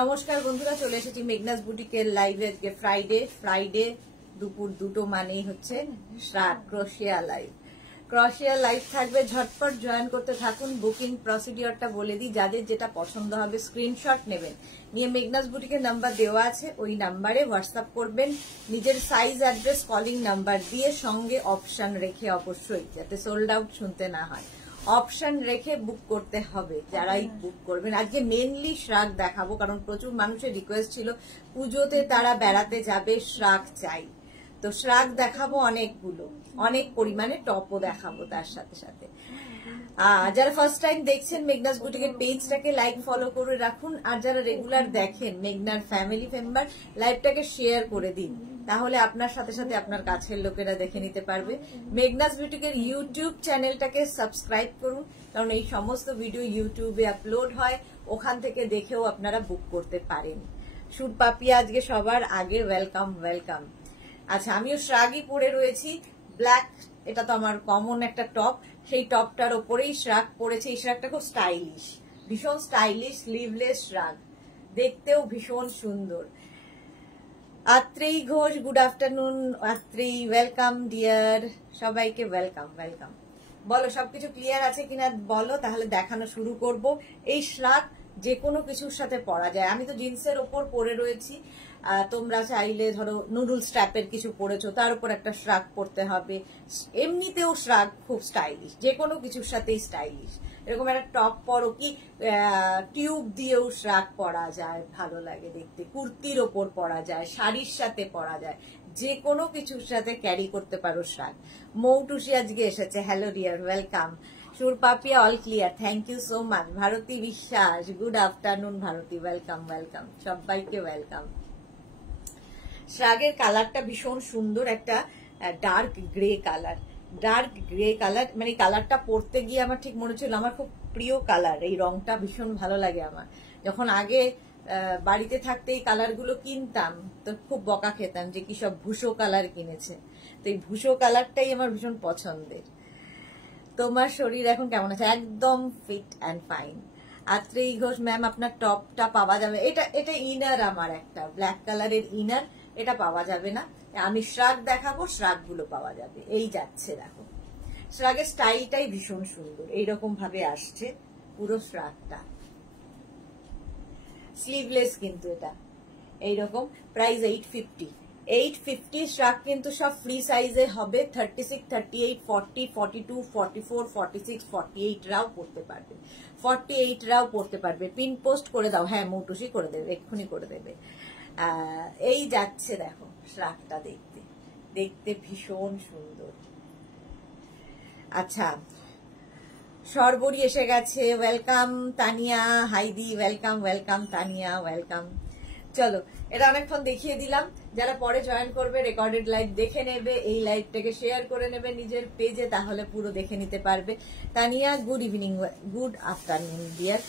নমস্কার বন্ধুরা, চলে এসেছি মেঘনাস বুটিকের লাইভে। ফ্রাইডে দুপুর 2টো মানেই হচ্ছে ক্রোশিয়া লাইভ থাকবে। ঝটপট জয়েন করতে থাকুন। বুকিং প্রসিডিওরটা বলে দিই, যাদের যেটা পছন্দ হবে স্ক্রিনশট নেবেন, নিয়ে মেঘনাস বুটিকের নাম্বার দেওয়া আছে, ওই নাম্বারে হোয়াটসঅ্যাপ করবেন নিজের সাইজ, অ্যাড্রেস, কলিং নাম্বার দিয়ে, সঙ্গে অপশন রেখে, অবশ্যই যাতে সোল্ড আউট শুনতে না হয়, অপশন রেখে বুক করতে হবে যারাই বুক করবেন। আজকে মেনলি শ্রাগ দেখাবো, কারণ প্রচুর মানুষের রিকোয়েস্ট ছিল পুজোতে তারা বেড়াতে যাবে, শ্রাগ চাই। তো শ্রাগ দেখাবো অনেকগুলো, অনেক পরিমাণে টপও দেখাবো তার সাথে সাথে। যারা ফার্স্ট টাইম দেখছেন মেঘনাস বুটিকের পেজটাকে লাইক ফলো করে রাখুন, আর যারা রেগুলার দেখেন মেঘনার ফ্যামিলি মেম্বার, লাইভটাকে শেয়ার করে দিন, তাহলে আপনার সাথে সাথে আপনার কাছের লোকেরা দেখে নিতে পারবে। মেঘনাস বুটিকের ইউটিউব চ্যানেলটাকে সাবস্ক্রাইব করুন, কারণ এই সমস্ত ভিডিও ইউটিউবে আপলোড হয়, ওখান থেকে দেখেও আপনারা বুক করতে পারেন। সুরপাপিয়া আজকে সবার আগে ওয়েলকাম। আচ্ছা, আমিও শ্রাগই পরে রয়েছি, ব্ল্যাক, এটা তো আমার কমন একটা টপ, সেই টপটার ওপরেই শ্রাগ পরেছে। এই শ্রাগটা খুব স্টাইলিশ, ভীষণ স্টাইলিশ, স্লিভলেস শ্রাগ, দেখতেও ভীষণ সুন্দর। Atrei Ghosh, good afternoon Atrei, welcome dear, সবাইকে ওয়েলকাম। বলো সবকিছু ক্লিয়ার আছে কিনা বলো, তাহলে দেখানো শুরু করব। এই শ্রাগ যে কোনো কিছুর সাথে পরা যায়। আমি তো জিন্সের ওপর পরে রয়েছি, তোমরা চাইলে ধরো নুডল স্ট্র্যাপের কিছু পরেছো, তার উপর একটা শ্রাগ পরতে হবে। এমনিতেও শ্রাগ খুব স্টাইলিশ, যে কোনো কিছুর সাথেই স্টাইলিশ। এরকম একটা টপ পরো, কি টিউব দিয়েও শ্রাগ পরা যায়, ভালো লাগে দেখতে। কুর্তির ওপর পরা যায়, শাড়ির সাথে পরা যায়, যে কোনো কিছুর সাথে ক্যারি করতে পারো শ্রাগ। মৌটুসি আজকে এসেছে, hello dear, welcome. Surpapiya all clear, thank you so much. Bharati Biswas, good afternoon Bharati, welcome. সবাইকে ওয়েলকাম। শ্রাগের কালারটা ভীষণ সুন্দর, একটা ডার্ক গ্রে কালার, মানে কালারটা পরতে গিয়ে আমার ঠিক মনে হচ্ছিল আমার খুব প্রিয় কালার, এই রংটা ভীষণ ভালো লাগে আমার। যখন আগে বাড়িতে থাকতে এই কালারগুলো কিনতাম তো খুব বকা খেতাম যে কি সব ভুসো কালার কিনেছে, তো এই ভুসো কালারটাই আমার ভীষণ পছন্দের। তোমার শরীর এখন কেমন আছে? একদম fit and fine. Atrei Ghosh ma'am, আপনার টপটা পাওয়া যাবে? এটা ইনার, আমার একটা ব্ল্যাক কালারের ইনার, এটা পাওয়া যাবে না। আমি শ্রাগ দেখাবো, শ্রাগগুলো পাওয়া যাবে। এই যাচ্ছে, দেখো শ্রাগের স্টাইলটাই ভীষণ সুন্দর, এইরকম ভাবে আসছে পুরো শ্রাগটা, স্লিভলেস কিন্তু এটা এইরকম। প্রাইস 850 শ্রাগ, কিন্তু সব ফ্রি সাইজে হবে। 36, 38, 40, 42, 44, 46, 48 রাও পড়তে পারবে, 48 রাও পড়তে পারবে। পিন পোস্ট করে দাও, হ্যাঁ মৌটুসি করে দেবে, এক্ষুনি করে দেবে। এই যাচ্ছে, দেখো শ্রাগটা দেখতে ভীষণ সুন্দর। আচ্ছা, সর্বরী এসে গেছে, ওয়েলকাম তানিয়া, হাইদি ওয়েলকাম তানিয়া, ওয়েলকাম। চলো, এটা অনেকক্ষণ দেখিয়ে দিলাম, যারা পরে জয়েন করবে রেকর্ডেড লাইভ দেখে নেবে, এই লাইভটাকে শেয়ার করে নেবে নিজের পেজে, তাহলে পুরো দেখে নিতে পারবে। Tania good evening, good afternoon dear.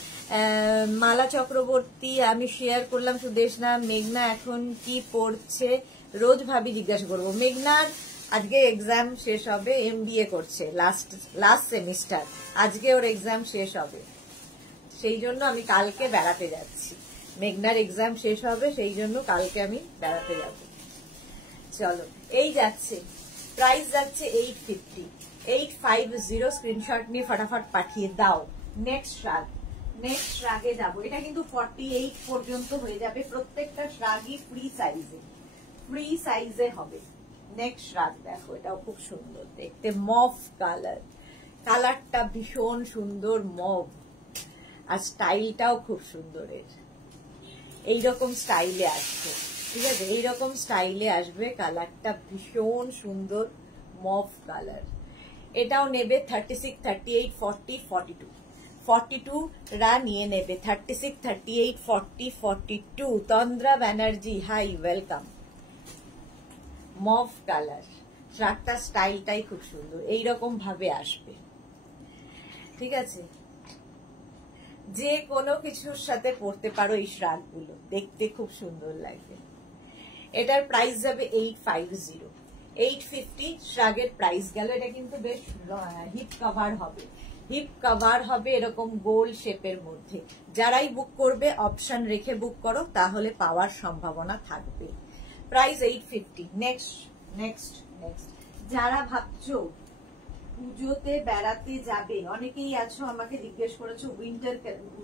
Mala Chakraborty, আমি শেয়ার করলাম। সুদেশনা, মেঘনা এখন কি পড়ছে রোজ ভাবি জিজ্ঞাসা করবো। মেঘনার আজকে এক্সাম শেষ হবে, MBA করছে, লাস্ট সেমিস্টার, আজকে ওর এক্সাম শেষ হবে, সেই জন্য আমি কালকে বেড়াতে যাচ্ছি। মেঘনার এক্সাম শেষ হবে, সেই জন্য কালকে আমি বেড়াতে যাব। চলো, এই যাচ্ছে, প্রাইস যাচ্ছে 850, স্ক্রিনশট নিয়ে ফটাফট পাঠিয়ে দাও। নেক্সট শ্রাগে যাবো। এটা কিন্তু 48 পর্যন্ত হয়ে যাবে, প্রত্যেকটা শ্রাগই ফ্রি সাইজে হবে। নেক্সট শ্রাগ দেখো, এটাও খুব সুন্দর দেখতে, মভ কালারটা ভীষণ সুন্দর, মভ, আর স্টাইলটাও খুব সুন্দর। এইরকম স্টাইলে আসবে, ঠিক আছে, এইরকম স্টাইলে আসবে, কালারটা ভীষণ সুন্দর, মভ কালার। এটাও নেবে 36, 38, 40, 42 রা নিয়ে নেবে। 36, 38, 40, 42। Tandra Banerjee, hi, welcome. Mauve colour, শ্রাগটা স্টাইলটাই খুব সুন্দর, এইরকম ভাবে আসবে, ঠিক আছে। যে কোনো কিছুর সাথে পরতে পারো এই শ্রাগগুলো, দেখতে খুব সুন্দর লাগবে। এটার প্রাইস যাবে 850 শ্রাগের প্রাইস গেল। এটা কিন্তু বেশ হিপ কভার হবে, হিপ কভার হবে এরকম গোল শেপের মধ্যে। যারাই বুক করবে অপশন রেখে বুক করো, তাহলে পাওয়ার সম্ভাবনা থাকবে। প্রাইস 850। নেক্সট যারা ভাবছো পুজোতে বেড়াতে যাবে, অনেকেই আছো আমাকে জিজ্ঞেস করেছো উইন্টার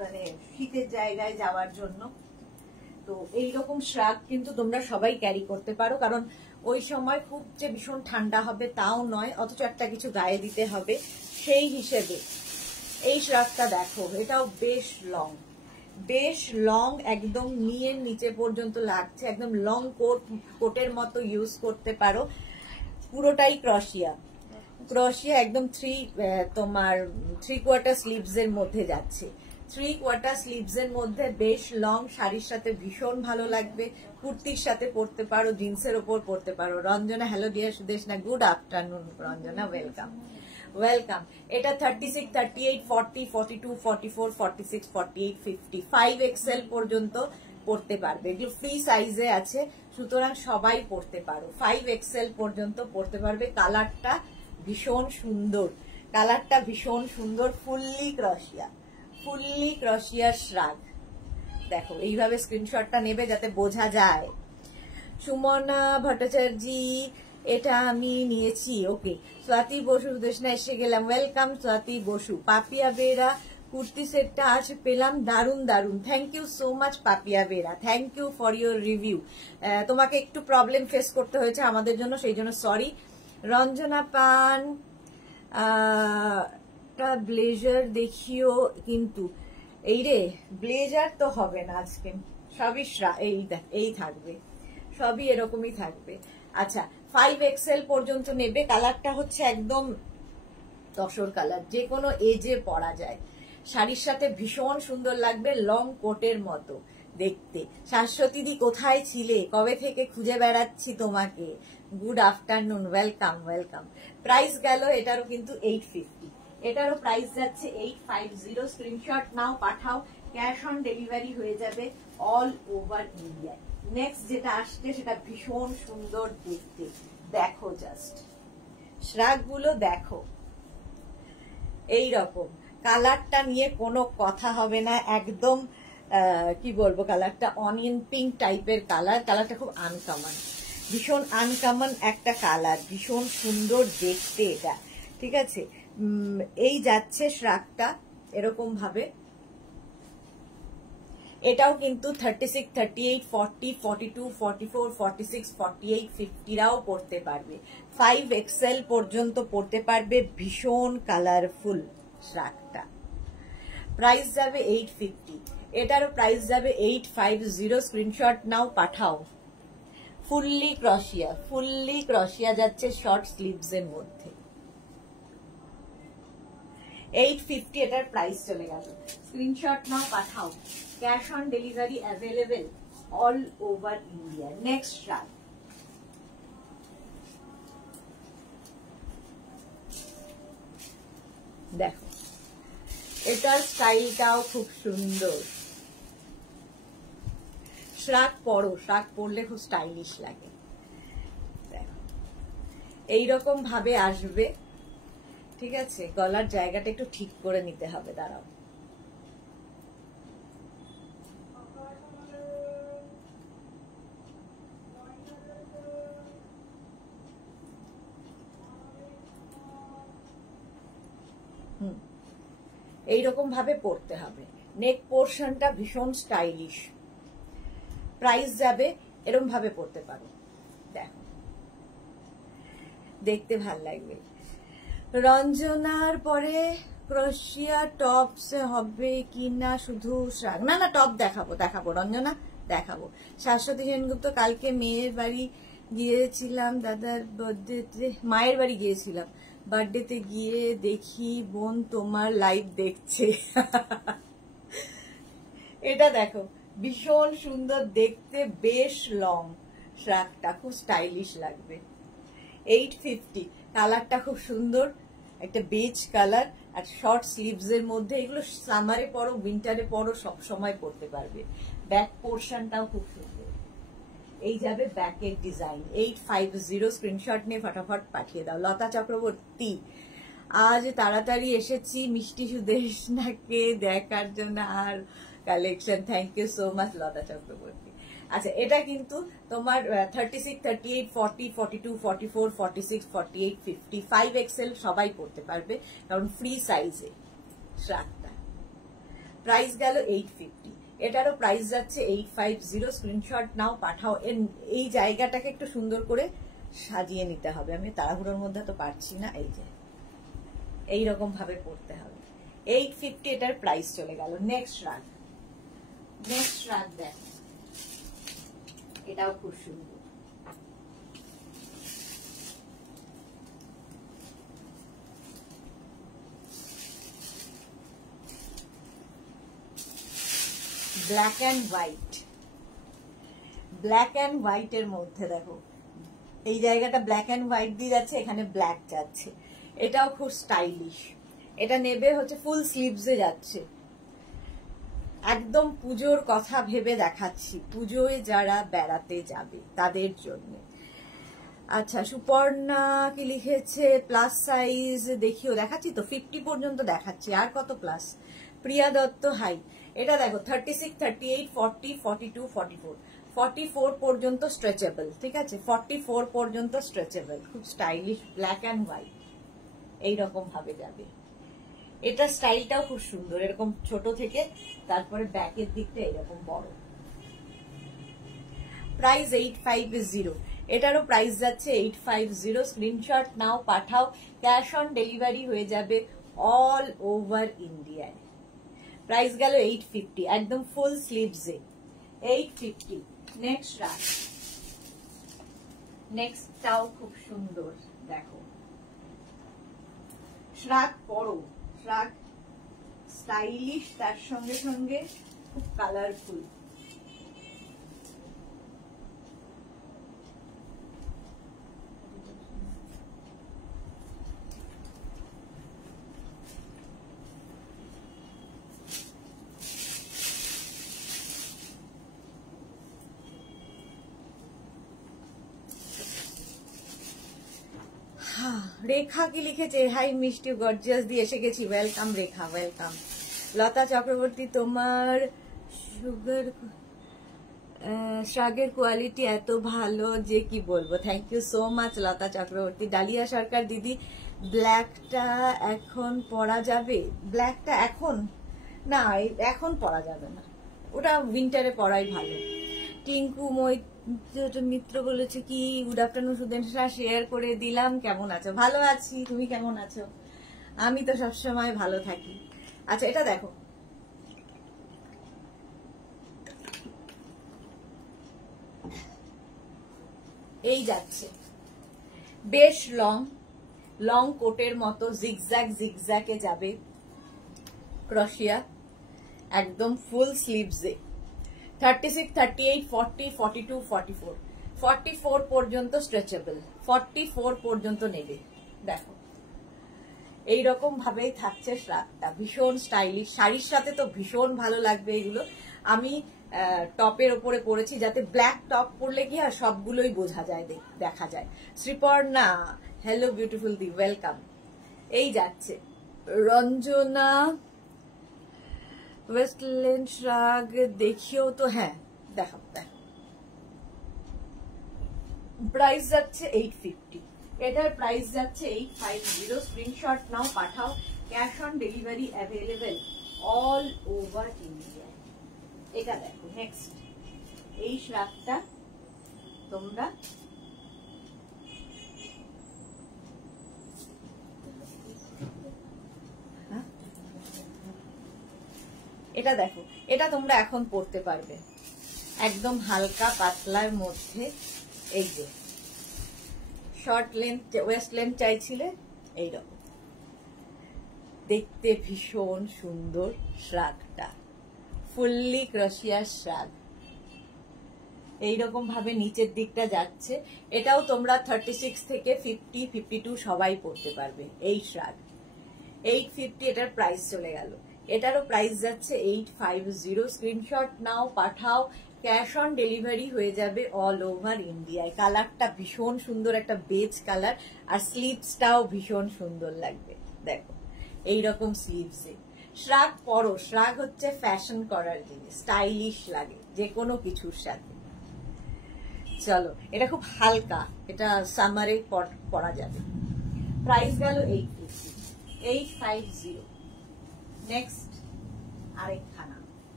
মানে শীতের জায়গায় যাওয়ার জন্য, তো এইরকম শ্রাগ কিন্তু তোমরা সবাই ক্যারি করতে পারো, কারণ ওই সময় খুব যে ভীষণ ঠান্ডা হবে তাও নয়, অথচ একটা কিছু গায়ে দিতে হবে। সেই হিসেবে এই শ্রাগটা দেখো, এটাও বেশ লং, একদম নিয়ের নিচে পর্যন্ত লাগছে, একদম লং কোটের মতো ইউজ করতে পারো। পুরোটাই ক্রশিয়া একদম তোমার 3/4 স্লিভস এর মধ্যে যাচ্ছে। 3/4 স্লিভস এর মধ্যে বেশ লং, শাড়ির সাথে ভীষণ ভালো লাগবে, কুর্তির সাথে পরতে পারো, জিন্সের ওপর পরতে পারো। Ranjana, hello dear Sudeshna, good afternoon Ranjana, welcome. এটা 36, 38, 40, 42, 44, 46, 48, 50, 5XL পর্যন্ত পরতে পারবে। এগুলো ফ্রি সাইজে আছে, সুতরাং সবাই পরতে পারো। 5XL পর্যন্ত পরতে পারবে। কালারটা ভীষণ সুন্দর, ফুললি ক্রশিয়ার শ্রাগ। দেখো এইভাবে স্ক্রিনশটটা নেবে যাতে বোঝা যায়। সুমনা ভট্টাচার্য, এটা আমি নিয়েছি, ওকে। স্বাতি বসু, সুদেশনা এসে গেলাম, ওয়েলকাম স্বাতি বসু। পাপিয়া বেরা কুর্তি সেটটা আজ পেলাম, দারুন। Thank you so much Papiya Bera, thank you for your review. তোমাকে একটু প্রবলেম ফেস করতে হয়েছে আমাদের জন্য, সেই জন্য সরি। রঞ্জনা পান, ব্লেজার দেখিও, কিন্তু এই রে ব্লেজার তো হবে না আজকে, সবই এই থাকবে, সবই এরকমই থাকবে। আচ্ছা, 5XL পর্যন্ত নেবে। কালারটা হচ্ছে একদম তসর কালার, যে কোনো এজে পরা যায়, শাড়ির সাথে ভীষণ সুন্দর লাগবে, লং কোটের মতো দেখতে। শাশ্বতী দি কোথায় ছিলে, কবে থেকে খুঁজে বেড়াচ্ছি তোমাকে, গুড আফটারনুন, ওয়েলকাম। প্রাইস গেল এটারও কিন্তু 850, এটারও প্রাইস যাচ্ছে 850। স্ক্রিনশট নাও, পাঠাও, ক্যাশ অন ডেলিভারি হয়ে যাবে অল ওভার ইন্ডিয়ায়। নেক্সট যেটা আসছে সেটা ভীষণ সুন্দর দেখতে, দেখো জাস্ট শ্রাগ গুলো দেখো, এইরকম কালারটা নিয়ে কোনো কথা হবে না, একদম কি বলবো, কালারটা অনিয়ন পিঙ্ক টাইপের কালারটা খুব আনকমন, ভীষণ আনকমন একটা কালার, ভীষণ সুন্দর দেখতে এটা, ঠিক আছে। এই যাচ্ছে শ্রাগটা এরকম ভাবে। এটাও কিন্তু 36, 38, 40, 42, 44, 46, 48, 50 রাও পড়তে পারবে, 5XL পর্যন্ত পড়তে পারবে। ভীষণ কালারফুল শ্রাগটা। প্রাইস যাবে 850, এটারও প্রাইস যাবে 850। স্ক্রিনশট নাও, পাঠাও। ফুললি ক্রশিয়া যাচ্ছে শর্ট স্লিভস এর মধ্যে, 850 এটার প্রাইস চলে গেল। স্ক্রিনশট নাও, পাঠাও, cash on delivery available all over India. Next শ্রাগ, দেখো এটার স্টাইলটাও খুব সুন্দর। শ্রাগ পরলে খুব স্টাইলিশ লাগে, দেখো এইরকম ভাবে আসবে, ঠিক আছে। গলার জায়গাটা একটু ঠিক করে নিতে হবে, দাঁড়াও। এইরকম ভাবে পরতে হবে। নেক পোর্শনটা ভীষণ স্টাইলিশ। প্রাইস যাবে, এরকম ভাবে পরতে পারো, দেখো দেখতে ভাল লাগবে। রঞ্জনার পরে ক্রোশিয়া টপস হবে কিনা, শুধু শ্রাগ? না টপ দেখাবো রঞ্জনা, দেখাবো। শাশ্বতী সেনগুপ্ত, কালকে মেয়ের বাড়ি গিয়েছিলাম, দাদার বার্থডেতে, মায়ের বাড়ি গিয়েছিলাম, বার্থডেতে গিয়ে দেখি বোন তোমার লাইভ দেখছে। এটা দেখো ভীষণ সুন্দর দেখতে, বেশ লং, শ্রাগটা খুব স্টাইলিশ লাগবে। 850, কালারটা খুব সুন্দর, একটা বেজ কালার, আর শর্ট স্লিভস এর মধ্যে। এগুলো সামারে পরো, উইন্টারে পরো, সবসময় পরতে পারবে। ব্যাক পোর্শনটাও খুব সুন্দর, এই যাবে ব্যাকের ডিজাইন। 850, স্ক্রিনশট নিয়ে ফটাফট পাঠিয়ে দাও। লতা চক্রবর্তী, আজ তাড়াতাড়ি এসেছি মিষ্টি সুদেশনাকে দেখার জন্য আর collection. Thank you so much Lata Chakraborty. আচ্ছা, এটা কিন্তু তোমার 36, 38, 40, 42, 44, 46, 48, 50, 5XL সবাই পড়তে পারবে, কারণ ফ্রি সাইজে শ্রাগটা। প্রাইস গেল 850, এটারও প্রাইস যাচ্ছে 850। স্ক্রিনশট নাও, পাঠাও। এই জায়গাটাকে একটু সুন্দর করে সাজিয়ে নিতে হবে, আমি তাড়াহুড়োর মধ্যে তো পারছি না। এই যে এইরকম ভাবে পড়তে হবে। 850 এটার প্রাইস চলে গেল। নেক্সট শ্রাগ, নেক্সট শ্রাগ দেখ, এটাও খুব সুন্দর। Black and white, black and white এর মধ্যে দেখো এই জায়গাটা ব্ল্যাক অ্যান্ড হোয়াইট দিয়ে যাচ্ছে, এখানে ব্ল্যাক যাচ্ছে। এটাও খুব স্টাইলিশ। এটা নেবে হচ্ছে ফুল স্লিভসে যাচ্ছে, একদম পুজোর কথা ভেবে দেখাচ্ছি, পুজোয় যারা বেড়াতে যাবে তাদের জন্য। আচ্ছা, সুপর্ণা কি লিখেছে প্লাস সাইজ দেখিও, দেখাচ্ছি তো 50 পর্যন্ত দেখাচ্ছি, আর কত প্লাস। প্রিয়া দত্ত হাই, এটা দেখো 36, 38, 40, 42, 44, 44 পর্যন্ত স্ট্রেচেবল, ঠিক আছে? 44 পর্যন্ত স্ট্রেচেবল, খুব স্টাইলিশ, ব্ল্যাক অ্যান্ড হোয়াইট এইরকম ভাবে যাবে। এটা স্টাইলটাও খুব সুন্দর, এরকম ছোট থেকে তারপরে ব্যাকের দিকটা এরকম বড়। প্রাইস 850, এটারও প্রাইস যাচ্ছে 850। স্ক্রিনশট নাও, পাঠাও। ক্যাশ অন ডেলিভারি হয়ে যাবে অল ওভার ইন্ডিয়ায়। প্রাইস গেল 850, একদম ফুল স্লিভসে 850। নেক্সট রাখ, নেক্সটটাও খুব সুন্দর, দেখো শ্রাগ পরো, শ্রাগ স্টাইলিশ, তার সঙ্গে সঙ্গে খুব কালারফুল। রেখা কি লিখেছে, হাই মিষ্টি গর্জিয়াস দিয়ে এসে গেছি। Welcome Rekha, welcome. লতা চক্রবর্তী, তোমার সুগার শ্রাগের কোয়ালিটি এত ভালো যে কি বলবো। Thank you so much Lata Chakraborty. Dalia Sarkar দিদি, ব্ল্যাকটা এখন পরা যাবে? ব্ল্যাকটা এখন না, এখন পরা যাবে না, ওটা উইন্টারে পরাই ভালো। টিঙ্কু মিত্র বলেছে কি গুড আফটারনুন সুদেশনা, শেয়ার করে দিলাম। কেমন আছো? ভালো আছি, তুমি কেমন আছো? আমি তো সবসময় ভালো থাকি। আচ্ছা, এটা দেখো, এই যাচ্ছে বেশ লং, লং কোটের মতো জিগজ্যাগ জিগজ্যাগে যাবে, ক্রশিয়া, একদম ফুল স্লিভসে। 36, 38, 40, 42, 44, 44 পর্যন্ত স্ট্রেচেবল, 44 পর্যন্ত নেবে। দেখো এইরকম ভাবেই থাকছে শ্রাগটা, ভীষণ স্টাইলিশ। শাড়ির সাথে তো ভীষণ ভালো লাগবে এগুলো। আমি টপের ওপরে পরেছি, যাতে ব্ল্যাক টপ পরলে কি হয় সবগুলোই বোঝা যায়, দেখা যায়। শ্রীপর্ণা, হ্যালো বিউটিফুল দি, ওয়েলকাম। এই যাচ্ছে রঞ্জনা, ওয়েস্টল্যান্ড শ্রাগ দেখিও তো, হ্যাঁ দেখাবো। প্রাইস যাচ্ছে 850, এটার প্রাইস যাচ্ছে 850। স্ক্রিনশট নাও, পাঠাও। Cash on delivery available all over India. এটা দেখো নেক্সট, এই শ্রাগটা তোমরা এটা দেখো, এটা তোমরা এখন পড়তে পারবে, একদম হালকা পাতলার মধ্যে। এই যে শর্ট লেন্থ ওয়েস্ট লেন্থ চাইছিলে, এইরকম দেখতে ভীষণ সুন্দর শ্রাগটা, ফুললি ক্রশিয়া শ্রাগ। এইরকম ভাবে নিচের দিকটা যাচ্ছে। এটাও তোমরা 36 থেকে 50, 52 সবাই পড়তে পারবে। এই শ্রাগ 850, এটার প্রাইস চলে গেল। এটারও প্রাইস যাচ্ছে 850। স্ক্রিনশট নাও, পাঠাও। ক্যাশ অন ডেলিভারি হয়ে যাবে অল ওভার ইন্ডিয়ায়। কালারটা ভীষণ সুন্দর, একটা বেজ কালার, আর স্লিভসটাও ভীষণ সুন্দর লাগবে। দেখো এইরকম স্লিভসে শ্রাগ পরো। শ্রাগ হচ্ছে ফ্যাশন করার জিনিস, স্টাইলিশ লাগে যে কোনো কিছুর সাথে। চলো, এটা খুব হালকা, এটা সামারে পরা যাবে। প্রাইস গেল 850। নেক্সট আরেকখানা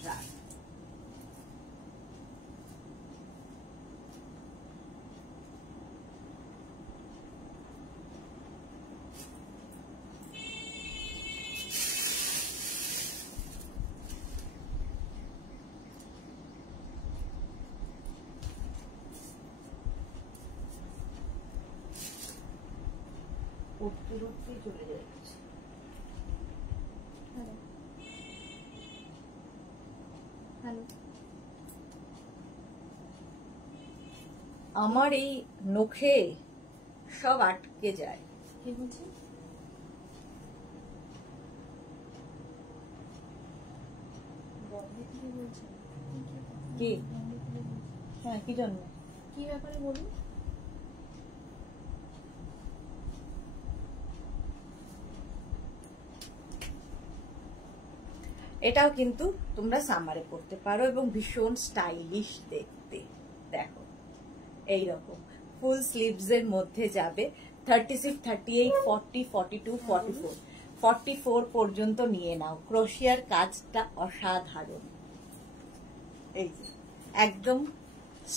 শ্রাগ। উঠতে উঠতেই চলে যাচ্ছে। হ্যালো, আমার এই নখে সব আটকে যায়। কে বলছে? কি? হ্যাঁ, কি জন্য? কি ব্যাপারে বলুন। এটাও কিন্তু তোমরা সামারে পড়তে পারো এবং ভীষণ স্টাইলিশ দেখতে। দেখো এইরকম ফুল স্লিভস এর মধ্যে যাবে। 36, 38, 40, 42, 44, 44 পর্যন্ত নিয়ে নাও। ক্রোশিয়ার কাজটা অসাধারণ, এই একদম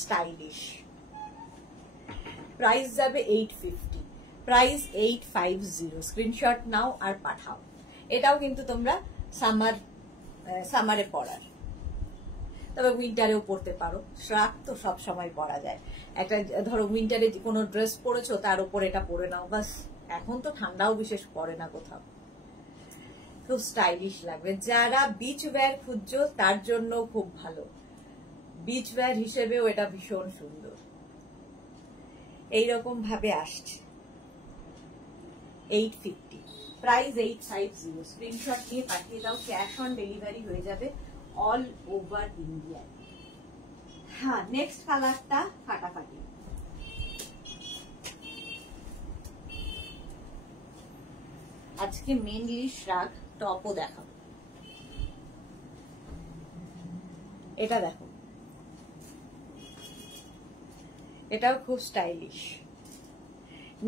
স্টাইলিশ। প্রাইস যাবে 850। প্রাইস 850। স্ক্রিনশট নাও আর পাঠাও। এটাও কিন্তু তোমরা সামারে পরার, তবে উইন্টারেও পরতে পারো। শ্রাগ তো সব সময় পরা যায়। একটা ধরো উইন্টারে কোনো ড্রেস পরেছো, তার উপর এটা পরে নাও, বাস। এখন তো ঠান্ডাও বিশেষ পড়ে না কোথাও, খুব স্টাইলিশ লাগবে। যারা বিচ ওয়্যার খুঁজছো তার জন্য খুব ভালো, বিচ ওয়্যার হিসেবেও এটা ভীষণ সুন্দর। এইরকম ভাবে আসছে। 850। প্রাইস 850। স্ক্রিনশট নিয়ে পাঠিয়ে দাও। ক্যাশ অন ডেলিভারি হয়ে যাবে অল ওভার ইন্ডিয়া। হ্যাঁ, নেক্সট কালারটা ফাটাফাটি। আজকে মেনলি শ্রাগ টপও দেখাবো। এটা দেখো, এটাও খুব স্টাইলিশ।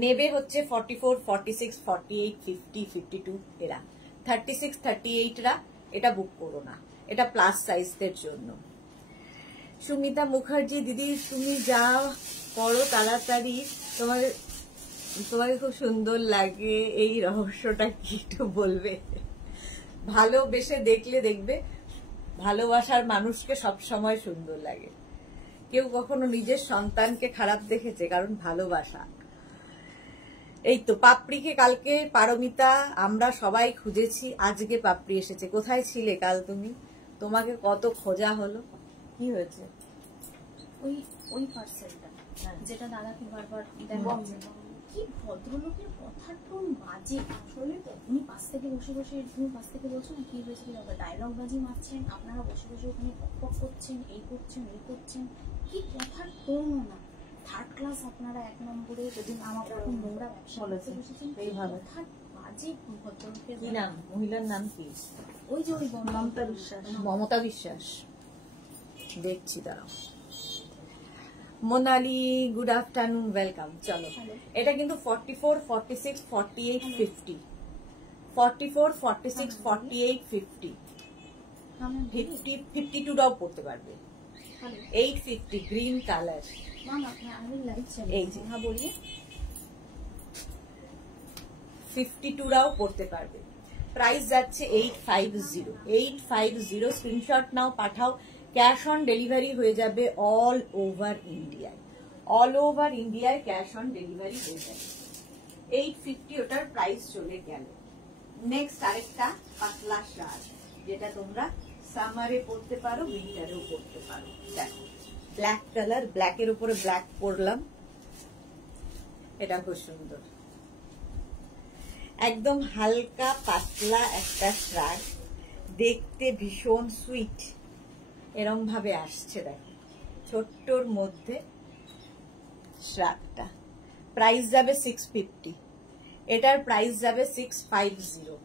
নেবে হচ্ছে 44, 46, 48, 50, 52 এরা। 36, 38 রা এটা বুক করো না, এটা প্লাস সাইজদের জন্য। সুমিতা মুখার্জি দিদি, তুমি যা করো তাড়াতাড়ি, তোমাকে খুব সুন্দর লাগে, এই রহস্যটা কি একটু বলবে? ভালোবেসে দেখলে দেখবে ভালোবাসার মানুষকে সব সময় সুন্দর লাগে। কেউ কখনো নিজের সন্তানকে খারাপ দেখেছে? কারণ ভালোবাসা। এই তো পাপড়িকে কালকে পারমিতা আমরা সবাই খুঁজেছি, আজকে পাপড়ি এসেছে। কোথায় ছিলে কাল তুমি? তোমাকে কত খোঁজা হলো। কি হয়েছে? ওই পার্সেলটা যেটা দাদাকে বারবার দেখাচ্ছে। কি ভদ্রলোকের কথার টোন বাজে আসলে। তো উনি পাশ থেকে বসে তুমি পাশ থেকে বলছো না কি হয়েছে, ডায়লগ বাজি মারছেন, আপনারা বসে ওখানে পক করছেন, এই করছেন ওই করছেন। কি কথার টোন না, থার্ড ক্লাস আপনারা, 1 নম্বরে। যদি আমার এরকম নোংরা ব্যবসা বসেছেন এইভাবে কথার বাজে ভদ্রলোকের। কি নাম? মহিলার নাম কি? ওই যে ওই মমতা বিশ্বাস। মমতা বিশ্বাস। দেখছি, দাঁড়াও। Monali, good afternoon, welcome. চলো, এটা কিন্তু 44, 46, 48, 50, 44, 46, 48, 50, 52টাও পড়তে পারবে। 850 গ্রিন কালার। এই যে 52টাও পড়তে পারবে। প্রাইস যাচ্ছে 850। 850। স্ক্রিনশট নাও, পাঠাও। ক্যাশ অন ডেলিভারি হয়ে যাবে অল ওভার ইন্ডিয়ায়। অল ওভার ইন্ডিয়ায় ক্যাশ অন ডেলিভারি হয়ে যাবে। 850 ওটার প্রাইস চলে গেল। নেক্সট আরেকটা পাতলা শার্ট, যেটা তোমরা সামারে পরতে পারো, উইন্টারেও পরতে পারো। দেখো, ব্ল্যাক কালার, ব্ল্যাকের উপরে ব্ল্যাক পরলাম, এটা খুব সুন্দর। একদম হালকা পাতলা একটা শার্ট, দেখতে ভীষণ সুইট। এরম ভাবে আসছে, দেখো ছোট্টর মধ্যে শার্টটা। প্রাইস যাবে 650। এটার প্রাইস যাবে 650।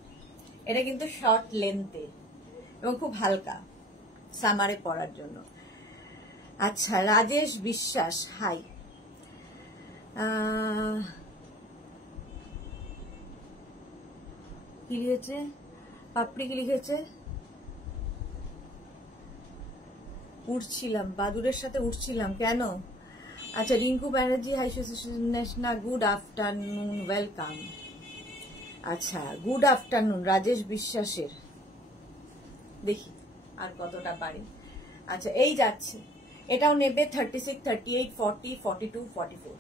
এটা কিন্তু শর্ট লেন্থে এবং খুব হালকা, সামারে পরার জন্য। আচ্ছা, রাজেশ বিশ্বাস, হাই। কি লিখেছে পাপড়ি? কি লিখেছে? উঠছিলাম, বাদুরের সাথে উঠছিলাম কেন? আচ্ছা, Rinku Banerjee, hi Sunesna, good afternoon, welcome. আচ্ছা, গুড আফটারনুন রাজেশ বিশ্বাসের। দেখি আর কতটা পারি। আচ্ছা, এই যাচ্ছে, এটাও নেবে 36, 38, 40, 42, 44,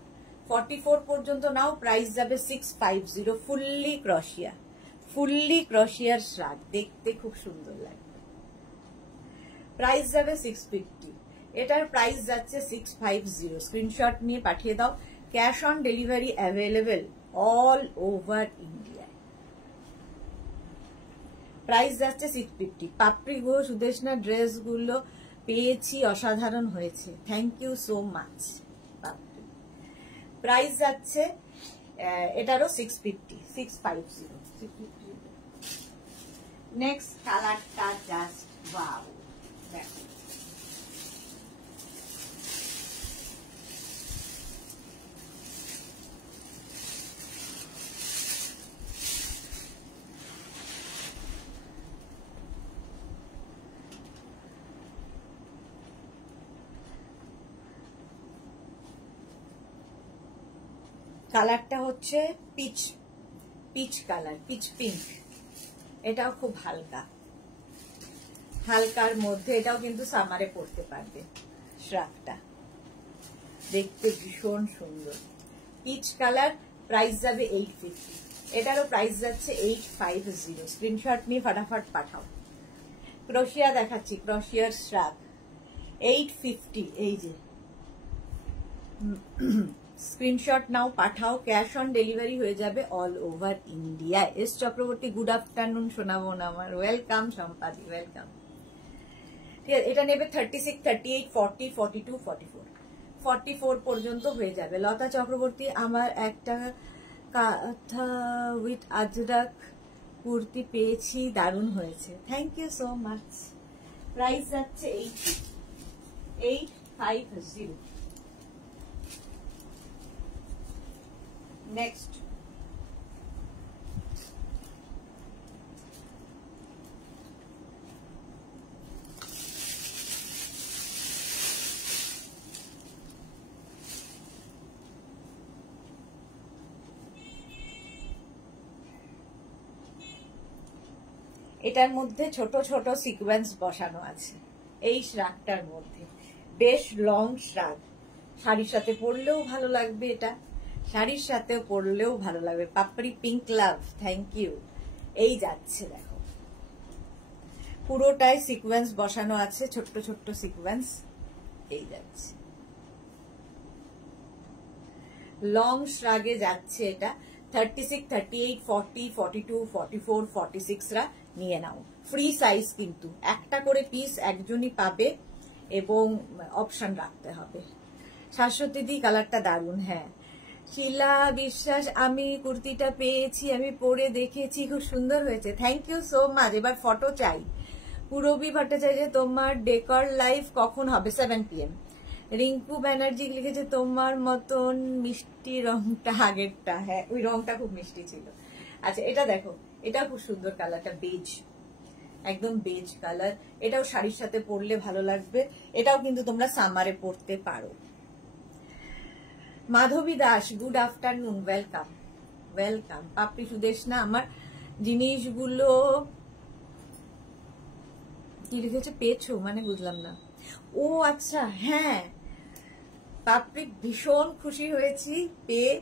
44 পর্যন্ত নাও। প্রাইস যাবে 650। ফুললি ক্রশিয়া, ফুললি ক্রশিয়ার শ্রাগ, দেখতে খুব সুন্দর লাগবে। প্রাইস যাবে 650। এটার প্রাইস যাচ্ছে 650। স্ক্রিনশট নিয়ে পাঠিয়ে দাও। Cash on delivery available all over India. Price যাচ্ছে 650। পাপড়ি ঘোষ, সুদেশনা, ড্রেসগুলো পেয়েছি, অসাধারণ হয়েছে, thank you so much. Papri price যাচ্ছে এটারও 650, 650। নেক্সট কালারটা জাস্ট ওয়াও, দেখো। কালারটা হচ্ছে peach, peach colour, peach pink. এটাও খুব হালকা, হালকার মধ্যে। এটাও কিন্তু সামারে পড়তে পারবে। শ্রাগটা দেখতে ভীষণ সুন্দর, পিচ কালার। প্রাইস যাবে 850। এটারও প্রাইস যাচ্ছে 850। স্ক্রিনশট নিয়ে ফাটাফাট পাঠাও। ক্রোশিয়া দেখাচ্ছি, ক্রোশিয়ার শ্রাগ 850। এই যে স্ক্রিনশট নাও, পাঠাও। ক্যাশ অন ডেলিভারি হয়ে যাবে all over India. S Chakraborty, good afternoon শোনাবো না আমার, ওয়েলকাম। সম্পাদি, ওয়েলকাম। ঠিক আছে, এটা নেবে 36, 38, 40, 42, 44, 44 পর্যন্ত হয়ে যাবে। লতা চক্রবর্তী, আমার একটা কাঁথা উইথ আজরাক কুর্তি পেয়েছি, দারুণ হয়েছে, thank you so much. Price যাচ্ছে 850। নেক্সট, এটার মধ্যে ছোট ছোট সিকোয়েন্স বসানো আছে এই শ্রাগটার মধ্যে। বেশ লং শ্রাগ, শাড়ির সাথে পরলেও ভালো লাগবে, এটা শাড়ির সাথেও পরলেও ভালো লাগবে। পাপড়ি পিঙ্ক লাভ, থ্যাংক ইউ। এই যাচ্ছে, দেখো পুরোটাই সিকোয়েন্স বসানো আছে, ছোট্ট ছোট্ট সিকোয়েন্স। এই যাচ্ছে, লং শ্রাগে যাচ্ছে এটা। 36, 38, 40, 42, 44, 46 রা নিয়ে নাও। ফ্রি সাইজ কিন্তু, একটা করে পিস একজনই পাবে এবং অপশন রাখতে হবে। শাশ্বতী দি, কালারটা দারুণ। হ্যাঁ, শিলা বিশ্বাস, আমি কুর্তিটা পেয়েছি, আমি পরে দেখেছি, খুব সুন্দর হয়েছে, থ্যাংক ইউ সো মাচ। এবার ফটো চাই। পুরবী ভট্টাচার্য, তোমার ডেকর লাইভ কখন হবে? 7 PM। রিঙ্কু ব্যানার্জি লিখেছে, তোমার মতন মিষ্টি রংটা আগেরটা। হ্যাঁ, ওই রংটা খুব মিষ্টি ছিল। আচ্ছা, এটা দেখো, এটা খুব সুন্দর কালারটা, বেজ, একদম বেজ কালার। এটাও শাড়ির সাথে পরলে ভালো লাগবে। এটাও কিন্তু তোমরা সামারে পরতে পারো। Madhabi Das, good afternoon, welcome, welcome. Papri Sudeshna, আমার জিনিসগুলো কি লিখেছে পেয়েছো মানে বুঝলাম না। ও আচ্ছা, হ্যাঁ পাপড়ি, ভীষণ খুশি হয়েছি পেয়ে,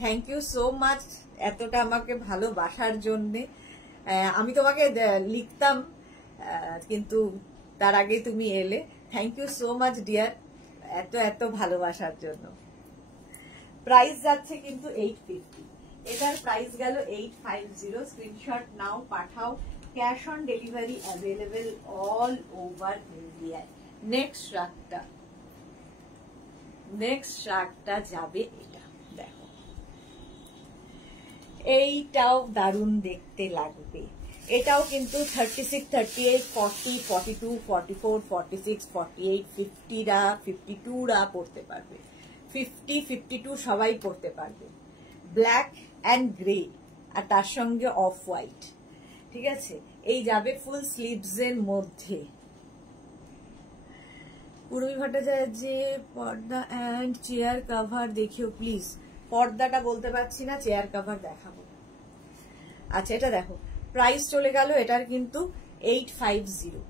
থ্যাংক ইউ সো মাচ এতটা আমাকে ভালোবাসার জন্যে। আমি তোমাকে লিখতাম কিন্তু তার আগে তুমি এলে, thank you so much dear, এত এত ভালোবাসার জন্য। প্রাইস যাচ্ছে কিন্তু 850। এটার প্রাইস গেল 850। স্ক্রিনশট নাও, পাঠাও। Cash on delivery available all over India. Next শ্রাগটা যাবে এটা, দেখো এইটাও দারুণ দেখতে লাগবে। এটাও কিন্তু 36, 38, 40, 42, 44, 46, 48, 50রা 52রা পড়তে পারবে, 50, 52 সবাই পড়তে পারবে। ব্ল্যাক অ্যান্ড গ্রে আর তার সঙ্গে অফ হোয়াইট, ঠিক আছে। এই যাবে ফুল স্লিভস এর মধ্যে। পূর্বী ভট্টাচার্যের পর্দা অ্যান্ড চেয়ার কাভার দেখিও প্লিজ। পর্দাটা বলতে পারছি না, চেয়ার কাভার দেখাবো। আচ্ছা, এটা দেখো, প্রাইস চলে গেল এটার কিন্তু 850।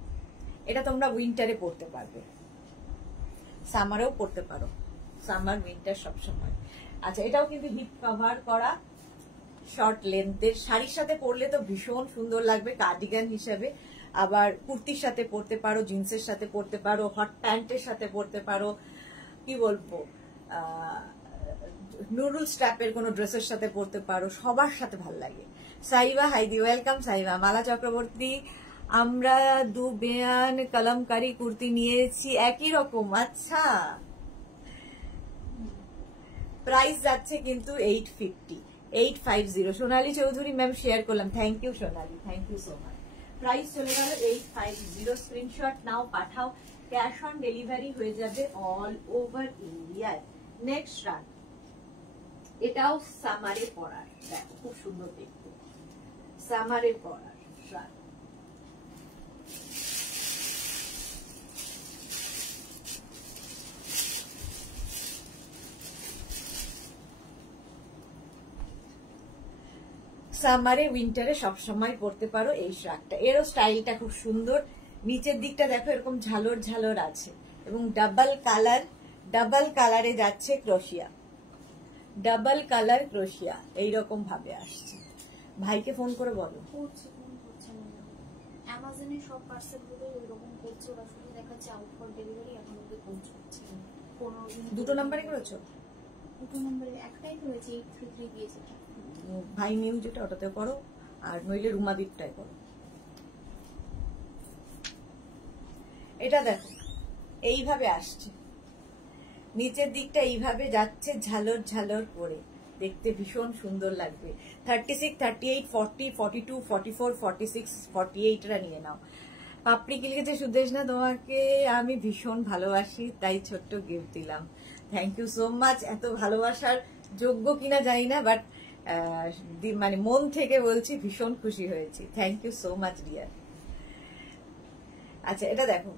এটা তোমরা উইন্টারে পড়তে পারবে, সামারেও পড়তে পারো, সামার উইন্টার সবসময়। আচ্ছা, এটাও কিন্তু হিপ কভার করা, শর্ট লেন্থের, শাড়ির সাথে পরলে তো ভীষণ সুন্দর লাগবে কার্ডিগান হিসেবে। আবার কুর্তির সাথে পরতে পারো, জিন্সের সাথে পরতে পারো, হট প্যান্টের সাথে পরতে পারো, কি বলবো, নুডল স্ট্র্যাপের কোনো ড্রেসের সাথে পরতে পারো, সবার সাথে ভাল লাগে। সাইবা হাইদি, ওয়েলকাম সাইবা। মালা চক্রবর্তী, আমরা দু বেয়ান কলমকারী কুর্তি নিয়েছি একই রকম। আচ্ছা, প্রাইস যাচ্ছে কিন্তু 850। সোনালী চৌধুরী ম্যাম শেয়ার করলাম, thank you Sonali, thank you so much. Price চলে গেল 850। স্ক্রিনশট নাও, পাঠাও, ক্যাশ অন ডেলিভারি হয়ে যাবে অল ওভার ইন্ডিয়ায়। নেক্সট রান, এটাও সামারে পরার, দেখো খুব সুন্দর দেখতে, সামারে পরার রান। সামারে উইন্টারে সবসময় পরতে পারো এই শার্টটা। এরও স্টাইলটা খুব সুন্দর, নিচের দিকটা দেখো এরকম ঝালর ঝালর আছে এবং ডাবল কালারে যাচ্ছে ক্রোশিয়া, ডাবল কালার ক্রোশিয়া এইরকম ভাবে আসছে। ভাইকে ফোন করে বলো। অ্যামাজনে সব পার্সেল গুলো এরকম করছে, ওরা শুধু দেখাচ্ছে আউট ফর ডেলিভারি, এখন অব্দি পৌঁছচ্ছে। 15 দিন। দুটো নাম্বারে করেছো? দুটো নাম্বারে একটাই হয়েছে, 833 দিয়েছে। ভাই নিউজ যেটা ওটাতে করো, আর নইলে রুমাদীপটাই করো। এটা দেখো এইভাবে আসছে, নিচের দিকটা এইভাবে যাচ্ছে ঝালর ঝালর করে, দেখতে ভীষণ সুন্দর লাগবে। 36, 38, 40, 42, 44, 46, 48রা নিয়ে নাও। পাপড়ি কি লিখেছে সুদেশ না, তোমাকে আমি ভীষণ ভালোবাসি তাই ছোট্ট গিফট দিলাম। Thank you so much. এত ভালোবাসার যোগ্য কিনা জানি না, বাট মানে মন থেকে বলছি, ভীষণ খুশি হয়েছি। Thank you so much dear. আচ্ছা, এটা দেখো,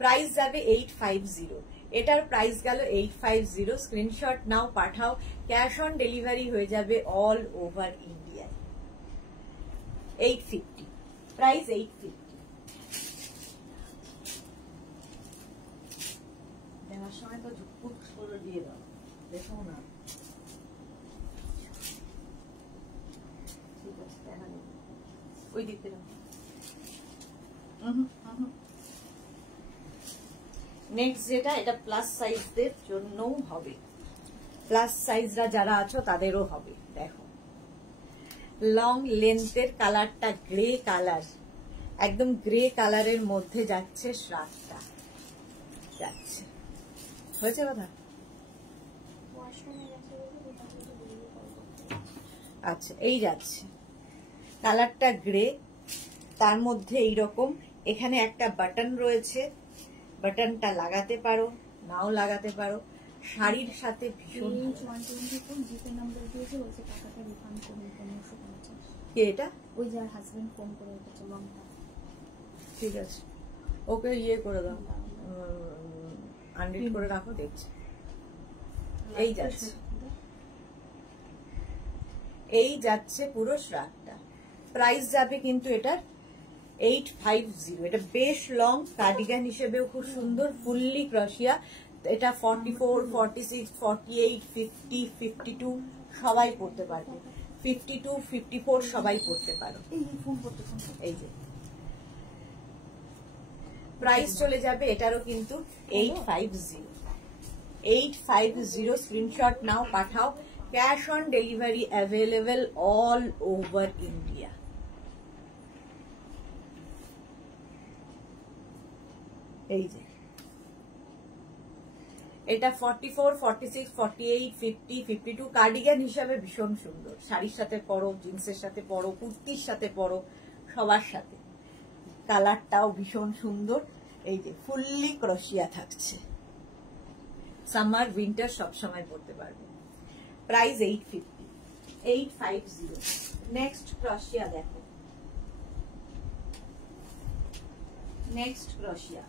প্রাইস যাবে 850। এটার প্রাইস গেল 850। স্ক্রিনশট নাও, পাঠাও, ক্যাশ অন ডেলিভারি হয়ে যাবে অল ওভার ইন্ডিয়া। 850, প্রাইস 850। দেওয়ার সময় তো ঝুটপুট করে দিয়ে দাও, দেখো না। ঠিক আছে, দেখা নেই, ওই দিক থেকে। নেক্সট যেটা, এটা প্লাস সাইজদের জন্যও হবে, প্লাস সাইজরা যারা আছো তাদেরও হবে। দেখো লং লেন্থের, কালারটা গ্রে কালার, একদম গ্রে কালারের মধ্যে যাচ্ছে শার্টটা, যাচ্ছে। হয়েছে কথা? আচ্ছা, এই যাচ্ছে, কালারটা গ্রে, তার মধ্যে এইরকম এখানে একটা বাটন রয়েছে, বাটনটা লাগাতে পারো, নাও লাগাতে পারো, শাড়ির সাথে ভীষণ। কে এটা? ওই যার হাজবেন্ড ফোন করে রেখেছে লংটা। ঠিক আছে, ওকে ইয়ে করে দাও, আনরিড করে রাখো, দেখছি। এই যাচ্ছে, এই যাচ্ছে পুরো শার্টটা। প্রাইস যাবে কিন্তু এটার 850। এটা বেশ লং, কার্ডিগান হিসেবেও খুব সুন্দর, ফুললি ক্রশিয়া। এটা 44, 46, 48, 50, 52 সবাই পড়তে পারবে, 52, 54 সবাই পড়তে পারো। এই যে প্রাইস চলে যাবে এটারও কিন্তু 850। স্ক্রিনশট নাও, পাঠাও, cash on delivery available all over India. এই যে এটা 44, 46, 48, 50, 52 কার্ডিগান হিসাবে ভীষণ সুন্দর। শাড়ির সাথে পরো, জিন্সের সাথে পরো, কুর্তির সাথে পরো, সবার সাথে। কালারটাও ভীষণ সুন্দর। এই যে ফুললি ক্রোশিয়া থাকছে, সামার উইন্টার সবসময় পরতে পারবে। প্রাইস 850, 850। নেক্সট ক্রোশিয়া দেখো, নেক্সট ক্রোশিয়া।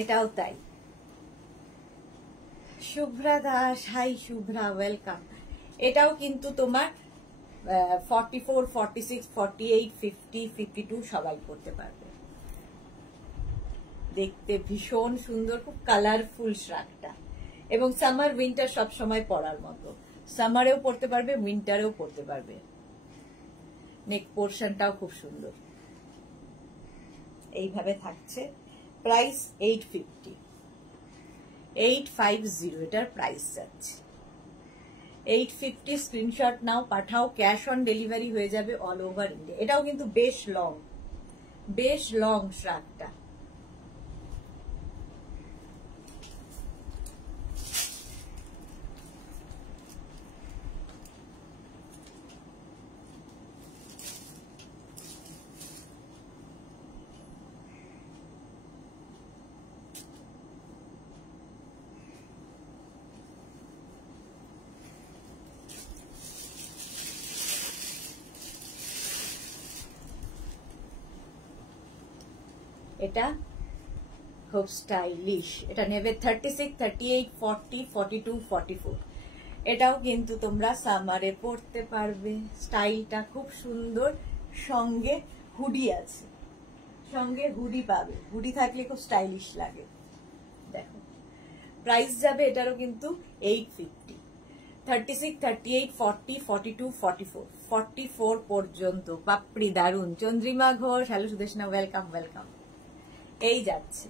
এটাও তাই। Shubhra Das, hi Shubhra, welcome. এটাও কিন্তু তোমার 44, 46, 48, 50, 52 সবাই করতে পারবে। দেখতে ভীষণ সুন্দর, খুব কালারফুল শ্রাগটা, এবং সামার উইন্টার সব সময় পরার মতো। সামারেও পরতে পারবে, উইন্টারেও পরতে পারবে। নেক পোর্শনটাও খুব সুন্দর, এইভাবে থাকছে। প্রাইস 850, 850 এটার প্রাইস যাচ্ছে। 850 স্ক্রিনশট নাও, পাঠাও, ক্যাশ অন ডেলিভারি হয়ে যাবে অল ওভার ইন্ডিয়া। এটাও কিন্তু বেশ লং, বেশ লং শ্রাগটা। এটা খুব স্টাইলিশ। এটা নেবে 36, 38, 40, 42, 44। এটাও কিন্তু তোমরা সামারে পরতে পারবে। স্টাইলটা খুব সুন্দর, সঙ্গে হুডি আছে, সঙ্গে হুডি পাবে। হুডি থাকলে খুব স্টাইলিশ লাগে। দেখো প্রাইস যাবে এটারও কিন্তু 850, 36, 38, 40, 42, 44, 44 পর্যন্ত। পাপড়ি দারুন। Chandrima Ghosh, hello Sudeshna, welcome welcome. এই যাচ্ছে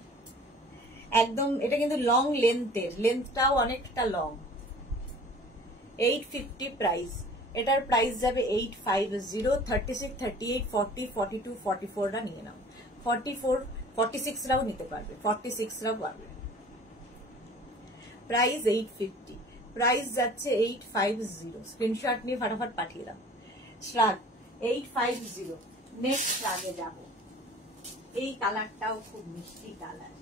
একদম। এটা কিন্তু লং লেন্থের, লেন্থটাও অনেকটা লং। 850 প্রাইস। এটার প্রাইস যাবে 850। 36, 38, 40, 42, 44টা নিয়ে নাও। 44, 46রাও নিতে পারবে, 46রাও পারবে। প্রাইস 850, প্রাইস যাচ্ছে 850। স্ক্রিনশট নিয়ে ফটাফট পাঠিয়ে দাও। শ্রাগ 850। নেক্সট শ্রাগে যাব। এই কালারটাও খুব মিষ্টি কালার।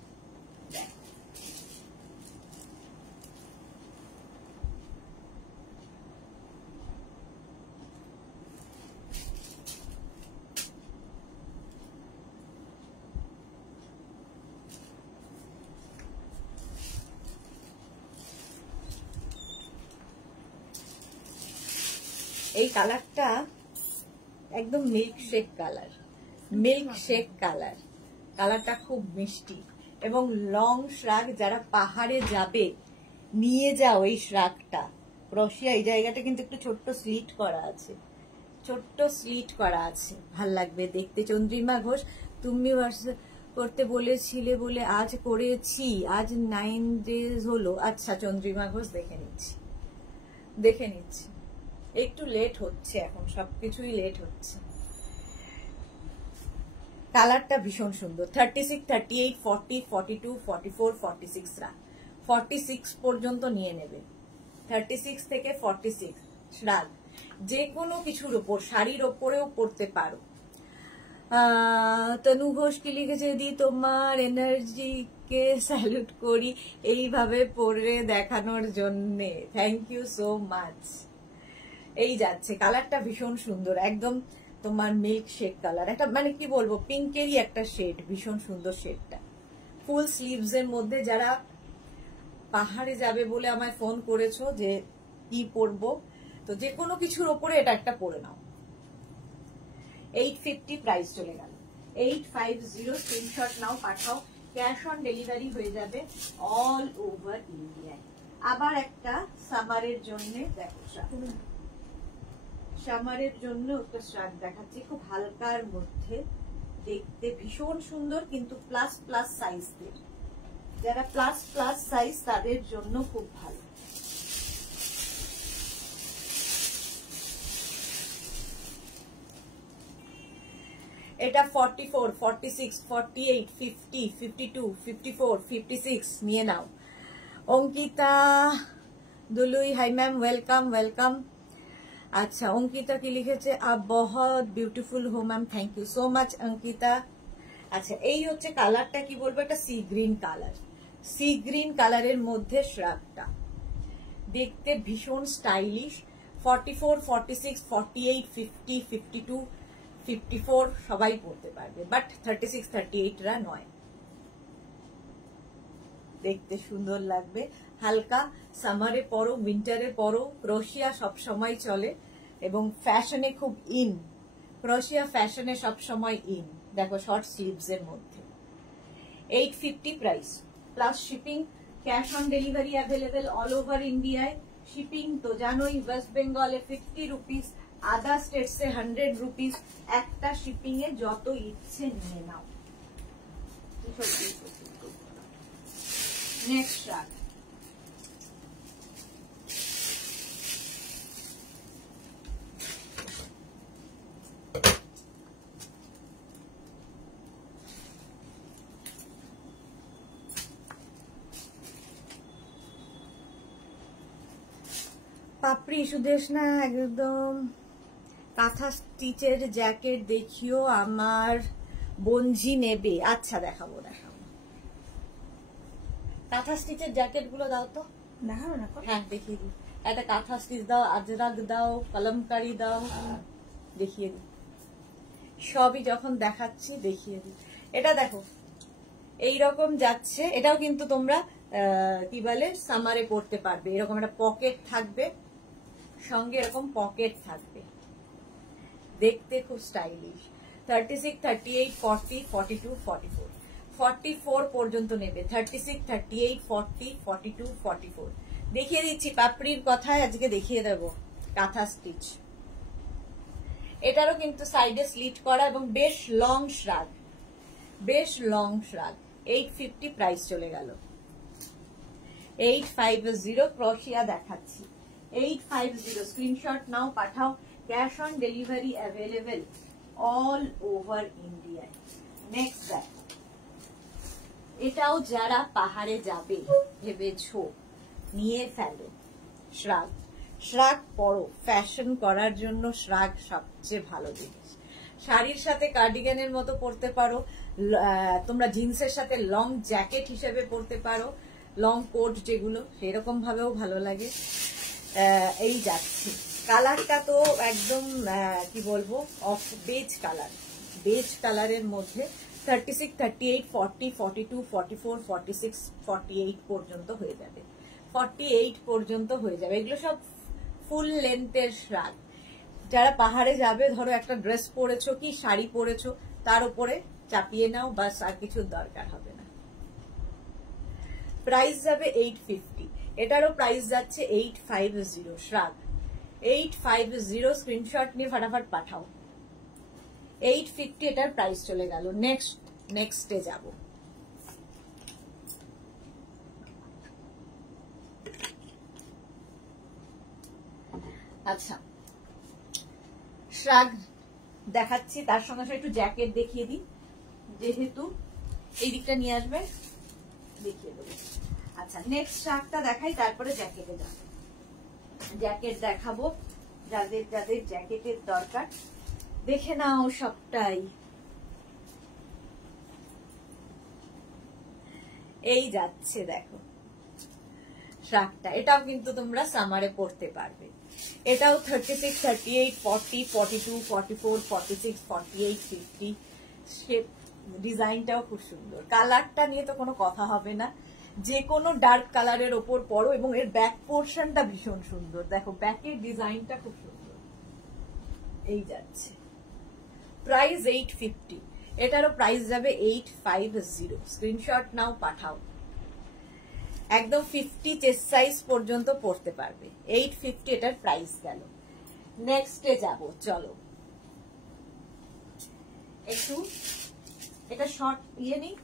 দেখো এই কালারটা একদম milk shake colour, milk shake colour. কালারটা খুব মিষ্টি এবং লং শ্রাগ। যারা পাহাড়ে যাবে নিয়ে যাও এই শ্রাগটা। ক্রোশিয়া এই জায়গাটা কিন্তু একটু ছোট্ট স্লিট করা আছে, ছোট্ট স্লিট করা আছে, ভাল লাগবে দেখতে। চন্দ্রিমা ঘোষ, তুমি করতে বলেছিলে বলে আজ করেছি, আজ 9 days হলো। আচ্ছা চন্দ্রিমা ঘোষ, দেখে নিচ্ছি, দেখে নিচ্ছি। একটু লেট হচ্ছে, এখন সবকিছুই লেট হচ্ছে। কালারটা ভীষণ সুন্দর। 36, 38, 40, 42, 44, 46রা 46 পর্যন্ত নিয়ে নেবে। 36 থেকে 46 শ্রাগ। যে কোনো কিছুর ওপর, শাড়ির ওপরেও পরতে পারো। তনু ঘোষ কি লিখেছে, দি তোমার এনার্জিকে স্যালুট করি এইভাবে পরে দেখানোর জন্যে। Thank you so much. এই যাচ্ছে, কালারটা ভীষণ সুন্দর, একদম তোমার মিল্ক শেক কালার। একটা মানে কি বলবো, পিঙ্কেরই একটা শেড, ভীষণ সুন্দর শেডটা। ফুল স্লিভস এর মধ্যে। যারা পাহাড়ে যাবে বলে আমায় ফোন করেছো যে কি পরবো, তো যে কোনো কিছুর ওপরে এটা একটা পরে নাও। 850 প্রাইস চলে গেল। 850 স্ক্রিনশট নাও, পাঠাও, ক্যাশ অন ডেলিভারি হয়ে যাবে অল ওভার ইন্ডিয়ায়। আবার একটা সামারের জন্য দেখো, সামারের জন্য একটা শ্রাগ দেখাচ্ছি, খুব হালকার মধ্যে দেখতে ভীষণ সুন্দর, কিন্তু প্লাস প্লাস সাইজদের, যারা প্লাস প্লাস সাইজ তাদের জন্য খুব ভালো। এটা 44, 46, 48, 50, 52, 54, 56 নিয়ে নাও। Ankita Duloi, hi ma'am, welcome welcome. अच्छा, अंकिता की लिखेছে आप बहुत ब्यूटीफुल हो ma'am, thank you so much Ankita. আচ্ছা, এই হচ্ছে কালারটা, কি বলবো, এটা sea green colour, sea green কালারের মধ্যে শ্রাগটা দেখতে ভীষণ স্টাইলিশ। 44, 46, 48, 50, 52, 54 সবাই পরতে পারবে, বাট 36, 38 রা নয়। দেখতে সুন্দর লাগবে, হালকা সামারে পরো, উইন্টারে পরো, ক্রোশিয়া সব সময় চলে এবং ফ্যাশনে খুব ইন, ক্রোশিয়া ফ্যাশনে সব সময় ইন। দেখো শর্ট স্লিভস এর মধ্যে 850 price plus shipping, cash on delivery available all over ইন্ডিয়ায়। শিপিং তো জানোই, ওয়েস্ট বেঙ্গলে 50 রুপিস, আদার স্টেটসে 100 রুপিস। একটা শিপিং এ যত ইচ্ছে নিয়ে নাও। নেক্সট শ্রাগ, পাপড়ি সুদেশ না, একদম কাঁথা স্টিচের জ্যাকেট দেখিও, আমার বঞ্জি নেবে। আচ্ছা দেখাবো দেখাবো, কাঁথা স্টিচের জ্যাকেট গুলো দাও তো। দেখাবো না? হ্যাঁ দেখিয়ে দিই, একটা কাঁথা স্টিচ দাও, আজরাক দাও, কলমকারি দাও, দেখিয়ে দিই। সবই যখন দেখাচ্ছি দেখিয়ে দিই। এটা দেখো এইরকম যাচ্ছে, এটাও কিন্তু তোমরা কি বলে সামারে পড়তে পারবে। এরকম একটা পকেট থাকবে, সঙ্গে এরকম পকেট থাকবে, দেখতে খুব স্টাইলিশ। 36, 38, 40, 42, 44, 44 পর্যন্ত নেবে। 36, 38, 40, 42, 44 দেখিয়ে দিচ্ছি। পাপড়ির কথায় আজকে দেখিয়ে দেবো কাঁথা স্টিচ। এটারও কিন্তু সাইডে স্লিট করা এবং বেশ লং শ্রাগ, বেশ লং শ্রাগ। 850 প্রাইস চলে গেল। 850 ক্রোশিয়া দেখাচ্ছি। 850 স্ক্রিনশট নাও, পাঠাও। Cash on delivery available all over India. Next দেখো, এটাও যারা পাহাড়ে যাবে ভেবেছো নিয়ে ফেলো। শ্রাগ, শ্রাগ পরো, ফ্যাশন করার জন্য শ্রাগ সবচেয়ে ভালো জিনিস। শাড়ির সাথে কার্ডিগানের মতো পরতে পারো, তোমরা জিন্সের সাথে লং জ্যাকেট হিসেবে পরতে পারো, লং কোট যেগুলো, সেরকম ভাবেও ভালো লাগে। এই যাচ্ছে কালারটা তো একদম কি বলবো, অফ বেজ কালার, বেজ কালারের মধ্যে 36, 38, 40, 42, 44, 46, 48 পর্যন্ত হয়ে যাবে। 48 পর্যন্ত হয়ে যাবে। এগুলো সব ফুল লেন্থের শ্রাগ। যারা পাহাড়ে যাবে, ধরো একটা ড্রেস পরেছো কি শাড়ি পরেছো, তার উপরে চাপিয়ে নাও, বাস, আর কিছুর দরকার হবে না। প্রাইস যাবে 850, এটারও প্রাইস যাচ্ছে 850 শ্রাগ। 850 স্ক্রিনশট নিয়ে ফাটাফাট পাঠাও। 850 এটার প্রাইস চলে গেল। নেক্সটে যাব। আচ্ছা, শ্রাগ দেখাচ্ছি, তার সঙ্গে সঙ্গে একটু জ্যাকেট দেখিয়ে দিই, যেহেতু এই দিকটা নিয়ে আসবে, দেখিয়ে দেবো। আচ্ছা, নেক্সট শ্রাগটা দেখাই, তারপরে জ্যাকেটে যাবো। জ্যাকেট দেখাবো, যাদের যাদের জ্যাকেটের দরকার দেখে নাও সবটাই। এই যাচ্ছে দেখো শ্রাগটা, এটাও কিন্তু তোমরা সামারে পড়তে পারবে। এটাও 36, 38, 40, 42, 44, 46, 48, 50। ডিজাইনটাও খুব সুন্দর। কালারটা নিয়ে তো কোনো কথা হবে না, যে কোনো ডার্ক কালারের ওপর পরো, এবং এর ব্যাক পোর্শনটা ভীষণ সুন্দর। দেখো ব্যাকের ডিজাইনটা খুব সুন্দর। এই যাচ্ছে, প্রাইস 850, এটারও প্রাইস যাবে 850। স্ক্রিনশট নাও, পাঠাও। একদম 50 চেস্ট সাইজ পর্যন্ত পড়তে পারবে। 850 এটার প্রাইস গেল। নেক্সটে যাব, চলো। একটু এটা শর্ট ইয়ে নেই,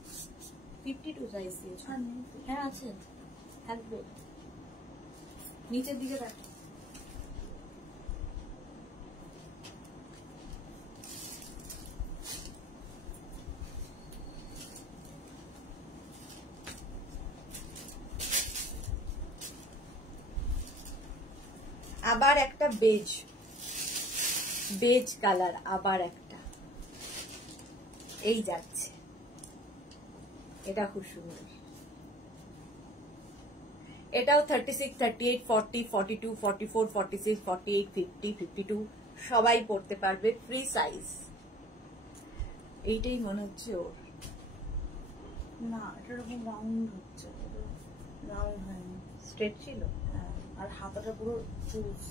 52 সাইজ দিয়েছো? হ্যাঁ আছে, থাকবে নিচের দিকে দেখো। আবার একটা বেজ, বেজ কালার, আবার একটা এই যাচ্ছে, এটা খুব সুন্দর। এটাও 36, 38, 40, 42, 44, 46, 48, 50, 52 সবাই পড়তে পারবে, ফ্রি সাইজ। এইটাই মনে হচ্ছে ওর না, এটা এরকম রাউন্ড হচ্ছে, রাউন্ড হয়নি, স্ট্রেট ছিল। হ্যাঁ, আর হাতাটা পুরো চুজ।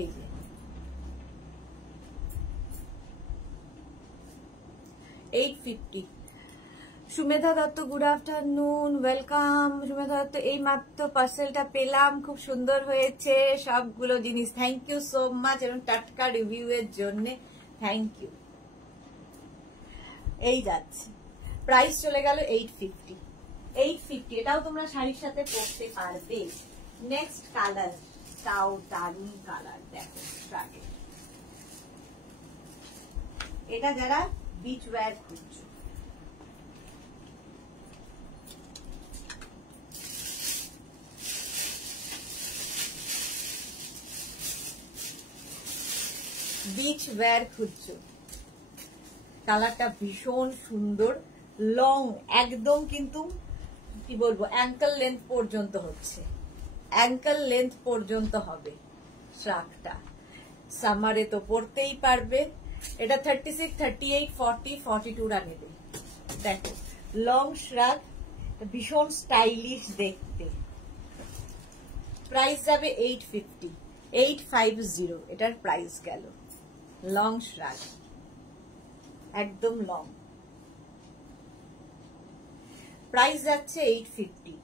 এই যে $850। Sumedha Dutta, good afternoon, welcome. Sumedha Dutta, এই মাত্র পার্সেলটা পেলাম, খুব সুন্দর হয়েছে সবগুলো জিনিস, থ্যাংক ইউ সো মাচ, এবং টাটকা রিভিউ এর জন্য থ্যাংক ইউ। এই যাচ্ছে, প্রাইস চলে গেল 850। 850, এটাও তোমরা শাড়ির সাথে পরতে পারবে। নেক্সট কালার, তাও দারুন কালার, দেখো স্ট্রাগে। এটা যারা বিচ ওয়্যার খুঁজছো, বিচ ওয়্যার খুঁজছো, কালারটা ভীষণ সুন্দর, লং একদম, কিন্তু কি বলবো, অ্যাঙ্কেল লেন্থ পর্যন্ত হচ্ছে, অ্যাঙ্কেল লেন্থ পর্যন্ত হবে শ্রাগটা, সামারে তো পরতেই পারবে। এটা 36, 38, 40, 42 রা নেবে। দেখো লং শ্রাগ, ভীষণ স্টাইলিশ দেখতে। প্রাইস যাবে 850, 850 এটার প্রাইস গেল। লং শ্রাগ, একদম লং, প্রাইস যাচ্ছে 850,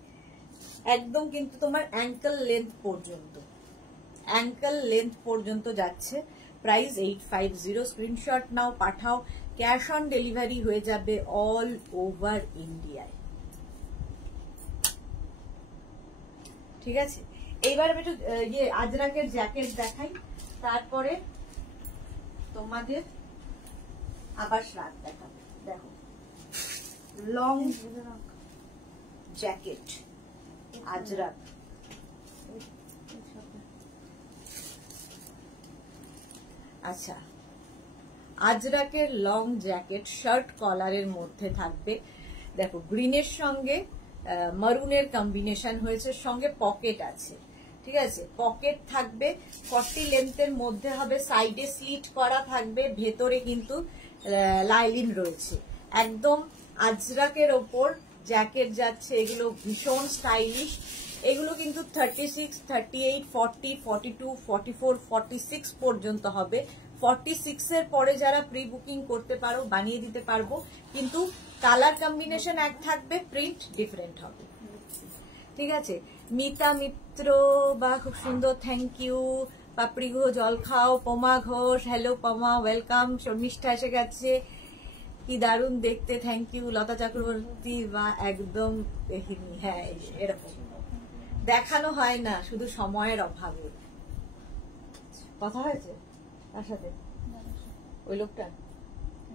একদম কিন্তু তোমার অ্যাঙ্কেল লেন্থ পর্যন্ত, অ্যাঙ্কেল লেন্থ পর্যন্ত যাচ্ছে, প্রাইস 850। স্ক্রিনশট নাও, পাঠাও, ক্যাশ অন ডেলিভারি হয়ে যাবে অল ওভার ইন্ডিয়ায়, ঠিক আছে। এইবার আমি একটু ইয়ে আজরাকের জ্যাকেট দেখাই, তারপরে তোমাদের আবার শ্রাগ দেখাবো। দেখো লং জ্যাকেট আজরাক, আচ্ছা আজরাকের লং জ্যাকেট শার্ট কলারের মধ্যে থাকবে। দেখো গ্রিনের সঙ্গে মারুনের কম্বিনেশন হয়েছে, সঙ্গে পকেট আছে, ঠিক আছে, পকেট থাকবে, 40 লেন্থের মধ্যে হবে, সাইডে স্লিট করা থাকবে, ভেতরে কিন্তু লাইলিন রয়েছে, একদম আজরাকের ওপর জ্যাকেট যাচ্ছে। এগুলো ভীষণ স্টাইলিশ, এগুলো কিন্তু 36, 38, 40, 42, 44, 46 পর্যন্ত হবে। 46 এর পরে যারা প্রি বুকিং করতে পারো বানিয়ে দিতে পারবো, কিন্তু কালার কম্বিনেশন এক থাকবে, প্রিন্ট ডিফারেন্ট হবে, ঠিক আছে। মিতা মিত্র বা খুব সুন্দর, থ্যাংক ইউ। পাপড়ি ঘো জল খাও, পমা ঘোষ, হ্যালো পমা, ওয়েলকাম। শর্মিষ্ঠা এসে গেছে, কি দারুণ দেখতে, থ্যাংক ইউ। লতা চক্রবর্তী, বা একদম দেখিনি, হ্যাঁ এরকম দেখানো হয় না, শুধু সময়ের অভাবে। কথা হয়েছে তার সাথে, ওই লোকটা,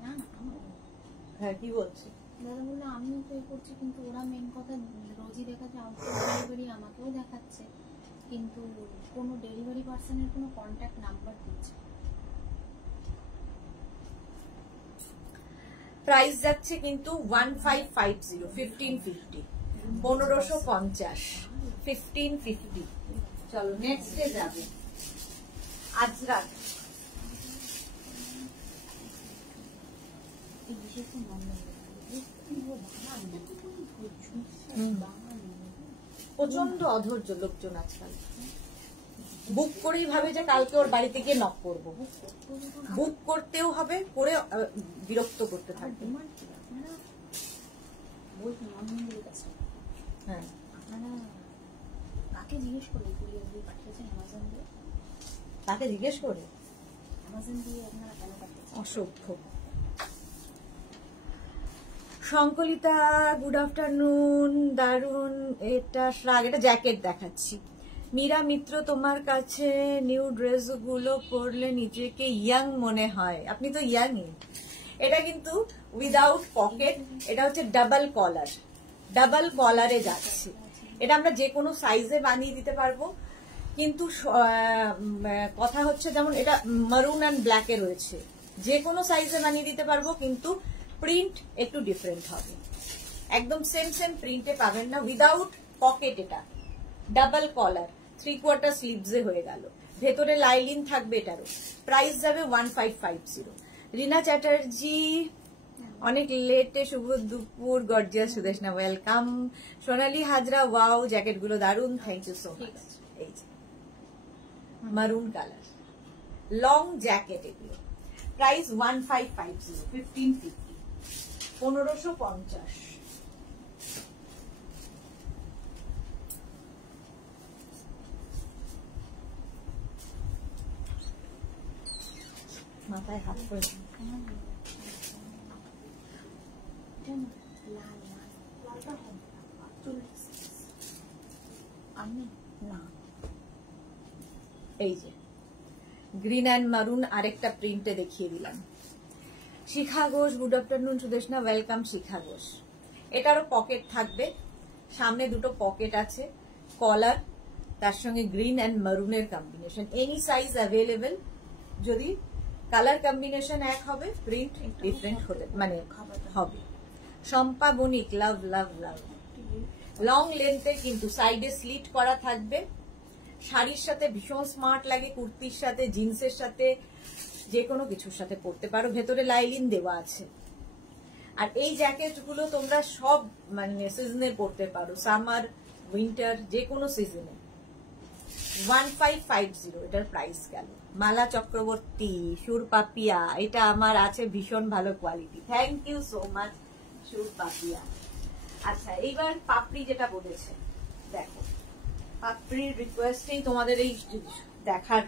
না না, হ্যাঁ কি বলছে, দাদা বললো আমিও তো করছি, কিন্তু ওরা মেন কথা রোজই দেখাচ্ছে আউট ডেলিভারি, আমাকেও দেখাচ্ছে, কিন্তু কোনো ডেলিভারি পার্সনের কোনো কন্ট্যাক্ট নাম্বার দিচ্ছে। প্রাইস যাচ্ছে কিন্তু 1550, 1550, 1550, 1550। চলো নেক্সটে যাবে আজরাক। প্রচন্ড অধৈর্য লোকজন আজকাল, বুক করেই ভাবে যে কালকে ওর বাড়িতে গিয়ে নক করবো, বুক করতেও হবে, করে বিরক্ত করতে থাকবে। হ্যাঁ, আপনারা কাকে জিজ্ঞেস করে কুরিয়ার দিয়ে পাঠিয়েছেন অ্যামাজন দিয়ে? তাকে জিজ্ঞেস করে অ্যামাজন দিয়ে আপনারা কেন পাঠিয়েছেন? অসভ্য। সংকলিতা গুড আফটারনুন, দারুন। এটা শ্রাগ, এটা জ্যাকেট দেখাচ্ছি। মীরা মিত্র, তোমার কাছে নিউ ড্রেস গুলো পরলে নিজেকে ইয়াং মনে হয়, আপনি তো ইয়াংই। এটা কিন্তু উইদাউট পকেট, এটা হচ্ছে ডাবল কলার, ডাবল কলারে যাচ্ছে। এটা আমরা যে কোনো সাইজে বানিয়ে দিতে পারবো, কিন্তু কথা হচ্ছে যেমন এটা মারুন অ্যান্ড ব্ল্যাকে রয়েছে, যে কোনো সাইজে বানিয়ে দিতে পারবো, কিন্তু প্রিন্ট একটু ডিফারেন্ট হবে। একদম সেম সেম প্রিন্টে পাবেন না। উইদাউট পকেট, এটা ডাবল কলার, 3/4 স্লিভসে হয়ে গেল, ভেতরে লাইলিন থাকবে। এটারও প্রাইস যাবে 1550। রিনা চ্যাটার্জি, অনেক লেটে শুভ দুপুর, গর্জিয়াস সুদেশনা, ওয়েলকাম। সোনালী হাজরা, ওয়াও জ্যাকেট গুলো দারুন, থ্যাংক ইউ সো মাচ। এই যে মারুন কালার লং জ্যাকেট, এগুলো প্রাইস 1550, 1550, 1550। মাথায় হাত করে না। এই যে গ্রিন অ্যান্ড মারুন আরেকটা প্রিন্টে দেখিয়ে দিলাম। Shikha Ghosh, good afternoon Sudeshna, welcome Shikha Ghosh. এটারও পকেট থাকবে, সামনে দুটো পকেট আছে, কলার, তার সঙ্গে গ্রিন অ্যান্ড মারুনের কম্বিনেশন। এনি সাইজ অ্যাভেলেবেল, যদি কালার কম্বিনেশন এক হবে, প্রিন্ট ডিফারেন্ট হতে মানে হবে। শম্পা বণিক, লাভ লাভ লাভ। লং লেন্থে কিন্তু সাইডে স্লিট করা থাকবে, শাড়ির সাথে ভীষণ স্মার্ট লাগে, কুর্তির সাথে, জিন্সের সাথে, যে কোনো কিছুর সাথে পরতে পারো, ভেতরে লাইলিন দেওয়া আছে। আর এই জ্যাকেট গুলো তোমরা সব মানে সিজনে পরতে পারো, সামার, উইন্টার, যে কোনো সিজনে। 1550 এটার প্রাইস গেল। মালা চক্রবর্তী, সুর পাপিয়া, এটা আমার আছে ভীষণ ভালো quality, thank you so much Sur Papiya. আচ্ছা, এইবার পাপড়ি যেটা বলেছে, দেখো পাপড়ির রিকোয়েস্টেই তোমাদের এই দেখার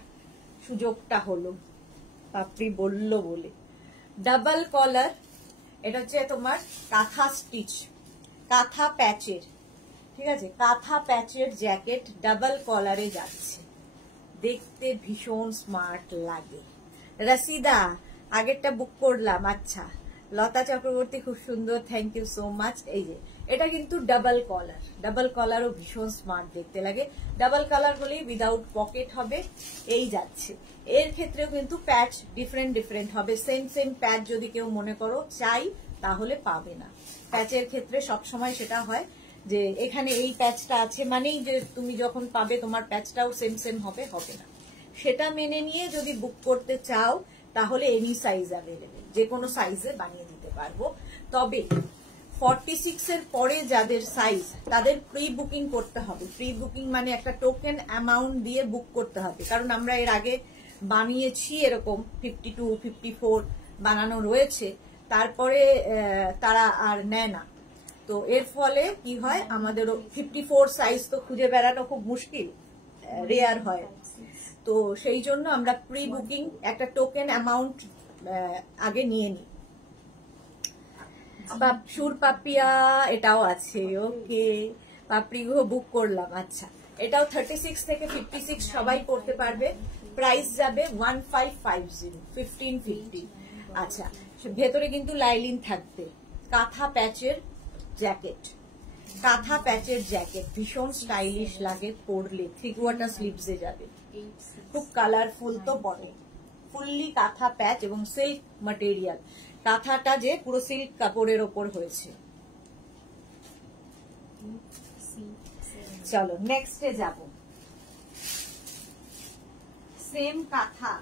সুযোগটা হলো, পাপড়ি বলল বলে। ডাবল কলার, এটা হচ্ছে তোমার কাঁথা স্টিচ, কাঁথা প্যাচের, ঠিক আছে, কাঁথা প্যাচের জ্যাকেট, ডাবল কলারে যাচ্ছে, দেখতে ভীষণ স্মার্ট লাগে। রসিদা, আগেরটা বুক করলাম। আচ্ছা, লতা চক্রবর্তী, খুব সুন্দর, থ্যাংক ইউ সো মাচ। এই যে এটা কিন্তু ডাবল কলার, ডাবল কলারও ভীষণ স্মার্ট দেখতে লাগে। ডাবল কলার হলেই উইদাউট পকেট হবে, এই যাচ্ছে। এর ক্ষেত্রেও কিন্তু প্যাচ ডিফারেন্ট ডিফারেন্ট হবে, সেম সেম প্যাচ যদি কেউ মনে করো চাই তাহলে পাবে না। প্যাচের ক্ষেত্রে সবসময় সেটা হয় যে এখানে এই প্যাচটা আছে মানেই যে তুমি যখন পাবে তোমার প্যাচটাও সেম সেম হবে, হবে না। সেটা মেনে নিয়ে যদি বুক করতে চাও তাহলে এনি সাইজ অ্যাভেলেবেল, যে কোনো সাইজে বানিয়ে দিতে পারবো। তবে 46 এর পরে যাদের সাইজ, তাদের প্রি বুকিং করতে হবে। প্রি বুকিং মানে একটা টোকেন অ্যামাউন্ট দিয়ে বুক করতে হবে, কারণ আমরা এর আগে বানিয়েছি এরকম 52, 54 বানানো রয়েছে, তারপরে তারা আর নেয় না। তো এর ফলে কি হয়, আমাদেরও 54 সাইজ তো খুঁজে বেড়ানো খুব মুশকিল, রেয়ার হয়। তো সেই জন্য আমরা প্রি বুকিং একটা টোকেন অ্যামাউন্ট আগে নিয়ে নিই। সুর পাপিয়া, এটাও আছে, ওকে, পাপড়িগুলো বুক করলাম। আচ্ছা, এটাও 36 থেকে 56 সবাই পড়তে পারবে, প্রাইস যাবে 1550, 1550। আচ্ছা, ভেতরে কিন্তু লাইলিন থাকবে, কাঁথা প্যাচের জ্যাকেট, কাঁথা প্যাচের জ্যাকেট ভীষণ স্টাইলিশ লাগে পরলে, 3/4 স্লিভসে যাবে, খুব কালারফুল তো বটে। ফুললি কাঁথা প্যাচ এবং সিল্ক ম্যাটেরিয়াল, কাঁথাটা যে পুরো সিল্ক কাপড়ের ওপর হয়েছে। চলো নেক্সটে যাব। সেম কাঁথা,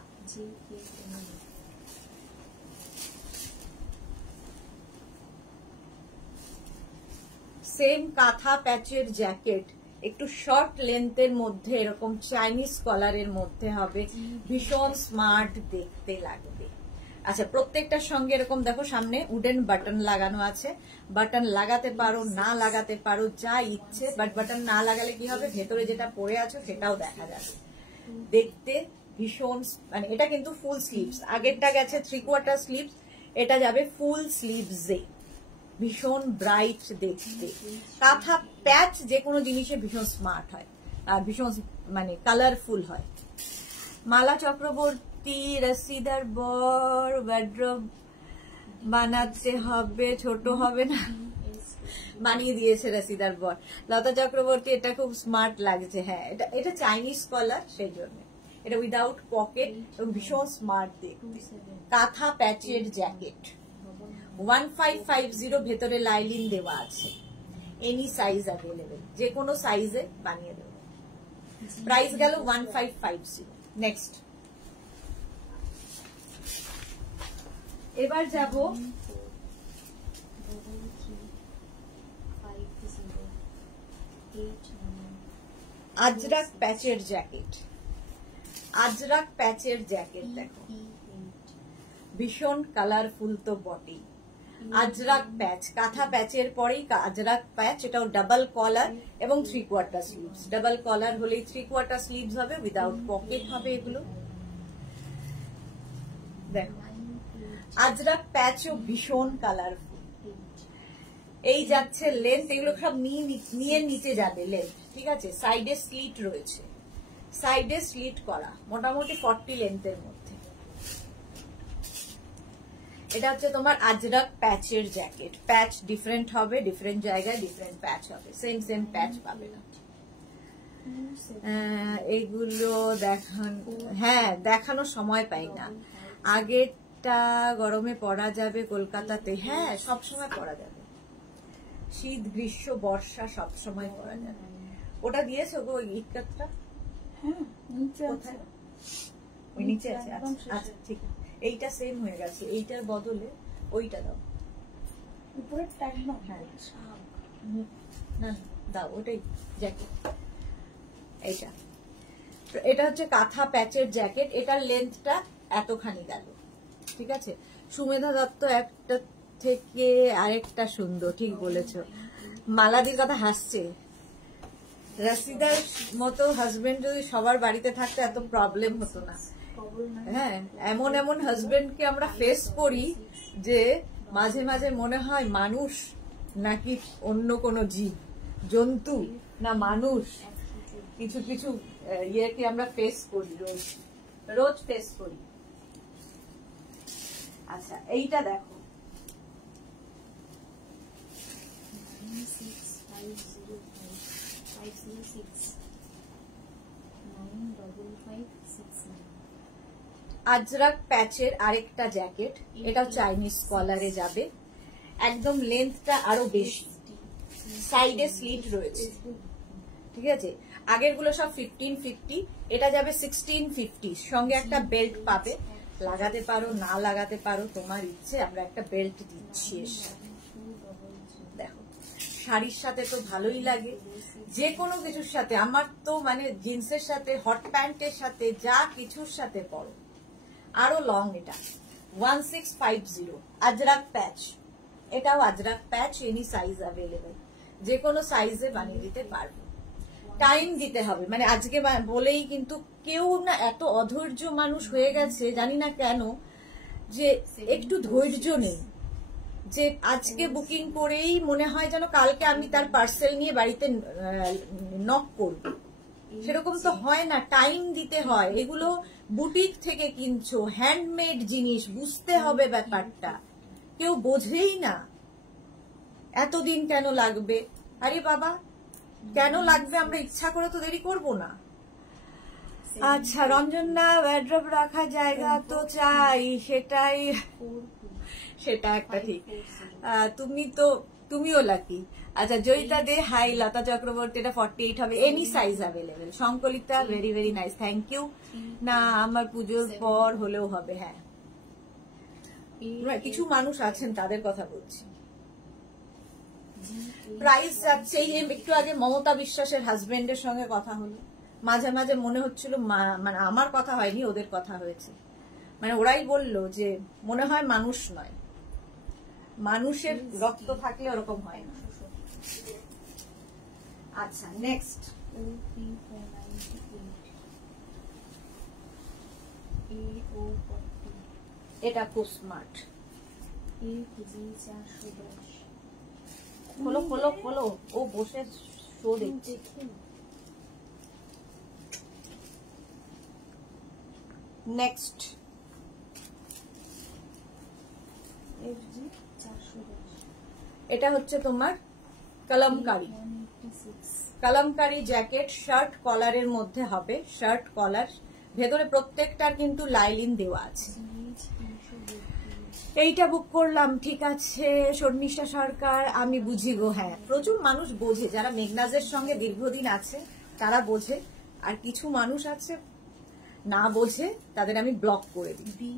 সেম কাঁথা প্যাচের জ্যাকেট, একটু শর্ট লেন্থের মধ্যে এরকম চাইনিজ কলারের মধ্যে হবে, ভীষণ স্মার্ট দেখতে লাগবে। আচ্ছা, প্রত্যেকটার সঙ্গে এরকম দেখো সামনে উডেন বাটন লাগানো আছে, বাটন লাগাতে পারো না লাগাতে পারো যা ইচ্ছে, বাট বাটন না লাগালে কি হবে, ভেতরে যেটা পরে আছো সেটাও দেখা যাবে, দেখতে ভীষণ মানে এটা কিন্তু ফুল স্লিভস, আগেরটা গেছে 3/4 স্লিভস, এটা যাবে ফুল স্লিভসে, ভীষণ ব্রাইট দেখতে। কাঁথা প্যাচ যে কোনো জিনিসে ভীষণ স্মার্ট হয় আর ভীষণ মানে কালারফুল হয়। মালা চক্রবর্তী, রসিদার বর, ওয়ার্ড্রব বানাতে হবে, ছোট হবে না, বানিয়ে দিয়েছে রসিদার বর। লতা চক্রবর্তী, এটা খুব স্মার্ট লাগছে। হ্যাঁ, এটা চাইনিজ কলার, সেই জন্য এটা উইদাউট পকেট এবং ভীষণ স্মার্ট দেখতে। কাঁথা প্যাচের জ্যাকেট 1550, ভেতরে লাইলিন দেওয়া আছে, এনি সাইজ অ্যাভেলেবেল, যে কোনো সাইজে বানিয়ে দেবো। প্রাইস গেল 1550। নেক্সট এবার যাব আজরাক প্যাচের জ্যাকেট। আজরাক প্যাচের জ্যাকেট দেখো, ভীষণ কালারফুল তো বডি। আজরাক প্যাচ, কাঁথা প্যাচের পরেই আজরাক প্যাচ, এটাও ডাবল কলার এবং 3/4 স্লিভস। ডাবল কলার হলেই 3/4 স্লিভস হবে, উইদাউট পকেট হবে এগুলো। দেখো আজরাক প্যাচও ভীষণ কালারফুল। এই যাচ্ছে লেন্থ, এগুলো সব নিয়ে নিচে যাবে লেন্থ, ঠিক আছে। সাইডে স্লিট রয়েছে, সাইডে স্লিট করা, মোটামুটি 40 লেন্থের মধ্যে। এটা হচ্ছে তোমার আজরাক প্যাচের জ্যাকেট। প্যাচ ডিফারেন্ট হবে, ডিফারেন্ট জায়গায় ডিফারেন্ট প্যাচ হবে, সেম সেম প্যাচ পাবে না। এগুলো হ্যাঁ দেখানোর সময় পাই না। আগেরটা গরমে পরা যাবে কলকাতাতে, হ্যাঁ সব সময় পরা যাবে, শীত গ্রীষ্ম বর্ষা সব সময় পরা যাবে। ওটা দিয়েছো গো ইটকাতটা? হ্যাঁ নিচে আছে, ওই নিচে আছে। আচ্ছা ঠিক আছে, এইটা সেম হয়ে গেছে, এইটার বদলে ওইটা দাও, উপরের ট্যাগ না। হ্যাঁ না দাও, ওটাই জ্যাকেট। এইটা এটা হচ্ছে কাঁথা প্যাচের জ্যাকেট, এটার লেন্থটা এতখানি গেল, ঠিক আছে। সুমেধা দত্ত একটা থেকে আরেকটা সুন্দর, ঠিক বলেছো। মালাদির কথা হাসছে। রসিদার মতো হাজবেন্ড যদি সবার বাড়িতে থাকতো এত প্রবলেম হতো না। হ্যাঁ, এমন এমন হাজবেন্ডকে আমরা ফেস করি যে মাঝে মাঝে মনে হয় মানুষ নাকি অন্য কোনো জীব জন্তু, না মানুষ। কিছু কিছু ইয়েকে আমরা ফেস করি, রোজ ফেস করি। আচ্ছা এইটা দেখো, আজরাক প্যাচের আরেকটা জ্যাকেট, এটাও চাইনিজ কলারে যাবে, একদম লেন্থটা আরো বেশি, সাইডে স্লিট রয়েছে, ঠিক আছে। আগের গুলো সব 1550, এটা যাবে 1650, সঙ্গে একটা বেল্ট পাবে, লাগাতে পারো না লাগাতে পারো তোমার ইচ্ছে, আমরা একটা বেল্ট দিচ্ছি এর সাথে। দেখো শাড়ির সাথে তো ভালোই লাগে, যে কোনো কিছুর সাথে, আমার তো মানে জিন্সের সাথে, হট প্যান্টের সাথে, যা কিছুর সাথে পরো। আরো লং, এটা 1650, আজরাক প্যাচ, এটাও আজরাক প্যাচ, এনি সাইজ অ্যাভেলেবেল, যে কোনো সাইজে বানিয়ে দিতে পারবো। টাইম দিতে হবে, মানে আজকে বলেই কিন্তু কেউ না এত অধৈর্য মানুষ হয়ে গেছে, জানি না কেন, যে একটু ধৈর্য নেই, যে আজকে বুকিং করেই মনে হয় যেন কালকে আমি তার পার্সেল নিয়ে বাড়িতে নক করব। সেরকম তো হয় না, টাইম দিতে হয়। এগুলো বুটিক থেকে কিনছো, হ্যান্ডমেড জিনিস, বুঝতে হবে ব্যাপারটা, কেউ বোঝেই না। এতদিন কেন লাগবে? আরে বাবা কেন লাগবে, আমরা ইচ্ছা করে তো দেরি করব না। আচ্ছা রঞ্জনা, ওয়ার্ড্রব রাখা জায়গা তো চাই, সেটা একটা ঠিক। তুমিও লাকি। আচ্ছা জয়িতা দে, হাই। লতা চক্রবর্তী, এটা 48 হবে, any size available. Sankalita, very very nice, thank you. না আমার পুজোর পর হলেও হবে, হ্যাঁ কিছু মানুষ আছেন তাদের কথা বলছি। প্রাইস যাচ্ছে, এই একটু আগে মমতা বিশ্বাসের হাজবেন্ডের সঙ্গে কথা হলো, মাঝে মাঝে মনে হচ্ছিল মানে আমার কথা হয়নি, ওদের কথা হয়েছে, মানে ওরাই বলল যে মনে হয় মানুষ নয়, মানুষের রক্ত থাকলে ওরকম হয় না। আচ্ছা নেক্সট, এটা খুব স্মার্ট। খোলো খোলো খোলো, ও বসে শো দেখছে। নেক্সট এটা হচ্ছে তোমার কলমকারি। কলমকারি জ্যাকেট শার্ট কলারের মধ্যে হবে, শার্ট কলার, ভেতরে প্রত্যেকটার কিন্তু লাইলিন দেওয়া আছে। এইটা বুক করলাম, ঠিক আছে শর্মিষ্ঠা সরকার, আমি বুঝি গো। হ্যাঁ, প্রচুর মানুষ বোঝে, যারা মেঘনাজের সঙ্গে দীর্ঘদিন আছে তারা বোঝে, আর কিছু মানুষ আছে না বোঝে, তাদের আমি ব্লক করে দিই।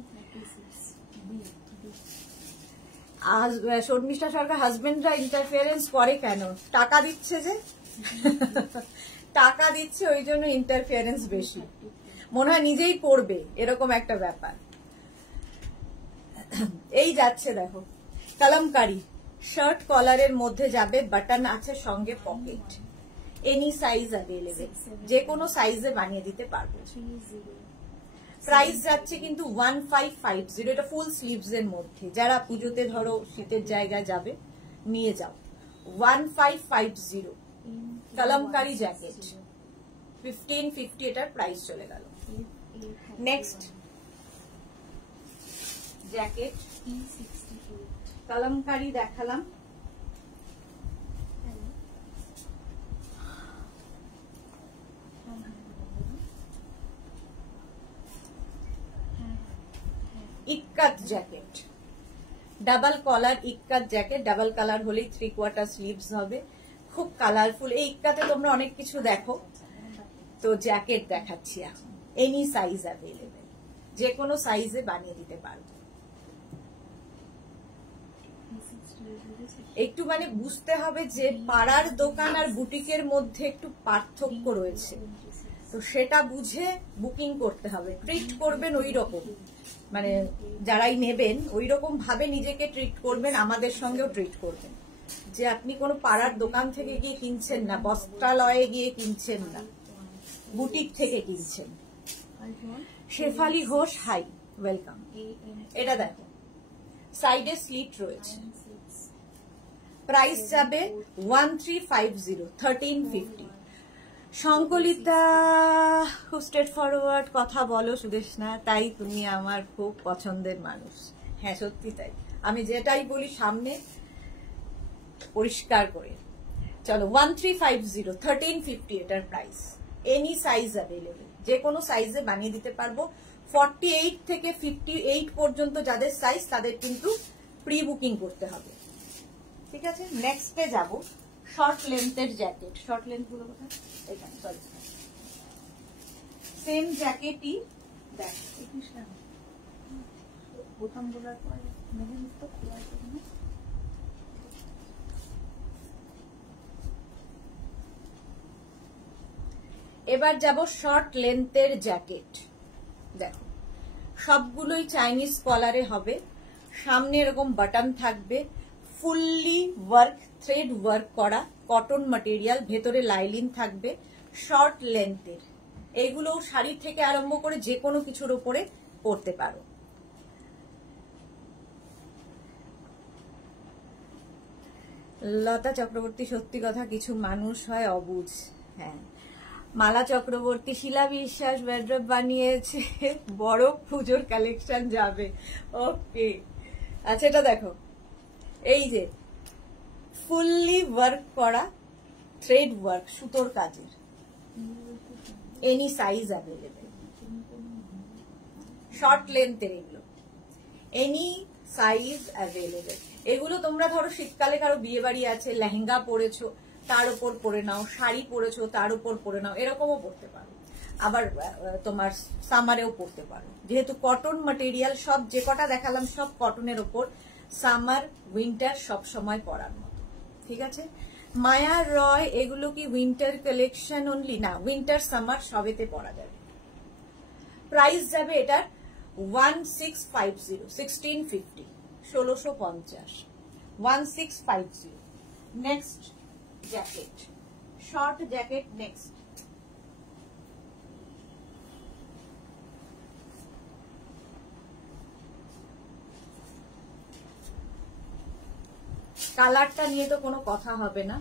আজ শর্মিষ্ঠা সরকার, হাজবেন্ডরা ইন্টারফিয়ারেন্স করে কেন? টাকা দিচ্ছে যে, টাকা দিচ্ছে ওই জন্য ইন্টারফিয়ারেন্স বেশি, মনে হয় নিজেই পড়বে, এরকম একটা ব্যাপার। এই যাচ্ছে দেখো কলমকারি, শার্ট কলারের মধ্যে যাবে, বাটন আছে, সঙ্গে পকেট, এনি সাইজ অ্যাভেলেবেল, যে কোনো সাইজে বানিয়ে দিতে পারবো। প্রাইস যাচ্ছে কিন্তু 1550, এটা ফুল স্লিভস এর মধ্যে, যারা পুজোতে ধরো শীতের জায়গায় যাবে নিয়ে যাও। 1550 কলমকারি জ্যাকেট, 1550 এটার প্রাইস চলে গেল। নেক্সট জ্যাকেট কলমকারি দেখালাম। ইক্কাত জ্যাকেট, ডাবল কলার ইক্কাত জ্যাকেট, ডাবল কালার হলেই 3/4 স্লিভস হবে, খুব কালারফুল। এই ইক্কাতে তোমরা অনেক কিছু দেখো, তো জ্যাকেট দেখাচ্ছি এখন। এনি সাইজ অ্যাভেলেবেল, যে কোনো সাইজে বানিয়ে দিতে পারবো। একটু মানে বুঝতে হবে যে পাড়ার দোকান আর বুটিকের মধ্যে একটু পার্থক্য রয়েছে, তো সেটা বুঝে বুকিং করতে হবে। ট্রিট করবেন ওই রকম, মানে যারাই নেবেন ওই রকম ভাবে নিজেকে ট্রিট করবেন, আমাদের সঙ্গেও ট্রিট করবেন, যে আপনি কোনো পাড়ার দোকান থেকে গিয়ে কিনছেন না, বস্ত্রালয়ে গিয়ে কিনছেন না, বুটিক থেকে কিনছেন। Shefali Ghosh, hi, welcome. এটা দেখো সাইডে স্লিট রয়েছে, প্রাইস যাবে 1350, 1350। সংকলিতা, খুব স্ট্রেট ফরওয়ার্ড কথা বলো সুদেশ না, তাই তুমি আমার খুব পছন্দের মানুষ। হ্যাঁ সত্যি তাই, আমি যেটাই বলি সামনে পরিষ্কার করে। চলো 1350, 1350 এটার প্রাইস। এনি সাইজ অ্যাভেলেবেল, যে কোনো সাইজে বানিয়ে দিতে পারবো। 48 থেকে 58 পর্যন্ত যাদের সাইজ, তাদের কিন্তু প্রি বুকিং করতে হবে, ঠিক আছে। নেক্সটে যাব, শর্ট লেন্থের জ্যাকেট। শর্ট লেন্থ গুলো কোথায়? এখানে, সরি। সেম জ্যাকেটই দেখো, বোতাম গুলোর পরে খোলা না। এবার যাব শর্ট লেন্থের জ্যাকেট। দেখো সবগুলোই চাইনিজ কলারে হবে, সামনে এরকম বাটন থাকবে, ফুললি ওয়ার্ক, থ্রেড ওয়ার্ক করা, কটন ম্যাটেরিয়াল, ভেতরে লাইলিন থাকবে, শর্ট লেন্থের। এগুলো শাড়ি থেকে আরম্ভ করে যে কোনো কিছুর উপরে পরতে পারো। লতা চক্রবর্তী, সত্যি কথা, কিছু মানুষ হয় অবুঝ। হ্যাঁ, মালা চক্রবর্তী, শিলা বিশ্বাস ওয়ার্ড্রপ বানিয়েছে, বড় পুজোর কালেকশন যাবে। ওকে, আচ্ছা এটা দেখো, এই যে ফুললি ওয়ার্ক করা, থ্রেড ওয়ার্ক, সুতোর কাজের, এনি সাইজ অ্যাভেলেবেল, শর্ট লেন্থের, এগুলো এনি সাইজ অ্যাভেলেবেল। এগুলো তোমরা ধরো শীতকালে কারো বিয়ে বাড়ি আছে, লেহেঙ্গা পরেছো তার উপর পরে নাও, শাড়ি পরেছো তার উপর পরে নাও, এরকমও পরতে পারো। আবার তোমার সামারেও পরতে পারো, যেহেতু কটন ম্যাটেরিয়াল, সব যে কটা দেখালাম সব কটনের উপর, সামার উইন্টার সব সময় পরার মতো, ঠিক আছে। মায়া রয়, এগুলো কি উইন্টার কালেকশন অনলি? না, উইন্টার সামার সবেতে পরা যাবে। প্রাইস যাবে এটার 1650, 1650, 1650, 1650। Next jacket, short jacket. Next কালারটা নিয়ে তো কোনো কথা হবে না,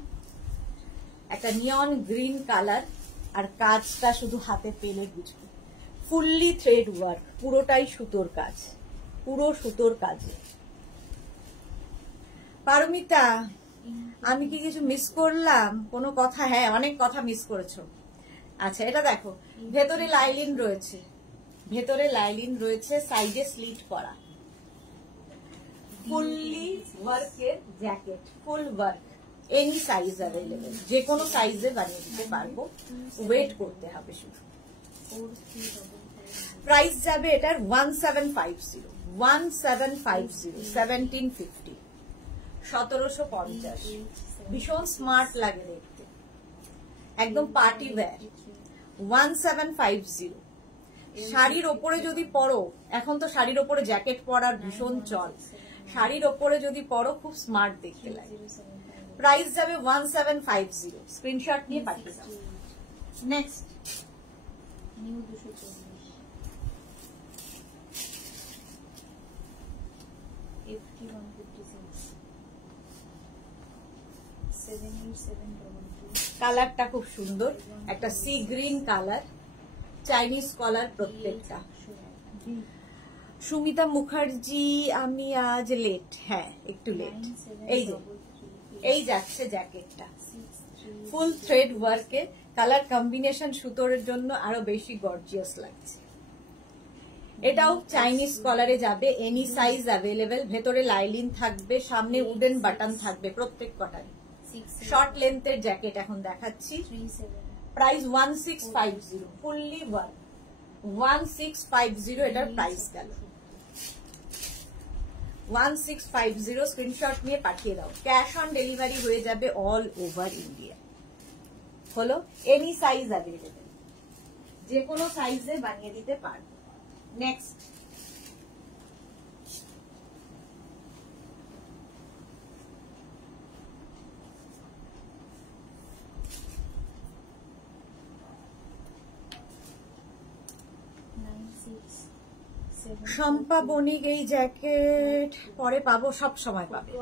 একটা নিয়ন গ্রিন কালার, আর কাজটা শুধু হাতে পেলে বুঝবে। ফুললি থ্রেড ওয়ার্ক, পুরোটাই সুতোর কাজ, পুরো সুতোর কাজে। পারমিতা, আমি কি কিছু মিস করলাম? কোনো কথা? হ্যাঁ, অনেক কথা মিস করেছো। আচ্ছা, এটা দেখো, ভেতরে লাইলিন রয়েছে, ভেতরে লাইলিন রয়েছে, সাইডে স্লিট করা, ফুললি ওয়ার্কের জ্যাকেট, ফুল ওয়ার্ক, এনি সাইজ অ্যাভেলেবেল, যে কোনো সাইজে বানিয়ে দিতে পারবো, ওয়েট করতে হবে শুধু। প্রাইস যাবে এটার 1750, 1750, 1750, ভীষণ স্মার্ট লাগে দেখতে, একদম পার্টি ওয়্যার। 1750, শাড়ির ওপরে যদি পরো, এখন তো শাড়ির ওপরে জ্যাকেট পরার ভীষণ চল, শাড়ির ওপরে যদি পরো খুব স্মার্ট দেখতে লাগে। প্রাইস যাবে 1750, স্ক্রিনশট নিয়ে পাঠিয়ে দাও। Next, new 240, FT 156, 78722। কালারটা খুব সুন্দর, একটা সি গ্রিন কালার, চাইনিজ কলার প্রত্যেকটা। সুমিতা মুখার্জি, আমি আজ লেট, হ্যাঁ একটু লেট। এই যে এই যাচ্ছে জ্যাকেটটা, ফুল থ্রেড ওয়ার্কে, কালার কম্বিনেশন সুতোর জন্য আরো বেশি গর্জিয়াস লাগছে। এটাও চাইনিজ কলারে যাবে, এনি সাইজ অ্যাভেলেবেল, ভেতরে লাইলিন থাকবে, সামনে উডেন বাটন থাকবে প্রত্যেক কটায়। শর্ট লেন্থের জ্যাকেট এখন দেখাচ্ছি। প্রাইস 1650, ফুললি ওয়ার্ক, 1650 এটার প্রাইস গেল। 1650, স্ক্রিনশট নিয়ে পাঠিয়ে দাও। ক্যাশ অন ডেলিভারি হয়ে যাবে অল ওভার ইন্ডিয়া। হলো, এনি সাইজ অ্যাভেলেবেল, যে কোনো সাইজে বানিয়ে দিতে পারবো। নেক্সট, শম্পা বণিক, এই জ্যাকেট পরে পাবো, সব সময় পাবে।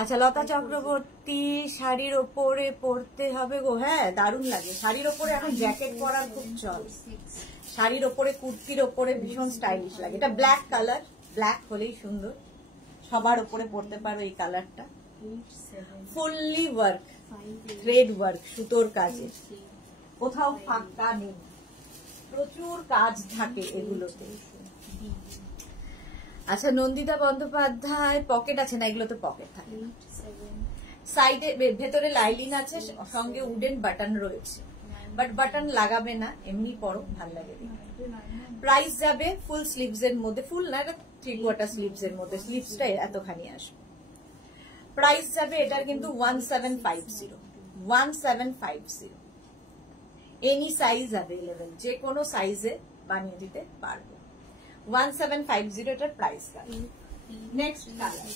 আচ্ছা, লতা চক্রবর্তী, শাড়ির ওপরে পরতে হবে গো, হ্যাঁ দারুণ লাগে শাড়ির ওপরে, এখন জ্যাকেট পরার খুব চল, শাড়ির ওপরে কুর্তির ওপরে ভীষণ স্টাইলিশ লাগে। এটা ব্ল্যাক কালার, ব্ল্যাক হলেই সুন্দর, সবার ওপরে পরতে পারো এই কালারটা। ফুললি ওয়ার্ক, থ্রেড ওয়ার্ক, সুতোর কাজে, কোথাও ফাঁকা নেই, প্রচুর কাজ থাকে এগুলোতে। আচ্ছা, নন্দিতা বন্দ্যোপাধ্যায়, পকেট আছে না? এগুলোতে পকেট থাকে, সাইডে ভেতরে লাইলিন আছে, সঙ্গে উডেন বাটন রয়েছে, বাট বাটন লাগাবে না, এমনি পরো, ভাল লাগে। প্রাইস যাবে ফুল স্লিভস এর মধ্যে, ফুল না, এটা 3/4 স্লিভস এর মধ্যে, স্লিভসটা এতখানি আসবে। প্রাইস যাবে এটার কিন্তু 1750, 1750, এনি সাইজ অ্যাভেলেবেল, যে কোনো সাইজে বানিয়ে দিতে পারবো। 1750 এটার প্রাইস। নেক্সট কালার,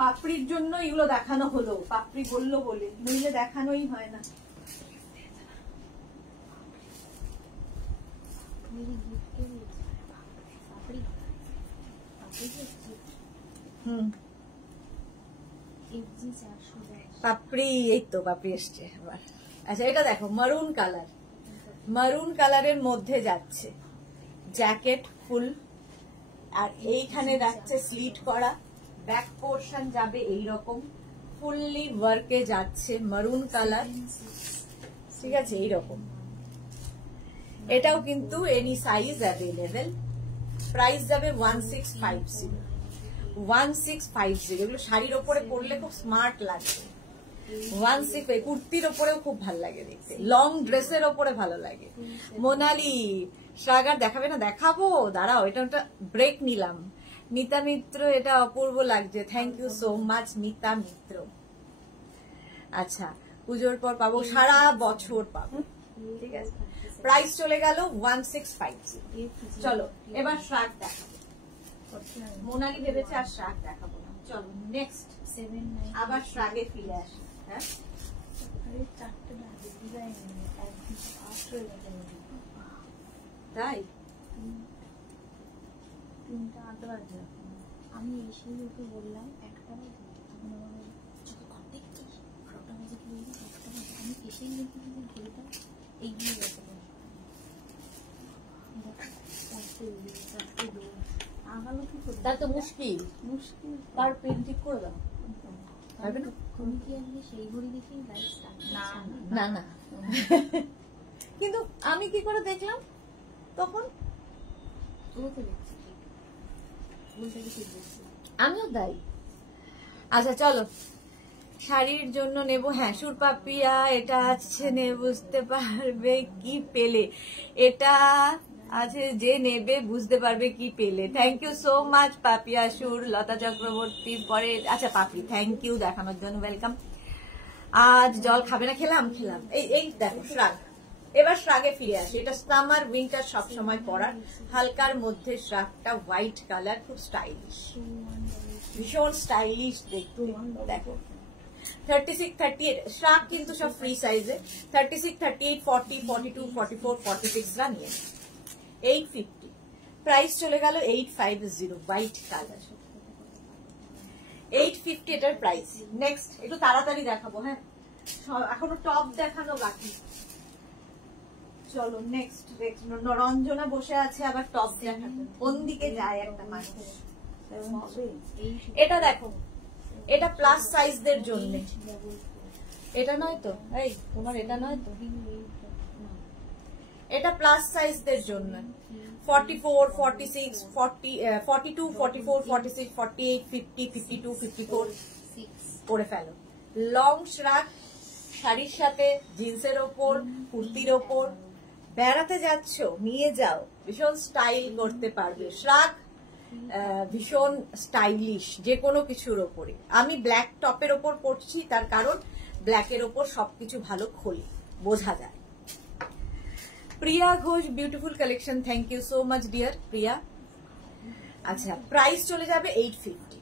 পাপড়ির জন্য এগুলো দেখানো হলো, পাপড়ি বললো বলে, নইলে দেখানোই হয় না। পাপড়ি, এই তো পাপড়ি এসছে আবার। আচ্ছা, এটা দেখো, মারুন কালার, মারুন কালারের মধ্যে যাচ্ছে জ্যাকেট ফুল, আর এইখানে যাচ্ছে স্লিট করা, ব্যাক পোর্শন যাবে এইরকম, ফুললি ওয়ার্কে যাচ্ছে, মারুন কালার, ঠিক আছে এইরকম। এটাও কিন্তু এনি সাইজ অ্যাভেলেবেল। প্রাইস যাবে 1650, 1650। এগুলো শাড়ির ওপরে পরলে খুব স্মার্ট লাগবে, 16, কুর্তির ওপরেও খুব ভালো লাগে দেখতে, লং ড্রেসের ওপরে ভালো লাগে। মোনালি, সাগার দেখাবে না? দেখাবো, দাঁড়াও, এটা ওটা ব্রেক নিলাম। মিতা মিত্র, এটা অপূর্ব লাগছে, thank you so much Mita Mitra. আচ্ছা, পুজোর পর পাবো, সারা বছর পাবো, ঠিক আছে। প্রাইস চলে গেল 1650। চলো এবার শার্ট দেখাবো, মোনালি ভেবেছে আর শার্ট দেখাবো না। চলো নেক্সট, আবার শার্টে ফিরে আসি। হ্যাঁ, তাই আমি এসেই ওকে বললাম একটা বাজে, তখন আমার চোখে কন্টেক্ট কি ফ্রকটা বাজে কি বলবো, একটা বাজে। আমি এসেই দেখি যে ঘড়িটা এগিয়ে গেছে, আগালো কি করে? তার তো মুশকিল, মুশকিল। তার পেন ঠিক করে দাও। তুমি কি আজকে সেই ঘড়ি দেখি লাইফ স্টার্ট? না না কিন্তু আমি কি করে দেখলাম তখন? ওকে দেখছি ঠিক, বলতে ঠিক দেখছি। আমিও তাই। আচ্ছা চলো, শাড়ির জন্য নেব। হ্যাঁ, সুর পাপিয়া এটা আছে, নে বুঝতে পারবে কি পেলে। এটা আছে, যে নেবে বুঝতে পারবে কি পেলে। Thank you so much Papiya Sur. Lata Chakraborty পরে, আচ্ছা পাপি থ্যাংক ইউ দেখানোর জন্য, ওয়েলকাম। আজ জল খাবে না? খেলাম। এই এই দেখো শ্রাগ, এবার শ্রাগে ফিরে আসি। এটা সামার উইন্টার সবসময় পরার, হালকার মধ্যে শ্রাগটা হোয়াইট কালার, খুব স্টাইলিশ, ভীষণ স্টাইলিশ দেখতে। দেখো 36, 38 শ্রাগ কিন্তু সব ফ্রি সাইজে। 36, 38, 40, 42, 44, 46 রা নিয়ে 850। প্রাইস চলে গেল 850, হোয়াইট কালার 850 এটার প্রাইস। নেক্সট একটু তাড়াতাড়ি দেখাবো, হ্যাঁ এখনো টপ দেখানো বাকি। চলো নেক্সট। রঞ্জনা বসে আছে, আবার টপ দেখানো। কোন দিকে যায় একটা মানুষ? এটা দেখো, এটা প্লাস সাইজদের জন্য। এটা নয় তো? এই তোমার এটা নয় তো? এটা প্লাস সাইজদের জন্য। 44, 46, 40, 42, 44, 46, 48, 50, 52, 54 করে ফেলো। লং শ্রাগ শাড়ির সাথে, জিন্সের ওপর, কুর্তির ওপর বেড়াতে যাচ্ছ, নিয়ে যাও, ভীষণ স্টাইল করতে পারবে। শ্রাগ ভীষণ স্টাইলিশ যে কোনো কিছুর ওপরে। আমি ব্ল্যাক টপের ওপর পরছি, তার কারণ ব্ল্যাকের ওপর সবকিছু ভালো খোলে, বোঝা যায়। Priya Ghosh, beautiful collection, thank you so much dear Priya. আচ্ছা, প্রাইস চলে যাবে 850,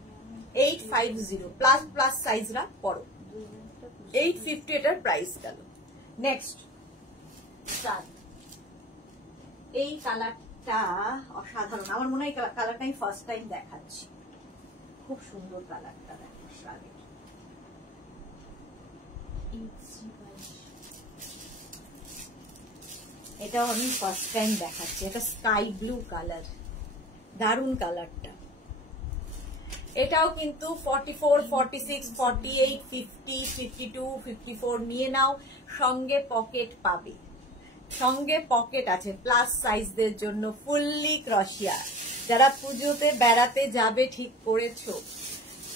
850 প্লাস প্লাস সাইজরা পড়ো। 850 এটার প্রাইস গেল। নেক্সট এই কালারটা অসাধারণ, আমার মনে হয় কালারটা আমি ফার্স্ট টাইম দেখাচ্ছি। খুব সুন্দর কালারটা, দেখো শাড়ির। এটাও আমি ফার্স্ট টাইম দেখাচ্ছি। এটা স্কাই ব্লু কালার, দারুন কালারটা। এটাও কিন্তু 44, 46, 48, 50, 52, 54 নিয়ে নাও। সঙ্গে পকেট পাবে, সঙ্গে পকেট আছে প্লাস সাইজদের জন্য। ফুললি ক্রশিয়া, যারা পুজোতে বেড়াতে যাবে ঠিক করেছো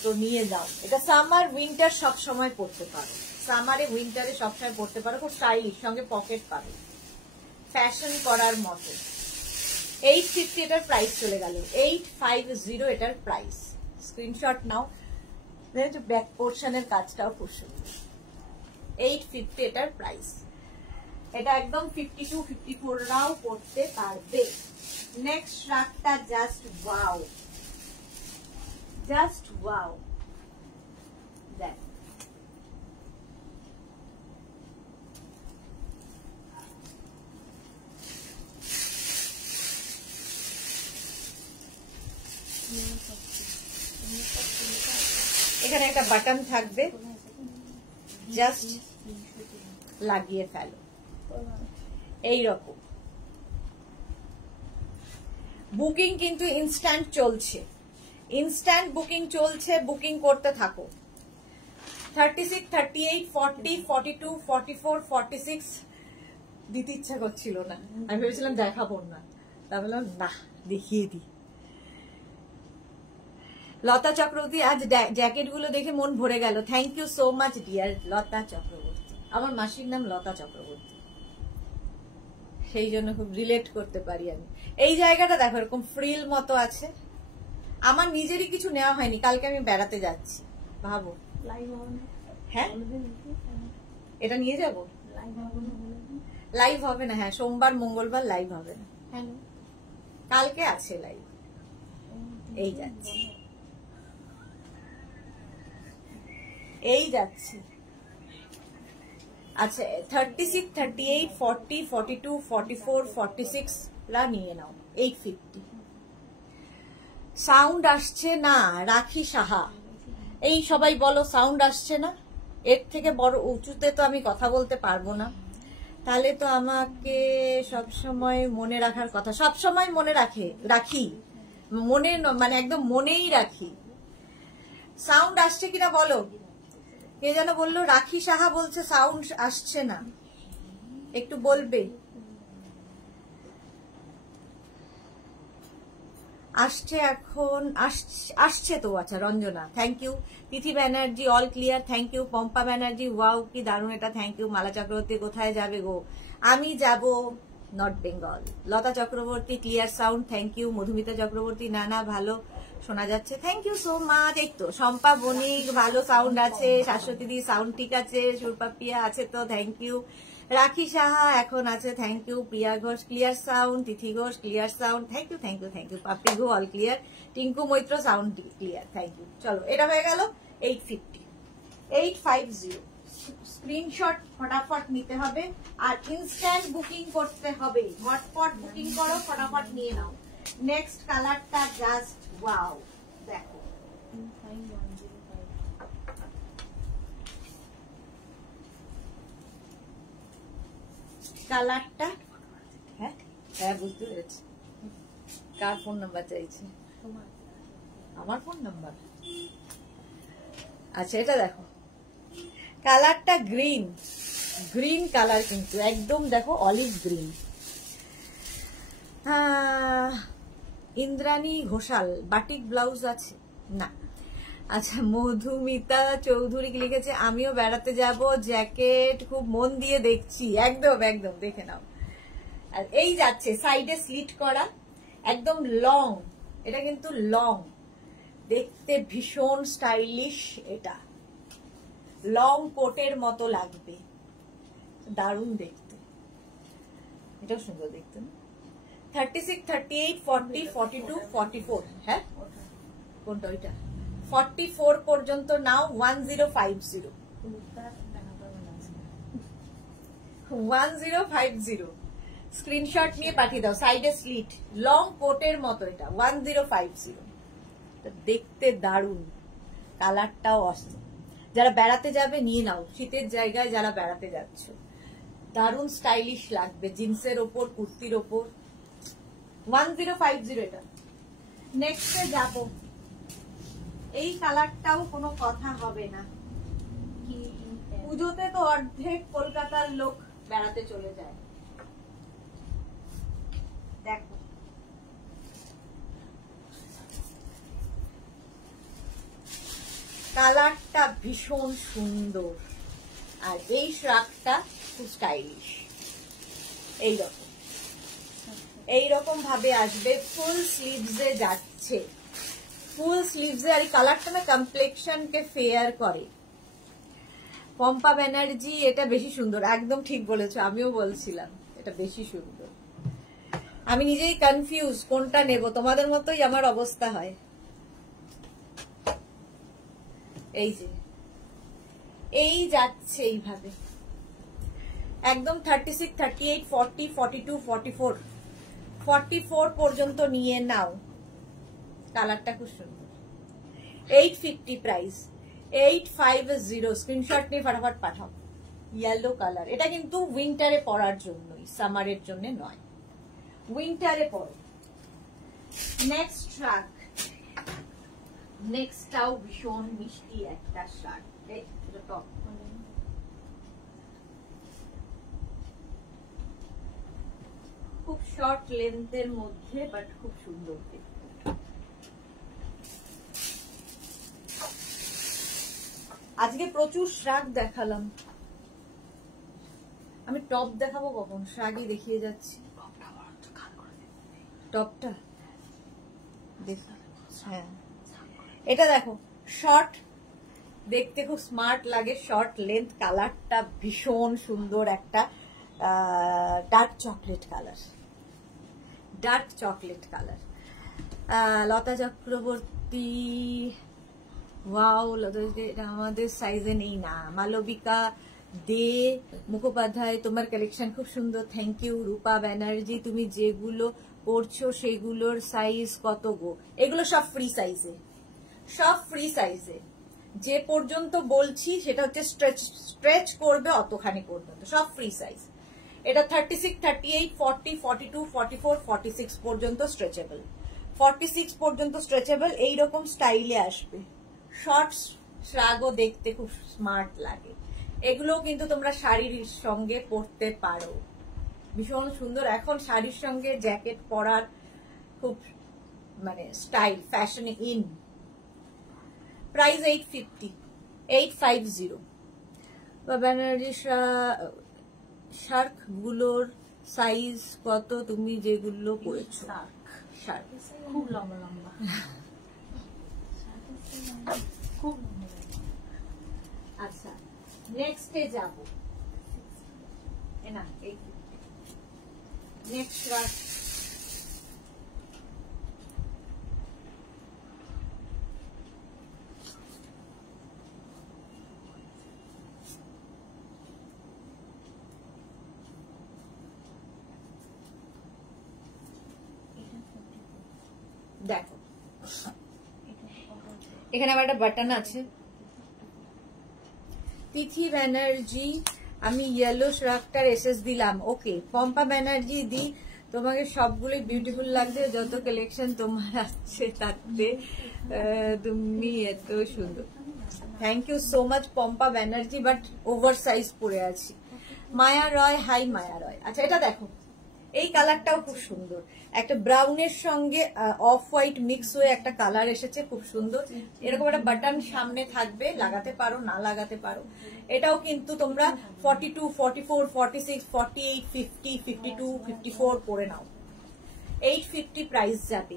তো নিয়ে যাও। এটা সামার উইন্টার সব সময় পরতে পারো, সামারে উইন্টারে সবসময় পরতে পারো, খুব স্টাইলিশ, সঙ্গে পকেট পাবে, ফ্যাশন করার মতো। 850 এটার প্রাইস চলে গেল। 850 এটার প্রাইস। স্ক্রিনশট নাও, ব্যাক পোর্শনের কাজটাও খুব সুন্দর। 850 এটার প্রাইস। এটা একদম 52, 54 রাও পড়তে পারবে। নেক্সট শ্রাগটা জাস্ট ওয়াও, জাস্ট ওয়াও। দেখ এখানে একটা বাটন থাকবে, জাস্ট লাগিয়ে ফেলো এইরকম। বুকিং কিন্তু ইনস্ট্যান্ট চলছে, ইনস্ট্যান্ট বুকিং চলছে, বুকিং করতে থাকো। 36, 38, 40, 42, 44, 46 দিতে ইচ্ছা করছিল না, আমি ভেবেছিলাম দেখাবো না, তা বললাম না দেখিয়ে দিই। লতা চক্রবর্তী, আজ জ্যাকেট গুলো দেখে মন ভরে গেল। Thank you so much dear Lata Chakraborty. আমার মাসির নাম লতা চক্রবর্তী, সেই জন্য খুব রিলেট করতে পারি আমি। এই জায়গাটা দেখো এরকম ফ্রিল মতো আছে। আমার নিজেরই কিছু নেওয়া হয়নি, কালকে আমি বেড়াতে যাচ্ছি, ভাবো। হ্যাঁ এটা নিয়ে যাবো, লাইভ হবে না। হ্যাঁ সোমবার মঙ্গলবার লাইভ হবে না, কালকে আছে লাইভ। এই যাচ্ছি, এই যাচ্ছি। আচ্ছা 36, 38, 40, 42, 44, 46 রা নিয়ে নাও। 850 সাউন্ড আসছে না রাখি সাহা, এই সবাই বলো সাউন্ড আসছে না। এর থেকে বড় উঁচুতে তো আমি কথা বলতে পারবো না, তাহলে তো আমাকে সবসময় মনে রাখার কথা, সবসময় মনে রাখি মনে মানে একদম মনেই রাখি। সাউন্ড আসছে কিনা বলো। কে যেন বললো, রাখি সাহা বলছে সাউন্ড আসছে না, একটু বলবে। আসছে এখন, আসছে তো। আচ্ছা Ranjana thank you. Tithi Banerjee all clear thank you. Pampa Banerjee wow কি দারুণ এটা থ্যাংক ইউ। মালা চক্রবর্তী কোথায় যাবে গো? আমি যাব north Bengal. Lata Chakraborty clear sound thank you. Madhumita Chakraborty না না ভালো শোনা যাচ্ছে থ্যাংক ইউ সো মাচ। এই তো শম্পা বণিক ভালো সাউন্ড আছে। শাশ্বতী দি সাউন্ড ঠিক আছে। সুরপাপিয়া আছে তো থ্যাংক ইউ। রাখি সাহা এখন আছে thank you. Priya Ghosh clear sound. Tithi Ghosh clear sound thank you thank you thank you. Papi ঘো all clear. Tinku Maitra sound clear thank you. চলো এটা হয়ে গেল 850 850। স্ক্রিনশট ফটাফট নিতে হবে আর ইনস্ট্যান্ট বুকিং করতে হবে। ঝটপট বুকিং করো, ফটাফট নিয়ে নাও। নেক্সট কালারটা জাস্ট ওয়াও, দেখো কালারটা। হ্যাঁ হ্যাঁ বুঝতে পেরেছি। কার ফোন নাম্বার চাইছে? আমার ফোন নাম্বার। আচ্ছা এটা দেখো কালারটা গ্রিন, গ্রিন কালার কিন্তু একদম দেখো olive green. Indrani Ghoshal batik blouse আছে না। আচ্ছা মধুমিতা চৌধুরী লিখেছে আমিও বেড়াতে যাব, জ্যাকেট খুব মন দিয়ে দেখছি। একদম একদম দেখে নাও। আর এই যাচ্ছে সাইডে স্লিট করা, একদম লং, এটা কিন্তু লং, দেখতে ভীষণ স্টাইলিশ। এটা লং কোটের মতো লাগবে, দারুণ দেখতে, এটাও সুন্দর দেখতে না। 36, 38, 40, 42, 44 হ্যাঁ কোনটা ওইটা 44 পর্যন্ত নাও। 1050 1050 স্ক্রিনশট নিয়ে পাঠিয়ে দাও। সাইডে স্লিট লং কোটের মতো, এটা 1050। দেখতে দারুণ, কালারটাও অসম। যারা বেড়াতে যাবে নিয়ে নাও, শীতের জায়গায় যারা বেড়াতে যাচ্ছ দারুণ স্টাইলিশ লাগবে জিন্সের ওপর কুর্তির ওপর। 1050 এটা। নেক্সটে যাব, এই কালারটাও কোনো কথা হবে না। পুজোতে তো অর্ধেক কলকাতার লোক বেড়াতে চলে যায়। দেখো কালারটা ভীষণ সুন্দর আর এই শ্রাকটা খুব স্টাইলিশ। এইরকম ভাবে আসবে, ফুল স্লিভসে যাচ্ছে, ফুল স্লিভসে। আর এই কালারটা না কমপ্লেক্সনকে ফেয়ার করে। পম্পা ব্যানার্জি এটা বেশি সুন্দর, একদম ঠিক বলেছো, আমিও বলছিলাম এটা বেশি সুন্দর। আমি নিজেই কনফিউজ কোনটা নেব, তোমাদের মতোই আমার অবস্থা হয়। এই যে এই যাচ্ছে এইভাবে একদম 36, 38, 40, 42, 44 44 পর্যন্ত নিয়ে নাও। কালারটা খুব সুন্দর। 850 প্রাইস, 850। স্ক্রিনশট নিয়ে ফটাফট পাঠাও। ইয়েলো কালার, এটা কিন্তু উইন্টারে পরার জন্যই, সামারের জন্য নয়, উইন্টারে পরো। নেক্সট ট্রাক, নেক্সটটাও ভীষণ মিষ্টি একটা শার্ট। টপ খুব শর্ট লেন্থের মধ্যে বাট খুব সুন্দর দেখতে। আজকে প্রচুর শ্রাগ দেখালাম, আমি টপ দেখাবো কখন? শ্রাগই দেখিয়ে যাচ্ছি। টপটা দেখো, হ্যাঁ এটা দেখো শর্ট, দেখতে খুব স্মার্ট লাগে, শর্ট লেন্থ, কালারটা ভীষণ সুন্দর একটা dark chocolate colour, dark chocolate colour. Lata Chakraborty wow, Lata এটা আমাদের সাইজে নেই না। মালবিকা দে মুখোপাধ্যায় তোমার কালেকশন খুব সুন্দর, থ্যাংক ইউ। রূপা ব্যানার্জি তুমি যেগুলো পরছো সেগুলোর সাইজ কত গো? এগুলো সব ফ্রি সাইজে, সব ফ্রি সাইজে। যে পর্যন্ত বলছি সেটা হচ্ছে স্ট্রেচ করবে অতখানি পর্যন্ত, সব ফ্রি সাইজ। এটা 36, 38, 40, 42, 44, 46 পর্যন্ত স্ট্রেচেবল, 46 পর্যন্ত স্ট্রেচেবল। এইরকম স্টাইলে আসবে। শর্টস শ্রাগও দেখতে খুব স্মার্ট লাগে। এগুলো কিন্তু তোমরা শাড়ির সঙ্গে পরতে পারো, ভীষণ সুন্দর। এখন শাড়ির সঙ্গে জ্যাকেট পরার খুব মানে স্টাইল, ফ্যাশন ইন। প্রাইস 850, 850। বা ব্যানার্জি শার্ক গুলোর সাইজ কত তুমি যেগুলো পরেছো? শার্ক খুব লম্বা লম্বা, খুব লম্বা। আচ্ছা, নেক্সটে যাব না, এই নেক্সট শার্ক। দেখো এখানে আবার একটা বাটন আছে। তিথি ব্যানার্জি, আমি ইয়েলো শ্রাগটার এসএস দিলাম। ওকে, পম্পা ব্যানার্জি দি, তোমাকে সবগুলোই বিউটিফুল লাগছে, যত কালেকশন তোমার আছে তাতে তুমি এত সুন্দর। Thank you so much Pampa Banerjee, but over size পরে আছি। মায়া রয়, হাই মায়া রয়। আচ্ছা, এটা দেখো, এই কালারটাও খুব সুন্দর, একটা ব্রাউনের সঙ্গে অফ হোয়াইট মিক্স হয়ে একটা কালার এসেছে, খুব সুন্দর। এরকম একটা বাটন সামনে থাকবে, লাগাতে পারো না লাগাতে পারো। এটাও কিন্তু তোমরা 42, 44, 46, 48, 50, 52, 54 পরে নাও। 850 প্রাইস যাবে।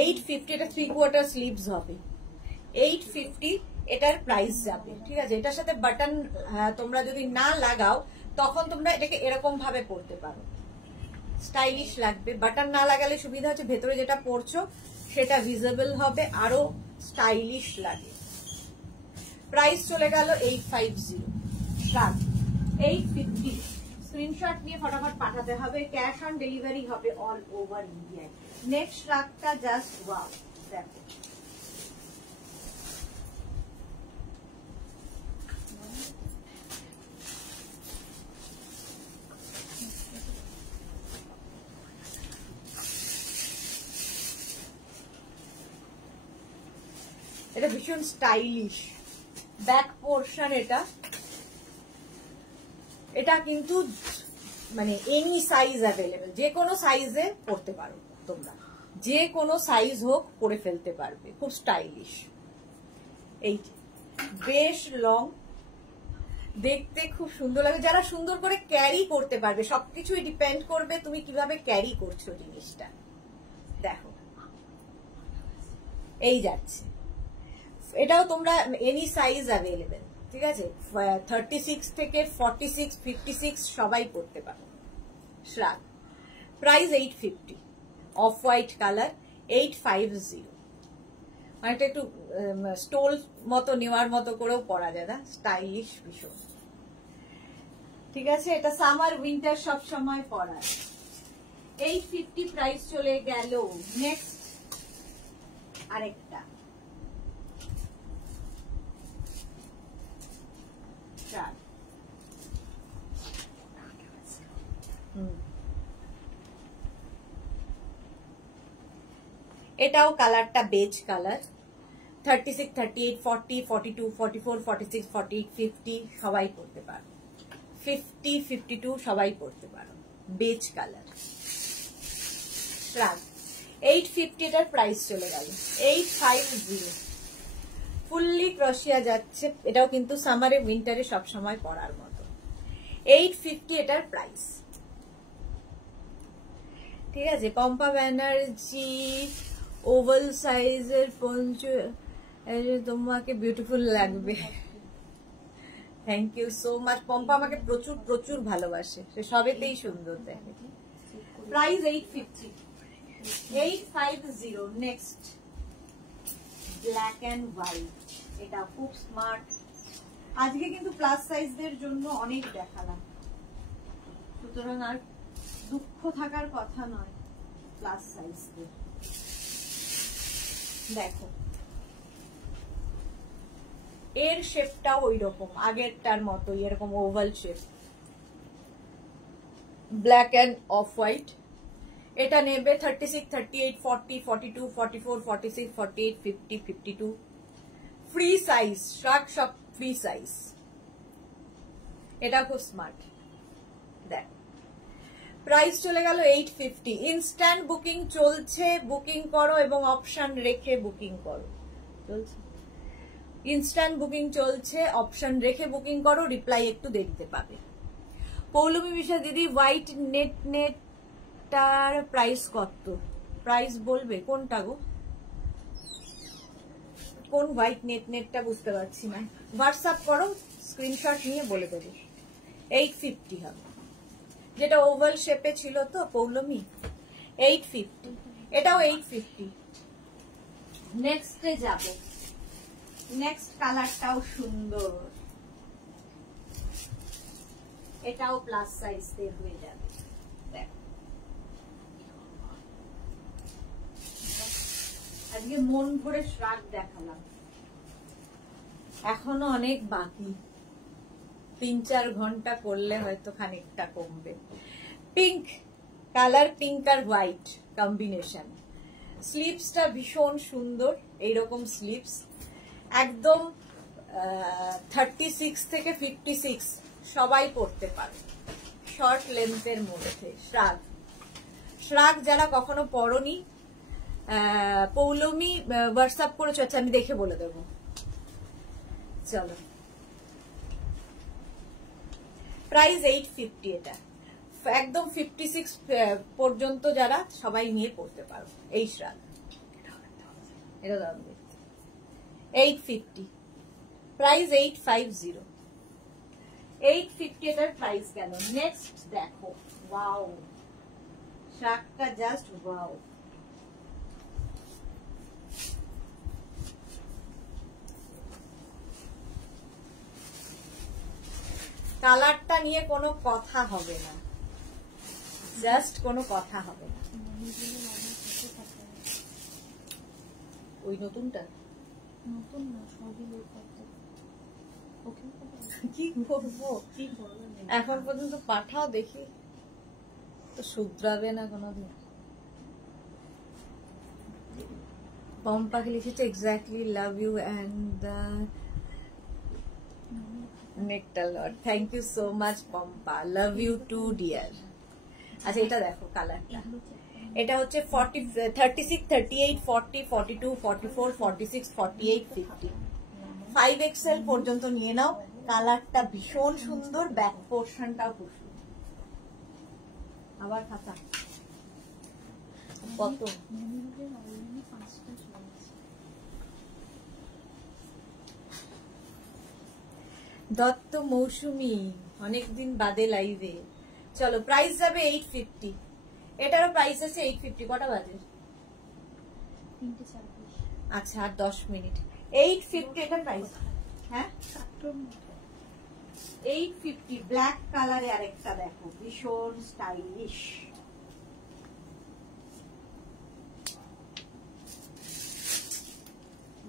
850 এটা 3/4 স্লিভস হবে। 850 এটার প্রাইস যাবে, ঠিক আছে। এটার সাথে বাটন তোমরা যদি না লাগাও তখন তোমরা এটাকে এরকম ভাবে পরতে পারো, স্টাইলিশ লাগবে। বাটন না লাগালে সুবিধা হচ্ছে ভেতরে যেটা পরছো সেটা ভিজিবল হবে, আরো স্টাইলিশ লাগে। প্রাইস চলে গেল 850। শার্ট 850। স্ক্রিনশট নিয়ে ফটাফট পাঠাতে হবে, ক্যাশ অন ডেলিভারি হবে অল ওভার ইন্ডিয়ায়। নেক্সট শার্টটা জাস্ট ওয়াও, দেখো এটা ভীষণ স্টাইলিশ। ব্যাক পোর্শন এটা কিন্তু মানে এনি সাইজ অ্যাভেলেবেল, যে কোনো সাইজে পরতে পারো তোমরা, যে কোনো সাইজ হোক পরে ফেলতে পারবে, খুব স্টাইলিশ। এই বেশ লং, দেখতে খুব সুন্দর লাগে। যারা সুন্দর করে ক্যারি করতে পারবে, সবকিছুই ডিপেন্ড করবে তুমি কিভাবে ক্যারি করছো জিনিসটা। দেখো এই যাচ্ছে, এটাও তোমরা এনি সাইজ অ্যাভেলেবেল, ঠিক আছে। 36 থেকে 46, 56 সবাই পড়তে পারো। শ্রাগ প্রাইস 850, অফ হোয়াইট কালার 850। মানে একটু স্টোল মতো নেওয়ার মতো করেও পরা যায় না, স্টাইলিশ ভীষণ, ঠিক আছে। এটা সামার উইন্টার সব সময় পরা। 850 প্রাইস চলে গেল। নেক্সট আরেকটা এটাও কালারটা বেজ কালার। 36, 38, 40, 42, 44, 46, 48, 50 সবাই পড়তে পারো। 50, 52 সবাই পড়তে পারো, বেজ কালার। 850 এটার প্রাইস চলে গেল 850। ফুললি ক্রোশিয়া যাচ্ছে, এটাও কিন্তু সামারে উইন্টারে সবসময় পরার মতো। 850 এটার প্রাইস, ঠিক আছে। পম্পা ব্যানার্জি, ওভাল সাইজের পঞ্চু, তোমাকে বিউটিফুল লাগবে। Thank you so much. Pampa আমাকে প্রচুর প্রচুর ভালোবাসে, সে সবেতেই সুন্দর দেখে। Price 850, 850। Next black and white, এটা খুব স্মার্ট। আজকে কিন্তু প্লাস সাইজদের জন্য অনেক দেখালাম, সুতরাং আর দুঃখ থাকার কথা নয়। প্লাস সাইজ দেখো, এর শেপটা ওই রকম আগেরটার মতো, এরকম oval shape, black end off white. এটা নেবে 36, 38, 40, 42, 44, 46, 48, 50, 52 ফ্রি সাইজ, সব ফ্রি সাইজ। এটা খুব স্মার্ট। দেখ প্রাইস চলে গেল 850। ইনস্ট্যান্ট বুকিং চলছে, বুকিং করো এবং অপশন রেখে বুকিং করো। চলছে ইনস্ট্যান্ট বুকিং চলছে, অপশন রেখে বুকিং করো, রিপ্লাই একটু দেরিতে পাবে। পৌলমী বিশ্বাস দিদি, হোয়াইট নেটটার প্রাইস কত? প্রাইস বলবে কোনটা গো? কোন হোয়াইট নেটটা বুঝতে পারছি না, হোয়াটসঅ্যাপ করো, স্ক্রিনশট নিয়ে বলে দেবো। 850 হবে, যেটা ওভাল শেপে ছিল তো পৌলমী, 850। এটাও 850। নেক্সটে যাব, নেক্সট কালারটাও সুন্দর, এটাও প্লাস সাইজ দিয়ে হয়ে যাবে। দেখো আজকে মন ভরে শ্রাগ দেখালাম, এখনো অনেক বাকি, 3-4 ঘন্টা করলে হয়তো খানিকটা কমবে। পিঙ্ক কালার, পিঙ্ক আর হোয়াইট কম্বিনেশন। স্লিভসটা ভীষণ সুন্দর, এইরকম স্লিভস, একদম 36 থেকে 56 সবাই পরতে পারে, শর্ট লেন্থের মধ্যে। শ্রাগ যারা কখনো পরনি, পৌলমী হোয়াটসঅ্যাপ করেছো? আচ্ছা আমি দেখে বলে দেবো। চলো, প্রাইস 850। এটা একদম 56 পর্যন্ত যারা সবাই নিয়ে পড়তে পারো। এই শ্রাগ এটা দাম 850, প্রাইস 850। 850 এটার প্রাইস গেল। নেক্সট দেখো, ওয়াও, শ্রাগটা জাস্ট ওয়াও। কালারটা নিয়ে কোনো কথা হবে না, জাস্ট কোনো কথা হবে না। ওই নতুনটা নতুন না, সবই কি করবো, এখন পর্যন্ত পাঠাও দেখি তো শুধরাবে না কোনোদিন। পম্পাকে লিখেছে exactly love you and nectar lord. Thank you so much Pampa, love you too dear. আচ্ছা এটা দেখো কালারটা, এটা হচ্ছে 36, 38, 40, 42, 44, 46, 48, 50 5XL পর্যন্ত নিয়ে নাও। কালারটা ভীষণ সুন্দর, ব্যাক পোর্শনটাও খুব সুন্দর। আবার খাতা কত? দত্ত মৌসুমী অনেকদিন বাদে লাইভে। চলো প্রাইস যাবে 850। এটারও প্রাইস আছে 850। কটা বাজে? আচ্ছা আর 10 মিনিট। 850 এটার প্রাইস। হ্যাঁ 850। ব্ল্যাক কালারে আরেকটা দেখো, ভীষণ স্টাইলিশ।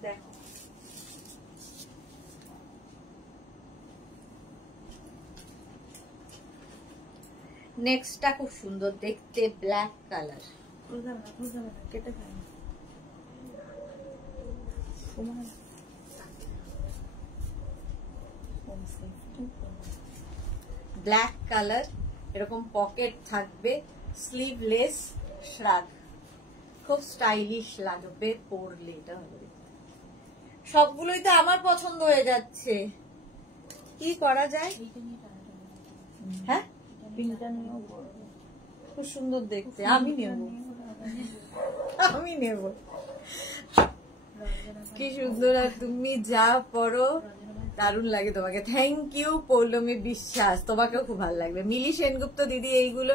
দেখো নেক্সটটা খুব সুন্দর দেখতে, ব্ল্যাক কালার। ব্ল্যাক কালার, এরকম পকেট থাকবে, স্লিভলেস শ্রাগ, খুব স্টাইলিশ লাগবে পরলে। এটা হবে, সবগুলোই তো আমার পছন্দ হয়ে যাচ্ছে, কি করা যায়? হ্যাঁ খুব সুন্দর দেখতে, আমি নেব, আমি নেব। কি সুন্দর, আর তুমি যা পরো দারুণ লাগে তোমাকে। থ্যাংক ইউ পৌলমী বিশ্বাস, তোমাকেও খুব ভালো লাগবে। মিলি সেনগুপ্ত দিদি, এইগুলো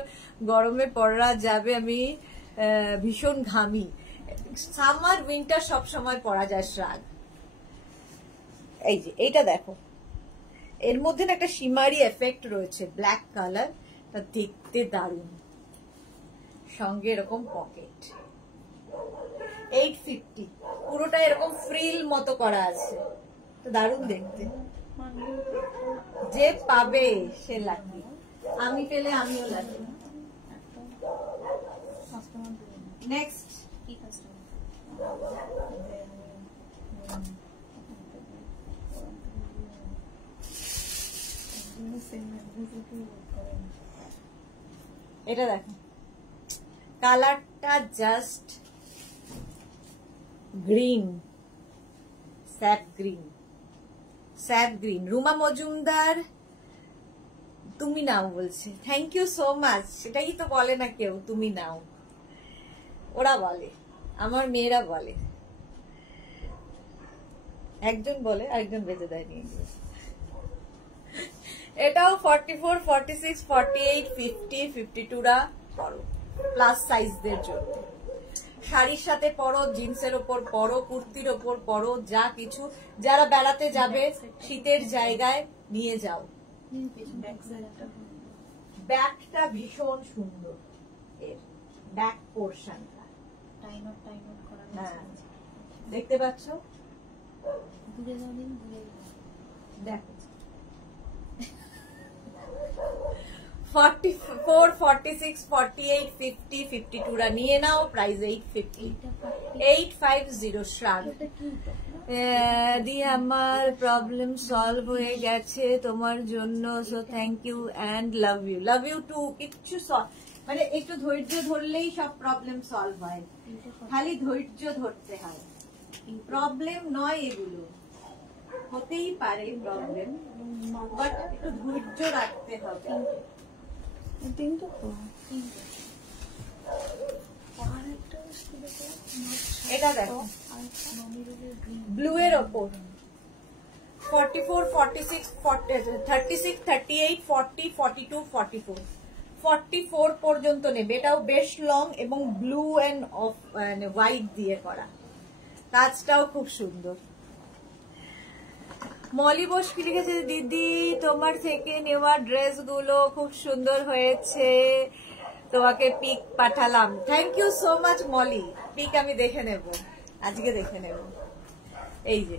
গরমে পরা যাবে, আমি ভীষণ ঘামি। সামার উইন্টার সব সময় পরা যায় শ্রাগ। এই যে এইটা দেখো, এর মধ্যে না একটা শিমারি এফেক্ট রয়েছে, ব্ল্যাক কালার, তা দেখতে দারুণ সঙ্গে এরকম পকেট। 850, পুরোটা এরকম ফ্রিল মতো করা আছে, তো দারুণ দেখতে। যে পাবে সে লাকি, আমি পেলে আমিও লাকি। নেক্সট কি কাস্টমার? এটা দেখো, কালারটা just green, sap green, sap green. Ruma Majumdar তুমি নাও বলছে, থ্যাংক ইউ সো মাচ। সেটাই তো বলে না কেউ, তুমি নাও, ওরা বলে, আমার মেয়েরা বলে, একজন বলে আরেকজন বেঁচে দেয় নিয়ে। এটাও 44, 46, 48, 50, 52 রা পরো, প্লাস সাইজদের জন্য। শাড়ির সাথে পরো, জিন্সের ওপর পরো, কুর্তির ওপর পরো, যা কিছু। যারা বেড়াতে যাবে শীতের জায়গায় নিয়ে যাও। ব্যাকটা ভীষণ সুন্দর, এর ব্যাক পোর্শনটা টাইনট টাইনট করা হ্যাঁ, দেখতে পাচ্ছ? দূরে যাও দিন, দূরে দেখো 44, 46, 48, 50, 52 রা নিয়ে নাও, প্রাইস 850, 850 শ্রাগ। দি আমার প্রবলেম সলভ হয়ে গেছে তোমার জন্য, so thank you and love you, love you too. কিচ্ছু মানে একটু ধৈর্য ধরলেই সব প্রবলেম সলভ হয়, খালি ধৈর্য ধরতে হয়। প্রবলেম নয় এগুলো, হতেই পারে প্রবলেম, বাট একটু ধৈর্য রাখতে হবে। এটা দেখো ব্লু এর ওপর 44, 46, 36, 38, 40, 42, 44, 44 পর্যন্ত নেবে। এটাও বেশ লং এবং ব্লু এন্ড হোয়াইট দিয়ে করা, কাজটাও খুব সুন্দর। মলি বোস কি লিখেছে, দিদি তোমার থেকে নেওয়া ড্রেস গুলো খুব সুন্দর হয়েছে, তোমাকে পিক পাঠালাম। Thank you so much Moli, pic আমি দেখে নেব, আজকে দেখে নেব। এই যে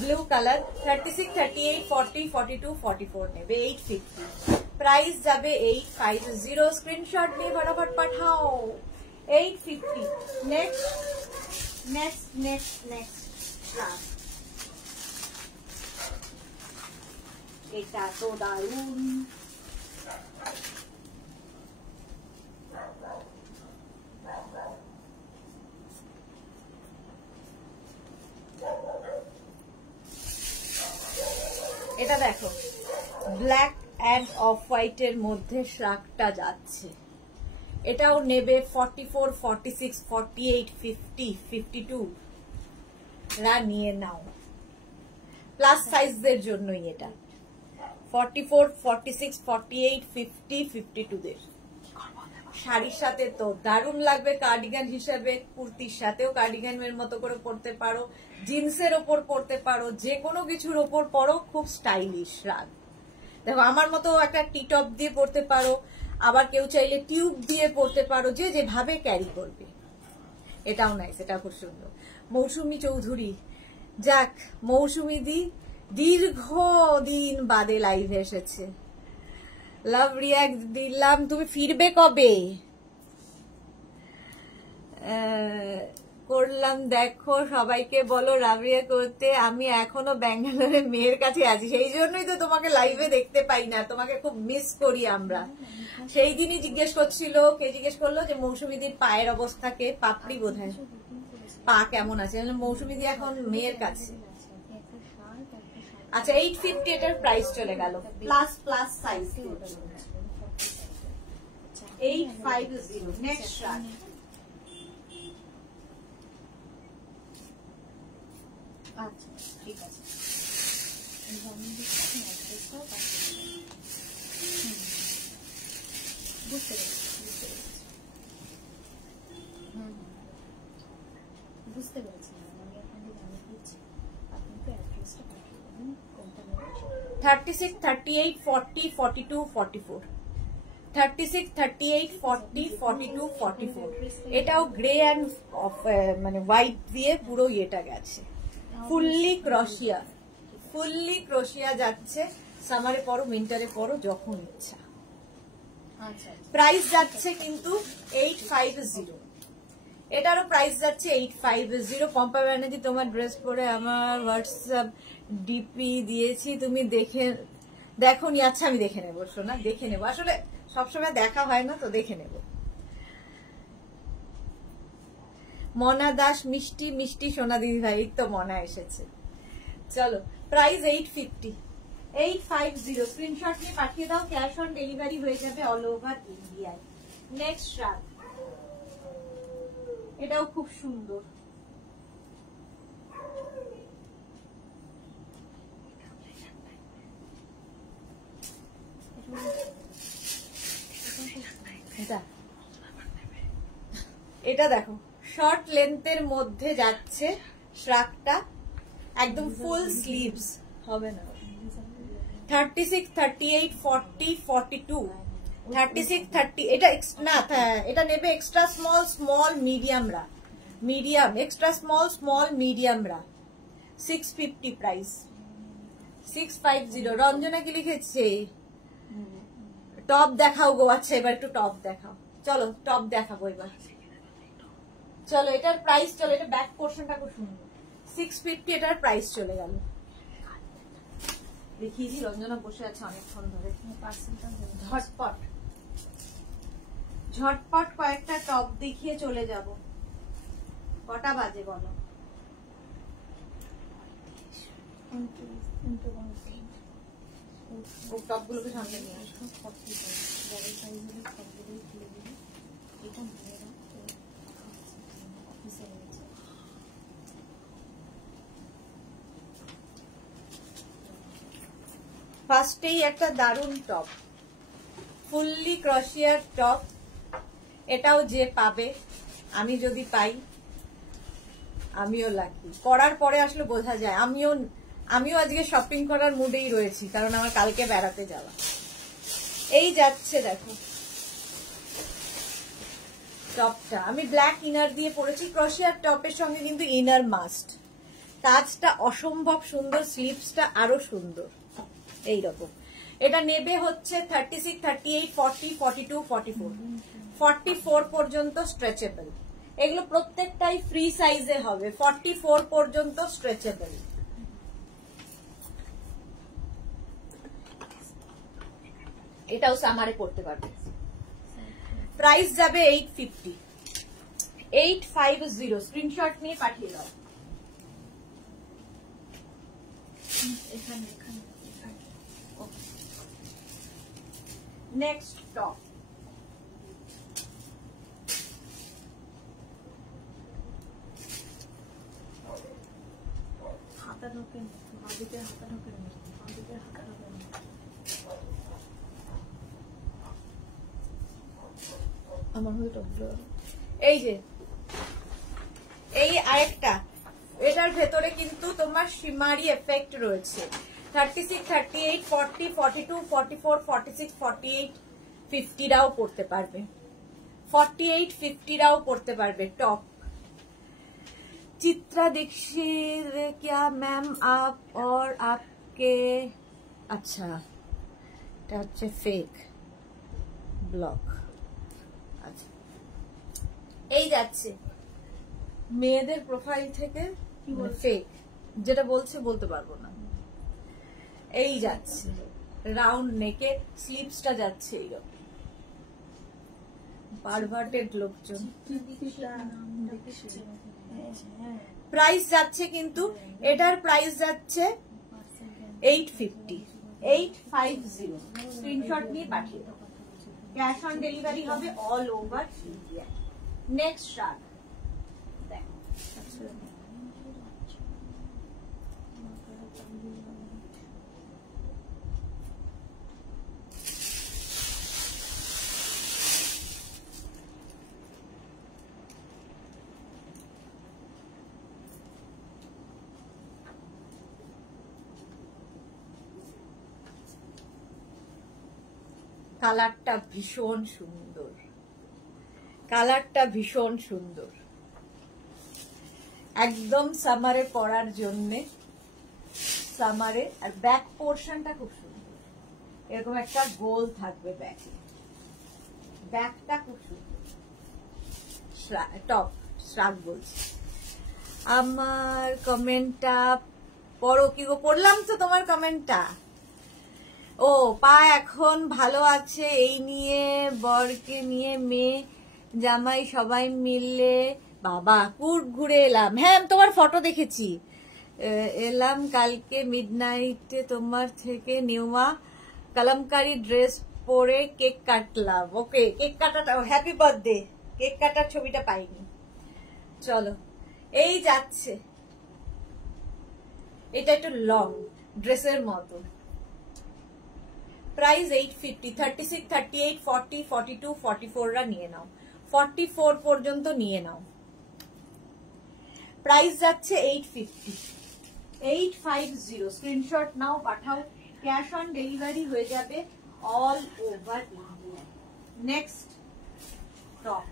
ব্লু কালার 36, 38, 40, 42, 44 নেবে 850, প্রাইস যাবে 850। স্ক্রিনশট নিয়ে ফটাফট পাঠাও, 850। নেক্সট নেক্সট নেক্সট নেক্সট এটা তো দারুন, এটা দেখো ব্ল্যাক অ্যান্ড অফ হোয়াইট এর মধ্যে শ্রাগটা যাচ্ছে। এটাও নেবে 44, 46, 48, 50, 52 রা নিয়ে নাও, প্লাস সাইজদের জন্যই এটা। 44, 46, 48, 50, 52 দের শাড়ির সাথে তো দারুণ লাগবে, কার্ডিগান হিসাবে, কুর্তির সাথেও কার্ডিগানের মতো করে পরতে পারো, জিন্সের ওপর পরতে পারো, যে কোনো কিছুর ওপর পরো, খুব স্টাইলিশ রাগ। দেখো আমার মতো একটা টি-টপ দিয়ে পরতে পারো, আবার কেউ চাইলে টিউব দিয়ে পরতে পারো, যে যেভাবে ক্যারি করবে। এটাও নাইস, এটা খুব সুন্দর। মৌসুমী চৌধুরী, যাক মৌসুমী দি দীর্ঘ দিন বাদে লাইভে এসেছে, লাভ রিয়াক্ট দিলাম। তুমি ফিরবে কবে? করলাম, দেখো সবাইকে বলো রাবরিয়া করতে, আমি এখনো ব্যাঙ্গালোরে মেয়ের কাছে আছি, সেই জন্যই তো তোমাকে লাইভে দেখতে পাই না, তোমাকে খুব মিস করি আমরা। সেই দিনই জিজ্ঞেস করছিল, কে জিজ্ঞেস করলো যে মৌসুমীদির পায়ের অবস্থাকে, পাপড়ি বোধহয়, পা কেমন আছে, মৌসুমীদি এখন মেয়ের কাছে। আচ্ছা 850 এটার প্রাইস চলে গেল, plus plus size 850। Next shirt, আচ্ছা ঠিক আছে, বুঝতে পেরেছি বুঝতে পেরেছি, আমি আপনাকে জানিয়ে দিচ্ছি, আপনি তো অ্যাড্রেসটা পাঠিয়ে দেবেন, কোনটা নেবেন। 36, 38, 40, 42, 44 36, 38, 40, 42, 44 এটাও গ্রে অ্যান্ড মানে হোয়াইট দিয়ে পুরো ইয়েটা গেছে। ফুললি ক্রোশিয়া যাচ্ছে। সামারে পরো, উইন্টারে পরো, যখন ইচ্ছা। আচ্ছা প্রাইস যাচ্ছে কিন্তু 850। এটারও প্রাইস যাচ্ছে 850। পম্পা ব্যানার্জি তোমার ড্রেস পরে আমার হোয়াটসঅ্যাপ ডিপি দিয়েছি, তুমি দেখো নি? আচ্ছা আমি দেখে নেবো সোনা, দেখে নেবো। আসলে সবসময় দেখা হয় না তো, দেখে নেব। মনা দাস, মিষ্টি মিষ্টি সোনা দিদি ভাই, তো মনা এসেছে। চলো, প্রাইস 850 স্ক্রিনশট নিয়ে পাঠিয়ে দাও, ক্যাশ অন ডেলিভারি হয়ে যাবে অল ওভার ইন্ডিয়ায়। নেক্সট শার্ট, এটাও খুব সুন্দর। এটা দেখো, শর্ট লেন্থের মধ্যে যাচ্ছে শ্রাকটা, একদম ফুল স্লিভস হবে না। 36, 38, 40, 42, 36, 30 এটা না, এটা নেবে এক্সট্রা স্মল মিডিয়ামরা, এক্সট্রা স্মল মিডিয়ামরা। 650 প্রাইস, 650। রঞ্জনা কি লিখেছে? টপ দেখাও গো। আচ্ছা, এবার একটু টপ দেখাও। চলো টপ দেখাবো এবার। চলো এটার প্রাইস, চলো এটা ব্যাক পোর্শনটা খুব সুন্দর। 650 এটার প্রাইস চলে গেল। দেখিয়ে দিই, রঞ্জনা বসে আছে অনেকক্ষণ ধরে। ঝটপট কয়েকটা টপ দেখিয়ে চলে যাব। কটা বাজে বলো? টপগুলোকে সামনে নিয়ে আসো। ফার্স্টেই একটা দারুন টপ, ফুললি ক্রশিয়ার টপ। এটাও যে পাবে, আমি যদি পাই আমিও লাকি। পরার পরে আসলে বোঝা যায়। আমিও আজকে শপিং করার মুডেই রয়েছি, কারণ আমার কালকে বেড়াতে যাওয়া। এই যাচ্ছে দেখো টপটা, আমি ব্ল্যাক ইনার দিয়ে পরেছি। ক্রশিয়ার টপের সঙ্গে কিন্তু ইনার মাস্ট। কাজটা অসম্ভব সুন্দর, স্লিভসটা আরো সুন্দর। এইরকম এটা নেবে হচ্ছে 36, 38, 40, 42, 44, 44 পর্যন্ত স্ট্রেচেবল। এগুলো প্রত্যেকটাই ফ্রি সাইজে হবে। 44 পর্যন্ত স্ট্রেচেবল। এটাও সামারে পড়তে পারবে। প্রাইস যাবে 850। 850 স্ক্রিনশট নিয়ে পাঠিয়ে দাও। নেক্সট টপ, হাতা ঢোকে, বাদিকের হাতা ঢোকে, বাদিকের হাতা ঢোকে। আমার এই যে এই আরেকটা, এটার ভেতরে কিন্তু তোমার শিমারি এফেক্ট রয়েছে। 36, 38, 40, 42, 44, 46, 48, 50 রাও পড়তে পারবে। 48, 50 রাও পড়তে পারবে। টপ चित्रा दीक्षित, क्या मैम आप और आपके, अच्छा এটা হচ্ছে ফেক ব্লগ। আচ্ছা, এই যাচ্ছে মেয়েদের প্রোফাইল থেকে ফেক, যেটা বলছে বলতে পারবো না। এই যাচ্ছে রাউন্ড নেকে, স্লিভসটা যাচ্ছে এইরকম। পারভার্টেড লোকজন। প্রাইস যাচ্ছে কিন্তু, এটার প্রাইস যাচ্ছে 850। 850 স্ক্রিনশট নিয়ে পাঠিয়ে দাও। ক্যাশ অন ডেলিভারি হবে all over India. Next shirt দেখো, কালারটা ভীষণ সুন্দর, কালারটা ভীষণ সুন্দর, একদম সামারে পরার জন্যে, সামারে। আর ব্যাক পোর্শনটা খুব সুন্দর, এরকম একটা গোল থাকবে ব্যাকে, ব্যাকটা খুব সুন্দর। টপ শ্রাগ বলছি। আমার কমেন্টটা পড়ো কি গো? পড়লাম তো তোমার কমেন্টটা। ও পা এখন ভালো আছে, এই নিয়ে বরকে নিয়ে মেয়ে জামাই সবাই মিলে বাবা কুর্গ ঘুরে এলাম। হ্যাঁ তোমার ফটো দেখেছি, এলাম কালকে মিডনাইটে তোমার থেকে নিউমা কলমকারি ড্রেস পরে কেক কাটলাম। ওকে, কেক কাটাটা হ্যাপি বার্থডে। কেক কাটার ছবিটা পাইনি। চলো এই যাচ্ছে, এটা একটু লং ড্রেসের মতো। প্রাইস 850, 36, 38, 40, 42, 44 রা নিয়ে নাও, 44 পর্যন্ত নিয়ে নাও। প্রাইস যাচ্ছে 850, 850। স্ক্রিনশট নাও, পাঠাও। ক্যাশ অন ডেলিভারি হয়ে যাবে all over India. Next top,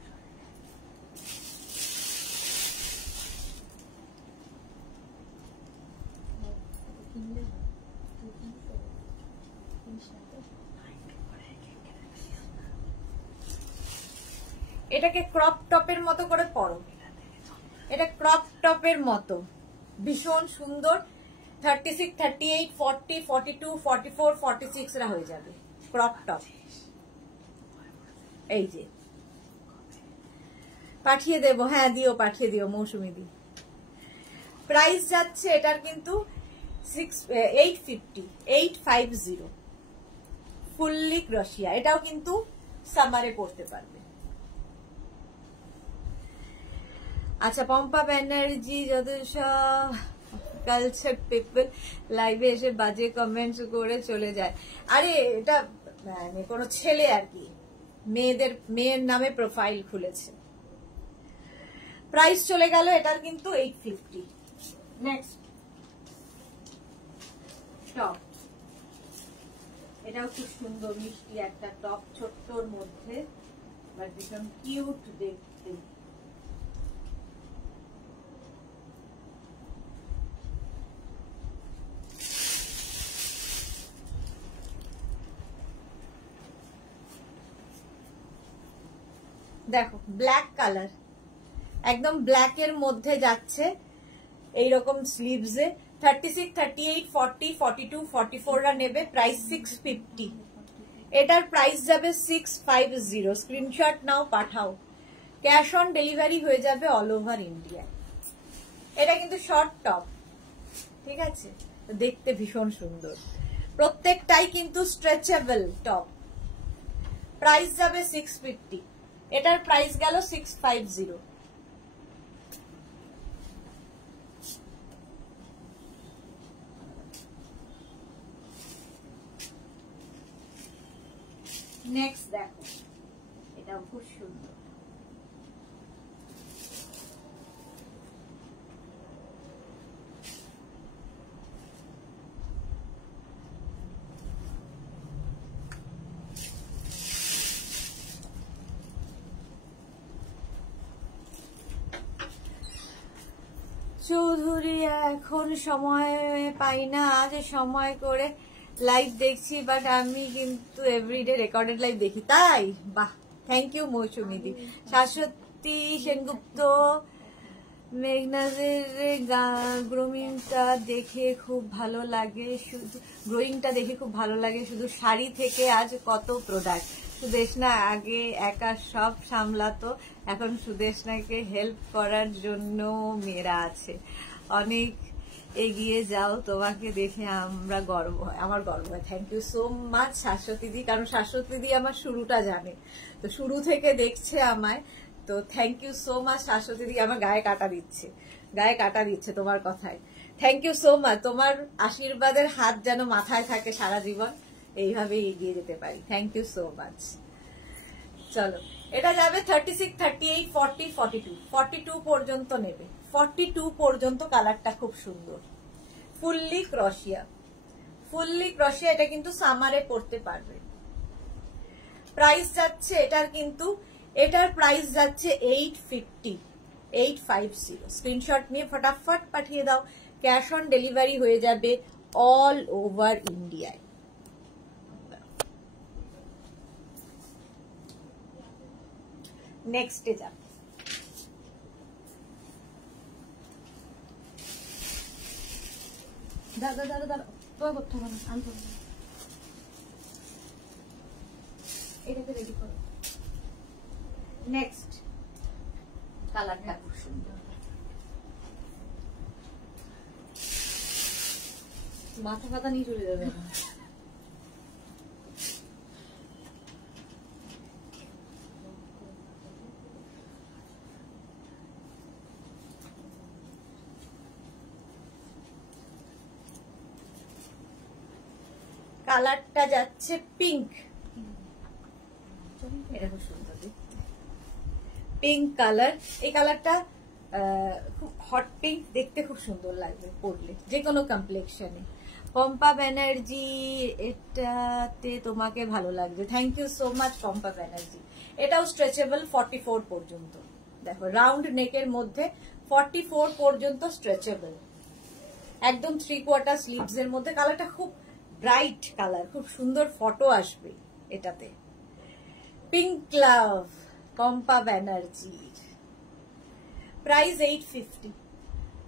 এটাকে ক্রপ টপের মতো করে পরো, এটা ক্রপ টপের মতো ভীষণ সুন্দর। 36, 38, 40, 42, 44, 46 রা হয়ে যাবে ক্রপ টপ। এই যে পাঠিয়ে দেব, হ্যাঁ দিও, পাঠিয়ে দিও মৌসুমি দি। প্রাইস যাচ্ছে এটার কিন্তু 850, 850 ফুললি ক্রশিয়া। এটাও কিন্তু সামারে পড়তে পারবে। আচ্ছা পম্পা ব্যানার্জি, যত সব কালচার পিপল লাইভে এসে বাজে কমেন্টস করে চলে যায়। আরে এটা মানে কোনো ছেলে আর কি মেয়ের নামে প্রোফাইল খুলেছে। প্রাইস চলে গেল এটার কিন্তু 850। নেক্সট টপ, এটাও খুব সুন্দর মিষ্টি একটা টপ, ছোট্টর মধ্যে বাট ভীষণ কিউট দেখতে। দেখো ব্ল্যাক কালার, একদম ব্ল্যাক এর মধ্যে যাচ্ছে এইরকম স্লিভসে। 36, 38, 40, 42, 44 রা নেবে। প্রাইস 650। এটার প্রাইস যাবে 650। স্ক্রিনশট নাও, পাঠাও। ক্যাশ অন ডেলিভারি হয়ে যাবে অল ওভার ইন্ডিয়া। এটা কিন্তু শর্ট টপ, ঠিক আছে, দেখতে ভীষণ সুন্দর। প্রত্যেকটাই কিন্তু স্ট্রেচেবল টপ। প্রাইস যাবে 650। এটার প্রাইস গেল 650। নেক্সট দেখো, এটাও খুব সুন্দর। চৌধুরী এখন সময় পাই না, আজ সময় করে লাইভ দেখছি, বাট আমি কিন্তু এভরিডে রেকর্ডেড লাইভ দেখি। তাই? বাহ, থ্যাংক ইউ মৌসুমিদি। শাশ্বতী সেনগুপ্ত, মেঘনাজের গ্রোমিংটা দেখে খুব ভালো লাগে, শুধু গ্রোয়িংটা দেখে খুব ভালো লাগে, শুধু শাড়ি থেকে আজ কত প্রোডাক্ট। সুদেশনা আগে একা সব সামলাতো, এখন সুদেশনাকে হেল্প করার জন্য মেয়েরা আছে। অনেক এগিয়ে যাও, তোমাকে দেখে আমরা গর্ব হয়, আমার গর্ব হয়। থ্যাংক ইউ সো মাচ শাশ্বতীদি, কারণ শাশ্বতীদি আমার শুরুটা জানে, তো শুরু থেকে দেখছে আমায়। তো থ্যাংক ইউ সো মাচ শাশ্বতীদি, আমার গায়ে কাটা দিচ্ছে তোমার কথায়। থ্যাংক ইউ সো মাচ, তোমার আশীর্বাদের হাত যেন মাথায় থাকে সারা জীবন, এইভাবেই এগিয়ে যেতে পারি। Thank you so much. চলো এটা যাবে 36, 38, 40, 42, 42 পর্যন্ত নেবে। 42 পর্যন্ত। কালারটা খুব সুন্দর, ফুললি ক্রশিয়া, ফুললি ক্রশিয়া। এটা কিন্তু সামারে পরতে পারবে। প্রাইস যাচ্ছে এটার, কিন্তু এটার প্রাইস যাচ্ছে 850, 850। স্ক্রিনশট নিয়ে ফটাফট পাঠিয়ে দাও, ক্যাশ অন ডেলিভারি হয়ে যাবে অল ওভার ইন্ডিয়ায়। নেক্সটে যাবে, দাদা দাদা দাদা তোমার করতে হবে না, আনতে হবে না। এটাকে রেডি করো। নেক্সট কালারটা খুব সুন্দর, মাথা ফাতা নিয়ে চলে যাবে। কালারটা যাচ্ছে পিঙ্ক, এটা খুব সুন্দর পিঙ্ক কালার। এই কালারটা খুব হট পিঙ্ক, দেখতে খুব সুন্দর লাগবে পরলে যে কোনো কমপ্লেক্সনে। পম্পা ব্যানার্জি, এটাতে তোমাকে ভালো লাগবে, thank you so much Pampa Banerjee. এটাও স্ট্রেচেবল 44 পর্যন্ত, দেখো রাউন্ড নেকের মধ্যে 44 পর্যন্ত স্ট্রেচেবল, একদম 3/4 স্লিভস এর মধ্যে। কালারটা খুব ব্রাইট কালার, খুব সুন্দর ফটো আসবে এটাতে। পিঙ্ক লাভ, পম্পা ব্যানার্জির। প্রাইস 850,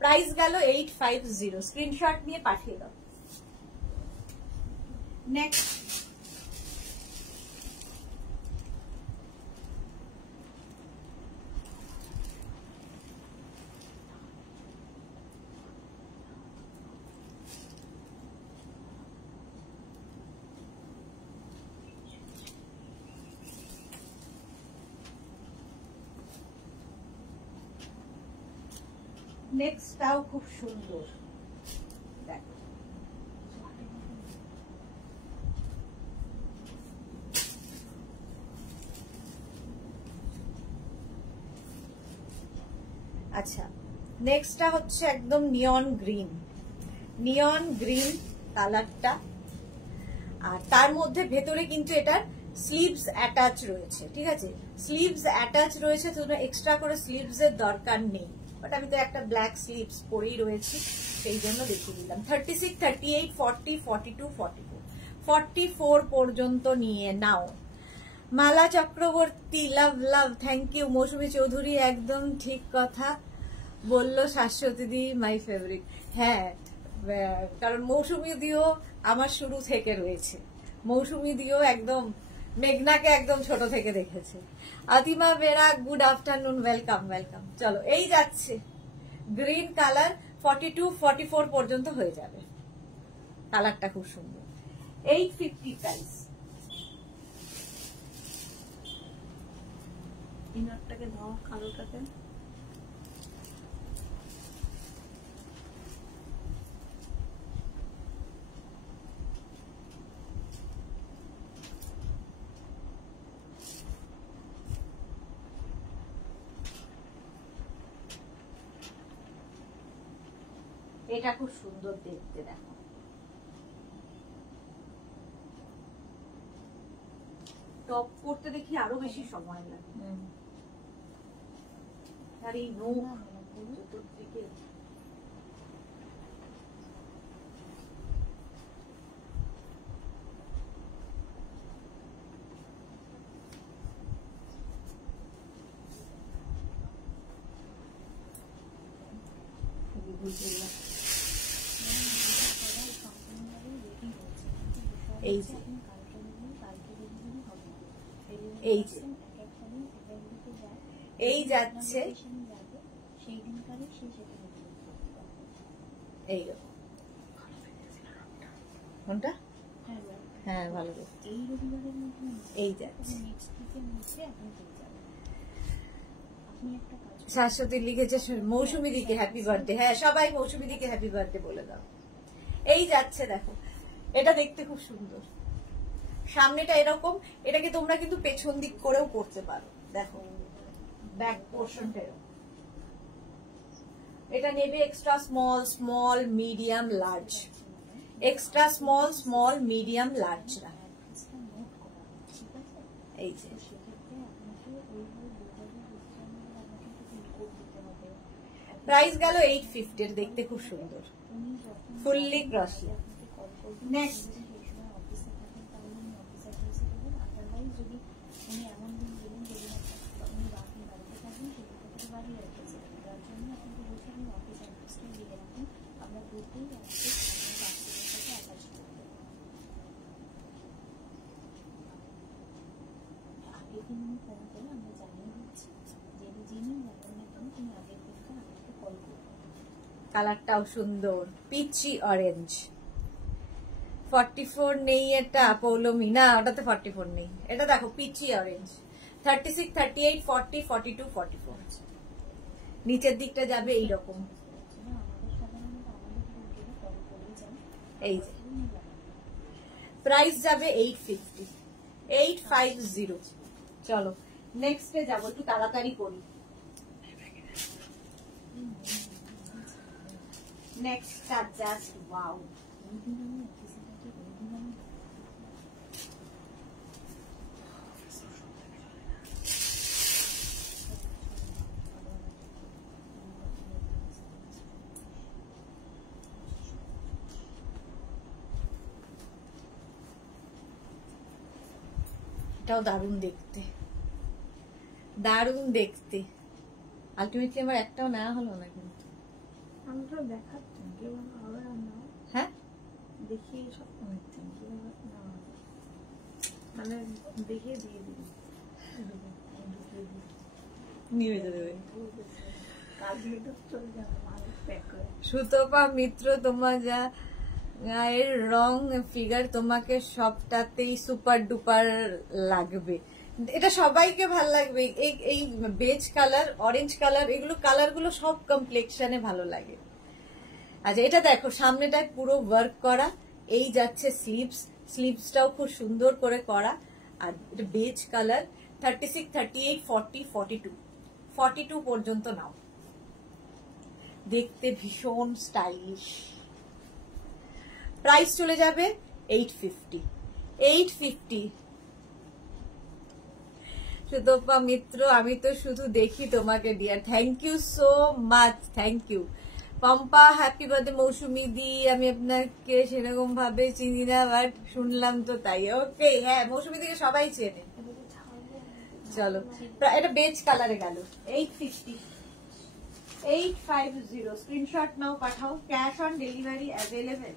প্রাইস গেল 850। স্ক্রিনশট নিয়ে পাঠিয়ে দাও। নেক্সট নেক্সটটাও খুব সুন্দর, দেখো আচ্ছা। নেক্সটটা হচ্ছে একদম নিয়ন গ্রিন, নিয়ন গ্রিন কালারটা, আর তার মধ্যে ভেতরে কিন্তু এটার স্লিভস অ্যাটাচ রয়েছে, ঠিক আছে, স্লিভস অ্যাটাচ রয়েছে, তো এক্সট্রা করে স্লিভস এর দরকার নেই। বাট আমি তো একটা ব্ল্যাক স্লিভস পরেই রয়েছি, সেই জন্য দেখিয়ে দিলাম। 36, 38, 40, 42, 44, 44 পর্যন্ত নিয়ে নাও। মালা চক্রবর্তী, লাভ লাভ, থ্যাংক ইউ। মৌসুমী চৌধুরী, একদম ঠিক কথা বললো শাশ্বতী দি, মাই ফেভারিট। হ্যাঁ, কারণ মৌসুমী দিও আমার শুরু থেকে রয়েছে, মৌসুমী দিও একদম মেঘনাকে একদম ছোট থেকে দেখেছে। Atima Bera, good afternoon, welcome welcome. চলো, এই যাচ্ছে গ্রিন কালার, 42, 44 পর্যন্ত হয়ে যাবে। কালারটা খুব সুন্দর, 850 প্রাইস। ইনারটাকে দাও, কালোটাকে। এটা খুব সুন্দর দেখতে, দেখো টপ করতে দেখি আরো বেশি সময় লাগে, আর এই নোক চতুর্দিকে। এই যে এই যে এই যাচ্ছে, এইরকম কোনটা? হ্যাঁ ভালো, এই যাচ্ছে। শাশ্বতী লিখেছে মৌসুমী দিকে হ্যাপি বার্থডে। হ্যাঁ, সবাই মৌসুমী দিকে হ্যাপি বার্থডে বলে দাও। এই যাচ্ছে, দেখো এটা দেখতে খুব সুন্দর, সামনেটা এরকম। এটাকে তোমরা কিন্তু পেছন দিক করেও করতে পারো, দেখো ব্যাক পোর্শনটা এরকম। এটা নেবে extra small, small, medium, large, extra small, small, medium, লার্জরা। এই যে সেক্ষেত্রে আপনাকে ওইভাবে বোঝাবে আপনাকে একটু কোড দিতে হবে। প্রাইস গেল 850 এর, দেখতে খুব সুন্দর, উনি যখন ফুললি গ্লসি। আপনাকে কল করবেন, নেক্সট সেই সময় অফিসে থাকেন তাহলে উনি অফিস অ্যাড্রেসে দেবেন। আদারওয়াইজ যদি উনি এমন দিন দেবেন যেদিন উনি বাড়িতে থাকবেন সেদিন বাড়ির অ্যাড্রেসে দেবেন। তার জন্য আপনাকে বলছি আপনি অফিস অ্যাড্রেসটাই লিখে রাখুন, আমরা দুটোই অ্যাড্রেস আপনার পাসপোর্টের সাথে অ্যাটাচ করে দেবো। আগের দিন উনি ফোন করে আমরা জানিয়ে দিচ্ছি যে যিনি যাবেন না কেন তিনি আগের দিনটা আমাকে কল করবেন। কালারটাও সুন্দর, পিচি অরেঞ্জ। 44 নেই এটা, পৌলমি না, ওটাতে 44 নেই। এটা দেখো পিচি অরেঞ্জ, 36, 38, 40, 42, 44। নিচের দিকটা যাবে এইরকম, এই যে প্রাইস যাবে 850, 850। চলো নেক্সটে যাবো, একটু তাড়াতাড়ি করি। নেক্সটটা জাস্ট ওয়াও, এটাও দারুণ দেখতে, দারুণ দেখতে। আলটিমেটলি আমার একটাও নেওয়া হলো না কিন্তু। আমি তো দেখাচ্ছেন কেউ আবার না, হ্যাঁ দেখিয়ে সব কমেছেন কেউ না, মানে দেখিয়ে দিয়ে দিন নিয়ে যাবে। কাজে চলে যাবে মানুষ প্যাক করে। সুতপা মিত্র, তোমার যা এর রং ফিগার, তোমাকে সবটাতেই সুপার ডুপার লাগবে। এটা সবাইকে ভাল লাগবে। এই বেজ কালার, অরেঞ্জ কালার, এগুলো কালার গুলো সব কমপ্লেক্সনে ভালো লাগে। আচ্ছা এটা দেখো, সামনেটায় পুরো ওয়ার্ক করা, এই যাচ্ছে স্লিভস, স্লিভসটাও খুব সুন্দর করে করা। আর এটা বেজ কালার, 36, 38, 40, 42, 42 পর্যন্ত নাও। দেখতে ভীষণ স্টাইলিশ। প্রাইস চলে যাবে 850, 850। সুতপা মিত্র, আমি তো শুধু দেখি তোমাকে dear, thank you so much, thank you. Pampa, happy birthday Mousumi di. আমি আপনাকে সেরকম ভাবে চিনি না, বাট শুনলাম তো তাই। ওকে, হ্যাঁ মৌসুমি দিকে সবাই চেনে। চলো এটা বেজ কালারে গেল, 850, 850। স্ক্রিনশট নাও, পাঠাও। Cash on delivery available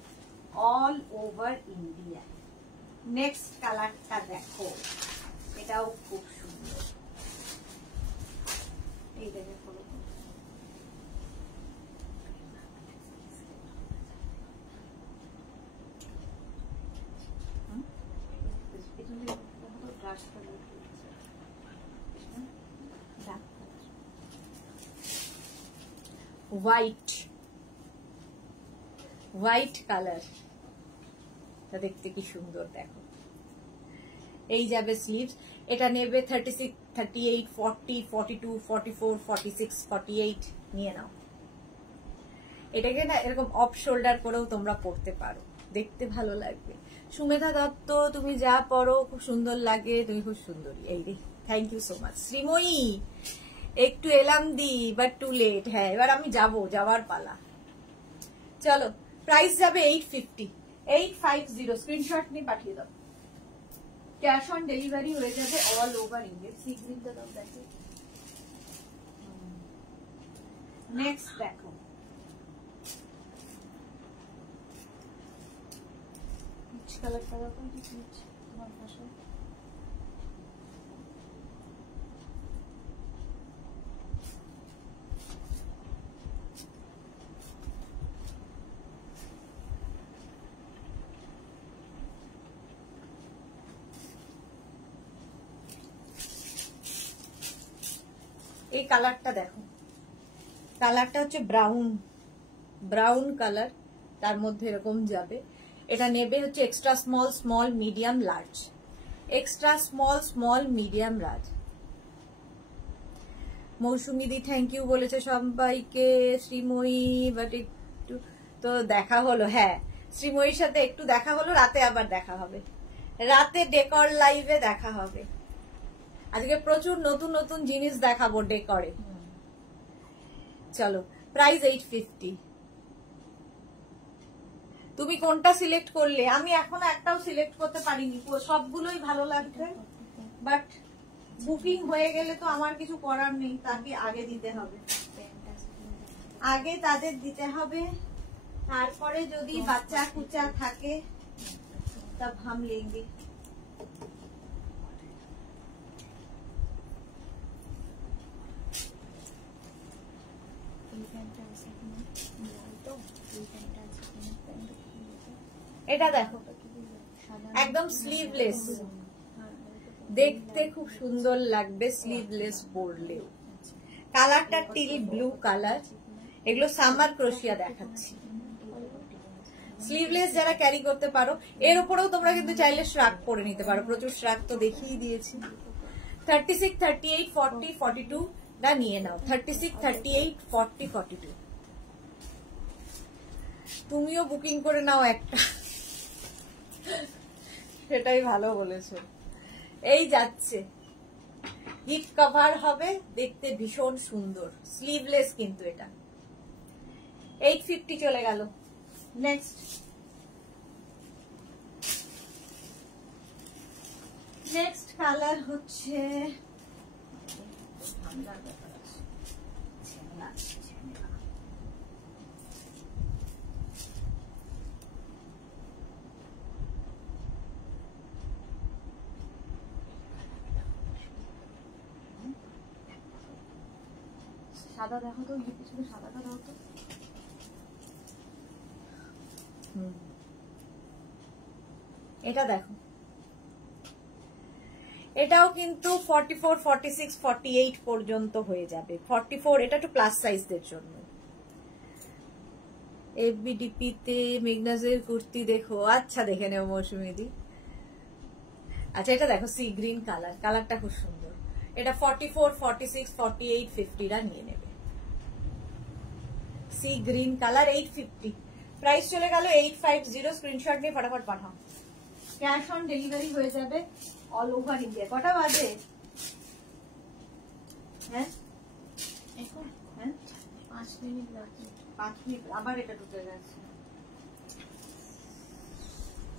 all over India. Next কালারটা দেখো, এটাও খুব সুন্দর। এই দেখে করো, হোয়াইট, হোয়াইট কালার, দেখতে কি সুন্দর দেখো। এই যাবে স্লিভস, এটা নেবে 36, 38, 40, 42, 44, 46, 48 নিয়ে নাও। এটাকে না এরকম অফ শোল্ডার করেও তোমরা পরতে পারো, দেখতে ভালো লাগবে। সুমেধা দত্ত, তুমি যা পরো খুব সুন্দর লাগে, তুমি খুব সুন্দরী। এই রে, thank you so much. Srimoyee, একটু এলাম দি বাট টু লেট। হ্যাঁ এবার আমি যাওয়ার পালা। চলো প্রাইস যাবে 850, 850। স্ক্রিনশট নিয়ে পাঠিয়ে দাও। ক্যাশ অন ডেলিভারি হয়ে যাবে অল ওভার ইন্ডিয়া। সি গ্রিনটা দাও দেখো। নেক্সট দেখো, পিচ কালারটা দেখো, পিচ তোমার পাশে। এই কালারটা দেখো, কালারটা হচ্ছে ব্রাউন, ব্রাউন কালার, তার মধ্যে এরকম যাবে। এটা নেবে হচ্ছে extra small, small, medium, large. Extra small, small, medium, large. Mousumi দি থ্যাংক ইউ বলেছে সবাইকে। শ্রীময়ী, বাট একটু তো দেখা হলো। হ্যাঁ শ্রীময়ীর সাথে একটু দেখা হলো, রাতে আবার দেখা হবে, রাতে ডেকর লাইভে দেখা হবে। আজকে প্রচুর নতুন নতুন জিনিস দেখাবো ডেকরে। চলো, প্রাইস 850। তুমি কোনটা সিলেক্ট করলে? আমি এখনো একটাও সিলেক্ট করতে পারিনি, সবগুলোই ভালো লাগবে, বাট বুকিং হয়ে গেলে তো আমার কিছু করার নেই, তাকে আগে দিতে হবে, আগে তাদের দিতে হবে, তারপরে যদি বাচ্চা কুচা থাকে তব হাম লেंगे। এটা দেখো একদম স্লিভলেস, দেখতে খুব সুন্দর লাগবে স্লিভলেস পরলেও। কালারটা টিল ব্লু কালার, এগুলো সামার ক্রোশিয়া দেখাচ্ছি। স্লিভলেস যারা ক্যারি করতে পারো, এর উপরেও তোমরা কিন্তু চাইলে শ্রাক পরে নিতে পারো, প্রচুর শ্রাক তো দেখিয়ে দিয়েছি। 36, 38, 40, 42 টা নিয়ে নাও। 36, 38, 40, 42 তুমিও বুকিং করে নাও একটা, সেটাই ভালো বলেছো। এই যাচ্ছে, হিপ কভার হবে, দেখতে ভীষণ সুন্দর, স্লিভলেস কিন্তু এটা। 850 চলে গেল। নেক্সট কালার হচ্ছে সাদা, দেখো তো পিছনে সাদাটা দাও তো। এটা দেখো, এটাও কিন্তু 44, 46, 48 পর্যন্ত হয়ে যাবে। 44 এটা একটু প্লাস সাইজদের জন্য। এফবিডিপি তে মেগনাজের কুর্তি দেখো, আচ্ছা দেখে নেব মৌসুমীদি। আচ্ছা এটা দেখো সি গ্রিন কালার, কালারটা খুব সুন্দর। এটা 44, 46, 48, 50 নিয়ে নেবে। সি গ্রিন কালার 850, প্রাইস চলে গেল 850। স্ক্রিনশট নিয়ে ফটাফট পাঠাও, ক্যাশ অন ডেলিভারি হয়ে যাবে অল ওভার ইন্ডিয়া। কটা বাজে? হ্যাঁ এখন হ্যাঁ 5 মিনিট বাকি। 5 মিনিট আবার এটা ঢুকে গেছে।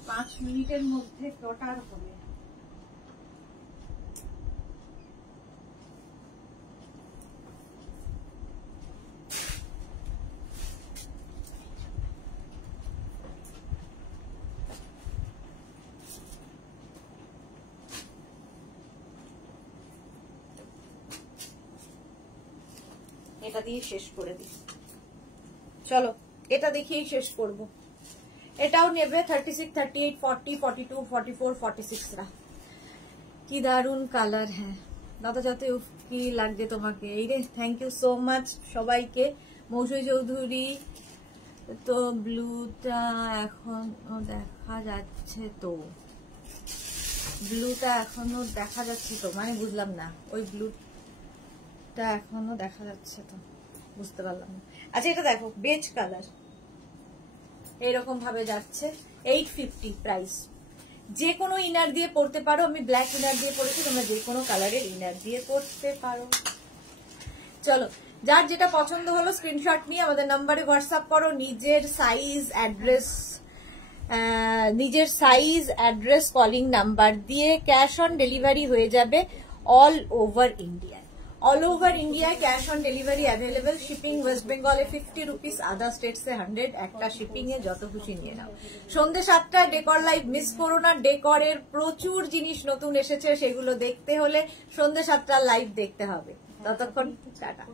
5 মিনিটের মধ্যে কটার হবে? এটা দিয়ে শেষ করে দিই। চলো এটা দেখিয়েই শেষ করব। এটাও নেবে 36, 38, 40, 42, 44, 46 রা। কি দারুন কালার। হ্যাঁ দাদা যাতে কি লাগছে তোমাকে। এই রে, থ্যাংক ইউ সো মাচ সবাইকে। মৌসুমী চৌধুরী, তো ব্লুটা এখনো দেখা যাচ্ছে তো? ব্লুটা এখনো দেখা যাচ্ছে তো, মানে বুঝলাম না। ওই ব্লুটা এখনো দেখা যাচ্ছে তো, বুঝতে পারলাম না। আচ্ছা এটা দেখো বেজ কালার, এইরকম ভাবে যাচ্ছে। 850 প্রাইস। যে কোনো ইনার দিয়ে পরতে পারো, আমি ব্ল্যাক ইনার দিয়ে পরেছি, তোমরা যে কোনো কালারের ইনার দিয়ে পরতে পারো। চলো, যার যেটা পছন্দ হলো স্ক্রিনশট নিয়ে আমাদের নাম্বারে হোয়াটসঅ্যাপ করো। নিজের সাইজ অ্যাড্রেস কলিং নাম্বার দিয়ে ক্যাশ অন ডেলিভারি হয়ে যাবে all over India. All over India cash on delivery available. Shipping West বেঙ্গলে 50 রুপিস, আদার স্টেটসে 100। একটা শিপিং এ যত খুশি নিয়ে নাও। সন্ধ্যে 7টায় ডেকর লাইভ মিস করো না। ডেকরের প্রচুর জিনিস নতুন এসেছে, সেগুলো দেখতে হলে সন্ধ্যে 7টার লাইভ দেখতে হবে। ততক্ষণ টাটা।